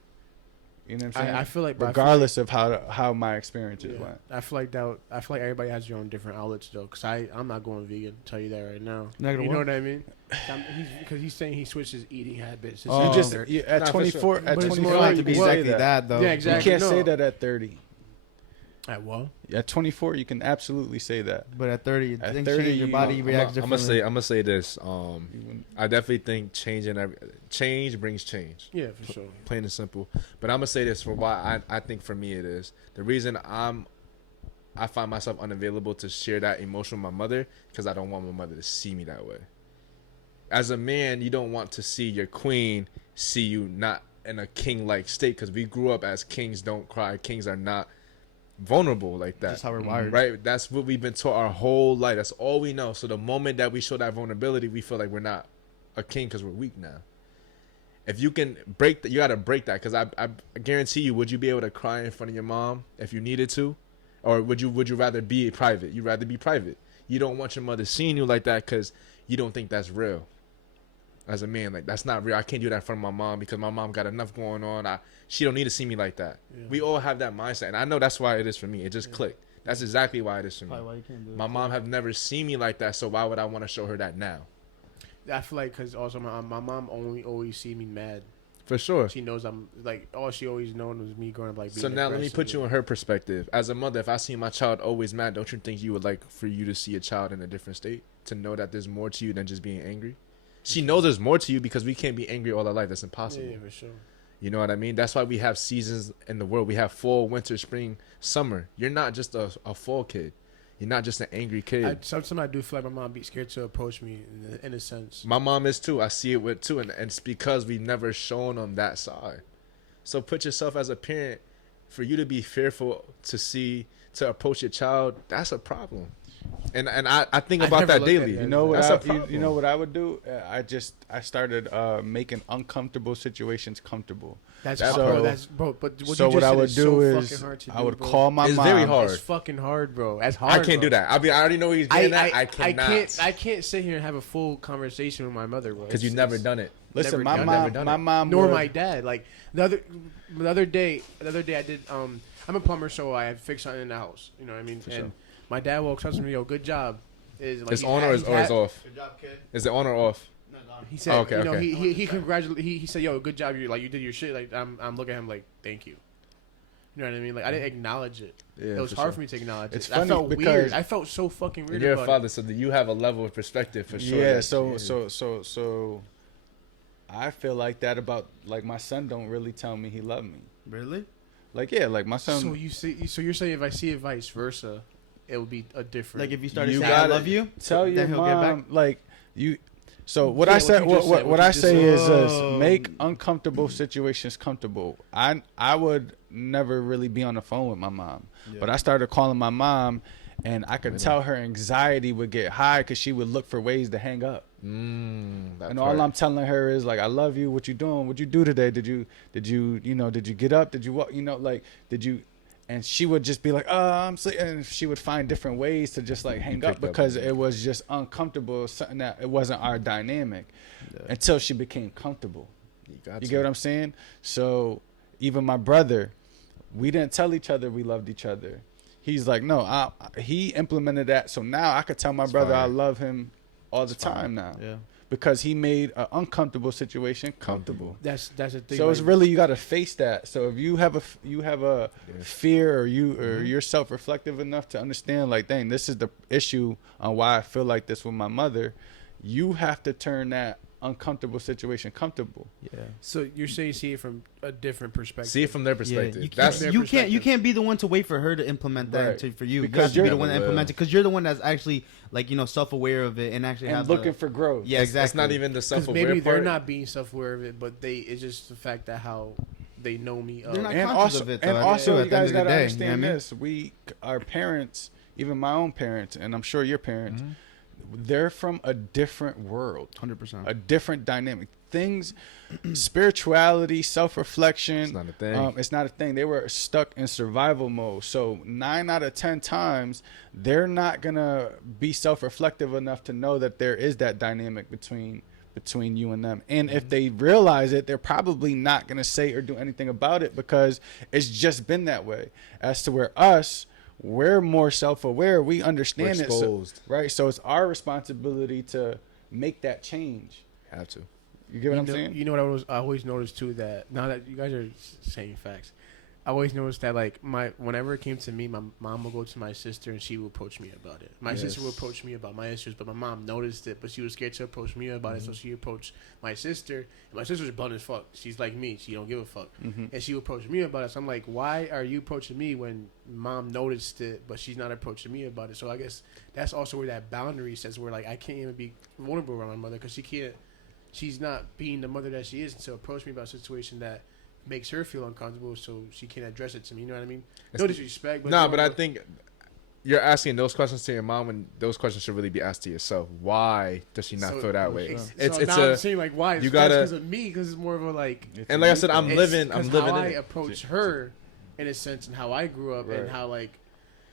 You know what I'm saying? I feel like, bro, regardless of how my experiences yeah, went. I feel like everybody has their own different outlets though. Cause I'm not going vegan. Tell you that right now. Negative You know what? what I mean? Because he's saying he switched his eating habits. His You Oh. just standard. at Nah, for 24, sure. at But it's 24, more like you to be can say exactly that though. Yeah, exactly. You can't say No. that at 30. At what? At 24, you can absolutely say that. But at 30, At things 30, change. Your body I'm reacts I'm gonna differently. say this. I definitely think change brings change. Yeah, for sure. Plain and simple. But I'm gonna say this for why I think for me it is the reason I find myself unavailable to share that emotion with my mother because I don't want my mother to see me that way. As a man, you don't want to see your queen see you not in a king-like state because we grew up as kings don't cry. Kings are not vulnerable like that. That's how we're wired. Right? That's what we've been taught our whole life. That's all we know. So the moment that we show that vulnerability, we feel like we're not a king because we're weak now. If you can break that, you got to break that because I guarantee you, would you be able to cry in front of your mom if you needed to? Or would you rather be private? You'd rather be private. You don't want your mother seeing you like that because you don't think that's real. As a man, like that's not real. I can't do that in front of my mom because my mom got enough going on. She don't need to see me like that. Yeah. We all have that mindset, and I know that's why it is for me. It just clicked. That's exactly why it is for me. Probably why you can't do it. My mom have never seen me like that, so why would I want to show her that now? I feel like because also my mom always see me mad. For sure. She knows I'm like all she always known was me growing up like. So being now let me aggressive put you and- in her perspective. As a mother, if I see my child always mad, don't you think you would like for you to see a child in a different state? To know that there's more to you than just being angry? She knows there's more to you because we can't be angry all our life. That's impossible. Yeah, for sure. You know what I mean? That's why we have seasons in the world. We have fall, winter, spring, summer. You're not just a fall kid. You're not just an angry kid. Sometimes I do feel like my mom be scared to approach me in a sense. My mom is too. I see it with too. And it's because we've never shown them that side. So put yourself as a parent, for you to be fearful to approach your child, that's a problem. And I think I've about never that looked at daily. it. You know what? That's a You problem. know what I would do? I started making uncomfortable situations comfortable. That's That hard, part. bro. That's bro. But what So you what just I said would is do so is fucking hard to I do, would bro. call my It's mom. very hard. It's fucking hard, bro. That's hard. I can't bro. do that. I already know what he's getting at. I cannot. I can't sit here and have a full conversation with my mother, bro. Because you've never done it. Listen, Never my done mom, Nor would- my dad. Like the other day I did. I'm a plumber, so I fix something in the house. You know what I mean? For and sure. my dad walks up to me, yo, good job. Is like It's he's on ha- or he's is ha- off? Good job, kid. Is it on or off? He said, Okay, you know, okay. he congratulated. He said, yo, good job. You did your shit. Like I'm looking at him like, thank you. You know what I mean? Like I didn't acknowledge it. Yeah, It was for hard sure. for me to acknowledge It's it. I funny felt because- weird. I felt so fucking weird And you're a about father, so that you have a level of perspective for sure. Yeah, that- so I feel like that about like my son don't really tell me he loved me. Really? Like yeah, like my it. son. So you're saying if I see it vice versa, it would be a different. Like if you started You saying I gotta love you, tell your then he'll get back. mom like you. So what Yeah, I what said, you just said, what what I you just say said. is Whoa. make uncomfortable situations comfortable. I would never really be on the phone with my mom, but I started calling my mom, and I could tell her anxiety would get high because she would look for ways to hang up. that And part. all I'm telling her is like, I love you. What you doing? What you do today? Did you get up? Did you walk? Did you? And she would just be like, I'm sleeping. And she would find different ways to just like hang picked up up because on it. it was just uncomfortable. Something that it wasn't our dynamic until she became comfortable. You get what I'm saying? So even my brother, we didn't tell each other we loved each other. He's like, no, he implemented that. So now I could tell my brother I fire. love him all the time now. Yeah. Because he made an uncomfortable situation comfortable. that's the thing. So it's like- really you got to face that. So if you have a fear or you're self-reflective enough to understand like, dang, this is the issue on why I feel like this with my mother, you have to turn that uncomfortable situation comfortable. Yeah. So you're saying see it from a different perspective. See it from their perspective. You That's can't, their you can't you perspective. can't be the one to wait for her to implement that Right. for you. Because You have to be you're- the one that Never implements it because you're the one that's actually like self-aware of it and actually And have looking for growth. yeah exactly. It's not even the Because self-aware maybe they're part. not being self-aware of it, but it's just the fact that how they know me. They're not And conscious also, of it, and though, also at you the end guys of the got to day, understand you know what I this. mean? Our parents, even my own parents, and I'm sure your parents, they're from a different world. 100%. A different dynamic. Things, spirituality, self-reflection. It's not a thing. It's not a thing. They were stuck in survival mode. So 9 out of 10 times, they're not gonna be self-reflective enough to know that there is that dynamic between you and them. And if they realize it, they're probably not gonna say or do anything about it because it's just been that way. As to where we're more self-aware. We understand We're it, so- exposed. right? So it's our responsibility to make that change. Have to. You get what I'm saying? You know what I always noticed too, that now that you guys are saying facts, I always noticed that like whenever it came to me, my mom would go to my sister and she would approach me about it. My sister would approach me about my issues, but my mom noticed it, but she was scared to approach me about it, so she approached my sister. And my sister's blunt as fuck. She's like me. She don't give a fuck. And she would approach me about it. So I'm like, why are you approaching me when mom noticed it, but she's not approaching me about it? So I guess that's also where that boundary says where like I can't even be vulnerable around my mother because she's not being the mother that she is to approach me about a situation that makes her feel uncomfortable, so she can't address it to me. You know what I mean? No disrespect, but No, it's but more I of- think you're asking those questions to your mom, and those questions should really be asked to yourself. Why does she not so- feel that way? It's It's now I'm saying like why you gotta- because of me, because it's more of a like. and like I said, I'm it's living 'cause in how I it. approach her, in a sense, and how I grew up, Right. and how like,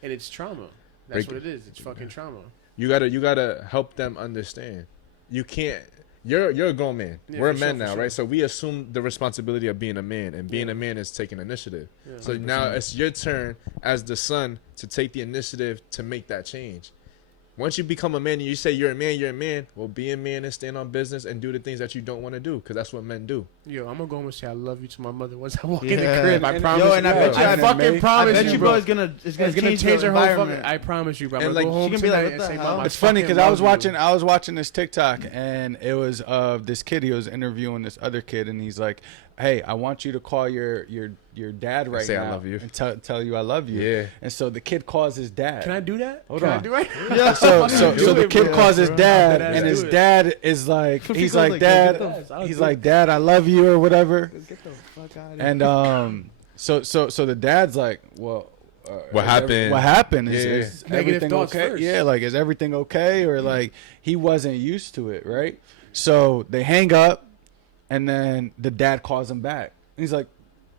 and it's trauma. That's Break what it is. It's fucking trauma. You gotta help them understand. You can't. You're a grown man. Yeah, We're for men sure, now, for right? sure. So we assume the responsibility of being a man, and being Yeah. a man is taking initiative. Yeah. So now it's your turn as the son to take the initiative to make that change. Once you become a man and you say you're a man, well, be a man and stand on business and do the things that you don't want to do, because that's what men do. Yo, I'm gonna go home and say I love you to my mother once I walk in the Yeah. crib. I And- promise. Yo, and you, I bet you I I fucking bet promise I bet you, bro. bro, it's gonna It's gonna change the her whole fucking. environment. I promise you, bro. I'm And, gonna like, go home she can be like, tonight what and the say, hell? Mom, It's funny fucking because I was love you. watching this TikTok and it was this kid. He was interviewing this other kid and he's like, "Hey, I want you to call your dad right Say now I love you. and tell you I love you." Yeah. And so the kid calls his dad. Can I do that? Hold Can I on. do it? Yeah. So Do the it, kid bro. calls his dad, Deadass and do his it. dad is like, He he's goes like, like, "Dad," get the- he's like, "Dad, I love you," or whatever. Get the fuck out of here. And so the dad's like, "Well, What is happened? What happened? Yeah. Is Negative everything thoughts okay? first. Yeah, like is everything okay? Or like he wasn't used to it, right? So they hang up, and then the dad calls him back. And he's like,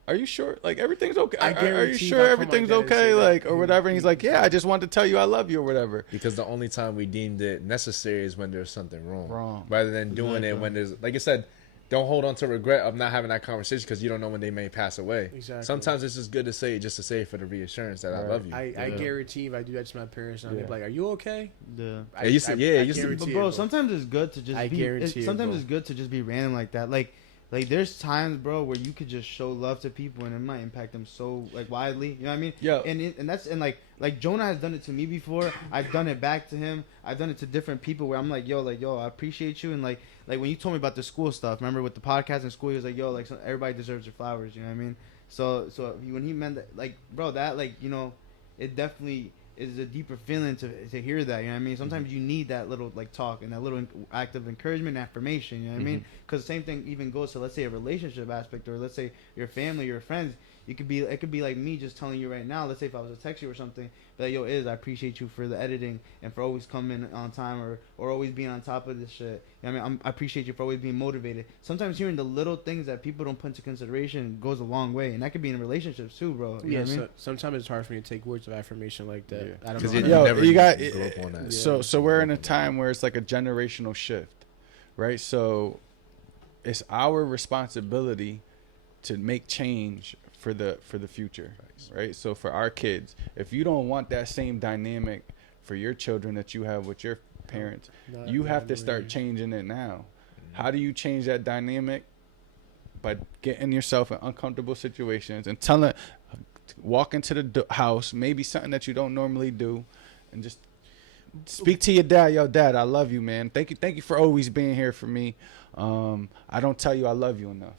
"Are you sure? Like everything's okay? I Are you guarantee sure if I call my everything's dad and okay? say that, Like or he- whatever?" And he's like, "Yeah, I just wanted to tell you I love you or whatever." Because the only time we deemed it necessary is when there's something wrong. Wrong. Rather than doing it when there's, like I said, don't hold on to regret of not having that conversation because you don't know when they may pass away. Exactly. Sometimes it's just good to say it just to say it for the reassurance that I Right. love you. I guarantee if I do that to my parents, I'll Yeah. be like, "Are you okay?" Yeah. I, Yeah, you said- yeah, you said- guarantee But it, bro, sometimes it's good to just I be. guarantee it, Sometimes bro. it's good to just be random like that. Like there's times, bro, where you could just show love to people and it might impact them so like widely. You know what I mean? Yo. And that's and like Jonah has done it to me before. I've done it back to him. I've done it to different people where I'm like, yo, I appreciate you. And like when you told me about the school stuff, remember with the podcast in school, he was like, yo, like everybody deserves their flowers. You know what I mean? So when he meant that, like, bro, that like it definitely is a deeper feeling to hear that. You know what I mean? Sometimes you need that little like talk and that little act of encouragement and affirmation. You know what I mean? Because the same thing even goes to, let's say, a relationship aspect, or let's say your family, your friends. It could be like me just telling you right now. Let's say if I was to text you or something, be like, yo, I appreciate you for the editing and for always coming on time or always being on top of this shit. You know what I mean, I appreciate you for always being motivated. Sometimes hearing the little things that people don't put into consideration goes a long way, and that could be in relationships too, bro. You know what I mean? sometimes it's hard for me to take words of affirmation like that. Yeah. I don't 'Cause know. you how to- never you got grew up on that. So we're in a time where it's like a generational shift, right? So it's our responsibility to make change for the future, right? So for our kids, if you don't want that same dynamic for your children that you have with your parents, you have to start changing it now. How do you change that dynamic? By getting yourself in uncomfortable situations and walk into the house, maybe something that you don't normally do, and just speak to your dad. Yo, dad, I love you, man. Thank you for always being here for me. I don't tell you I love you enough.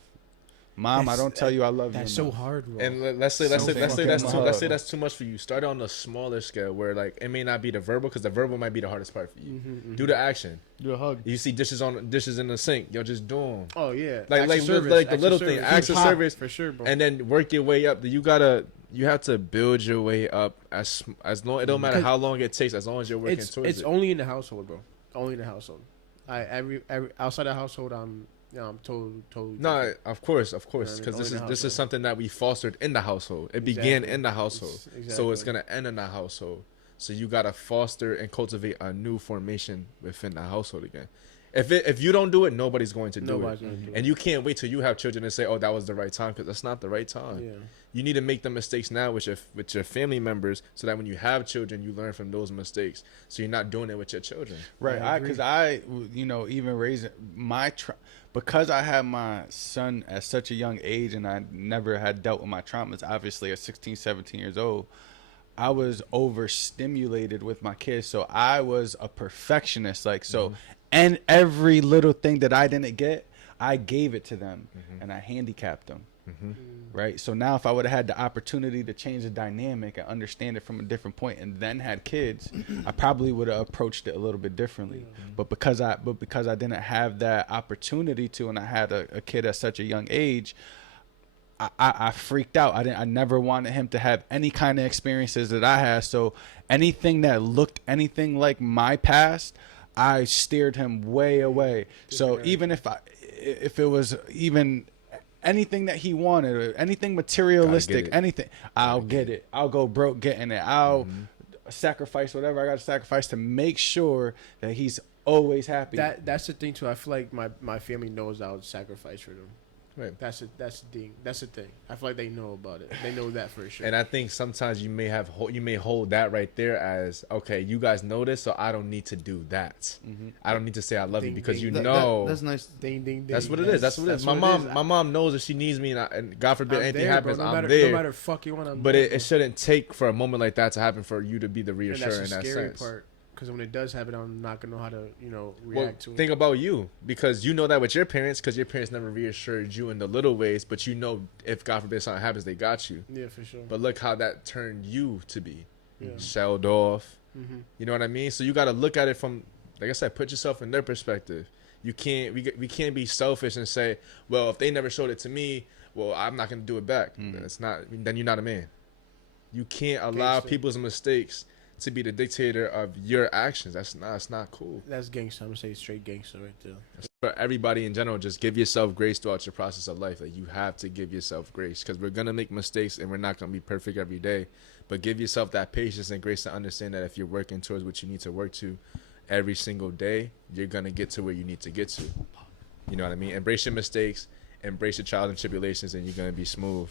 Mom, I don't tell you I love you That's enough. so hard, bro. And let's say So that's fucking too much for you. Start on a smaller scale where like it may not be the verbal because the verbal might be the hardest part for you. Do the action. Do a hug. You see dishes in the sink, yo, just do them. Oh yeah, Like Acts of service, like the acts little of thing, service. acts of Pop, service, for sure, bro. and then work your way up. You have to build your way up as long. It don't matter how long it takes, as long as you're working towards it's it. only in the household, bro. Only in the household. Every outside the household, I'm totally. No, different. of course, You know what I because mean? this Only in the is household. something that we fostered in the household. It began Exactly. in the household, so it's Exactly. gonna end in the household. So you gotta foster and cultivate a new formation within the household again. If you don't do it, nobody's going to do Nobody's it. gonna do And you can't wait till you have children and say, "Oh, that was the right time," because that's not the right time. Yeah. You need to make the mistakes now with your family members, so that when you have children, you learn from those mistakes. So you're not doing it with your children. Right, I because I, even raising because I had my son at such a young age and I never had dealt with my traumas, obviously at 16, 17 years old, I was overstimulated with my kids. So I was a perfectionist. And every little thing that I didn't get, I gave it to them and I handicapped them. Right. So now if I would have had the opportunity to change the dynamic and understand it from a different point and then had kids, I probably would have approached it a little bit differently. But because I didn't have that opportunity to, and I had a kid at such a young age, I freaked out. I never wanted him to have any kind of experiences that I had. So anything that looked anything like my past, I steered him way away. So even if it was even anything that he wanted, or anything materialistic, anything, I'll get it. I'll go broke getting it. I'll sacrifice whatever I got to sacrifice to make sure that he's always happy. That's the thing too. I feel like my family knows I would sacrifice for them. Right. That's the thing. That's the thing. I feel like they know about it. They know that for sure. And I think sometimes you may hold that right there as, okay, you guys know this, so I don't need to do that. I don't need to say I love you Ding, because ding. That's nice. Ding ding ding. That's what it is. That's what it is. My mom knows if she needs me, and God forbid I'm anything there, happens, bro. No I'm matter, there. No matter fucking what I'm But there, it shouldn't take for a moment like that to happen for you to be the and reassurer that's in the that scary sense. part. Because when it does happen, I'm not gonna know how to, Well, react to it. think about you, because you know that with your parents, because your parents never reassured you in the little ways, but you know if God forbid something happens, they got you. Yeah, for sure. But look how that turned you to be Yeah. shelled off. Mm-hmm. You know what I mean? So you got to look at it from, like I said, put yourself in their perspective. You can't we can't be selfish and say, well, if they never showed it to me, well, I'm not gonna do it back. It's not. Then you're not a man. You can't allow Gangster. people's mistakes to be the dictator of your actions. That's not cool. That's gangster. I'm gonna say straight gangster right there. For everybody in general, just give yourself grace throughout your process of life. Like, you have to give yourself grace, because we're gonna make mistakes and we're not gonna be perfect every day. But give yourself that patience and grace to understand that if you're working towards what you need to work to every single day, you're gonna get to where you need to get to. You know what I mean? Embrace your mistakes, embrace your trials and tribulations, and you're gonna be smooth.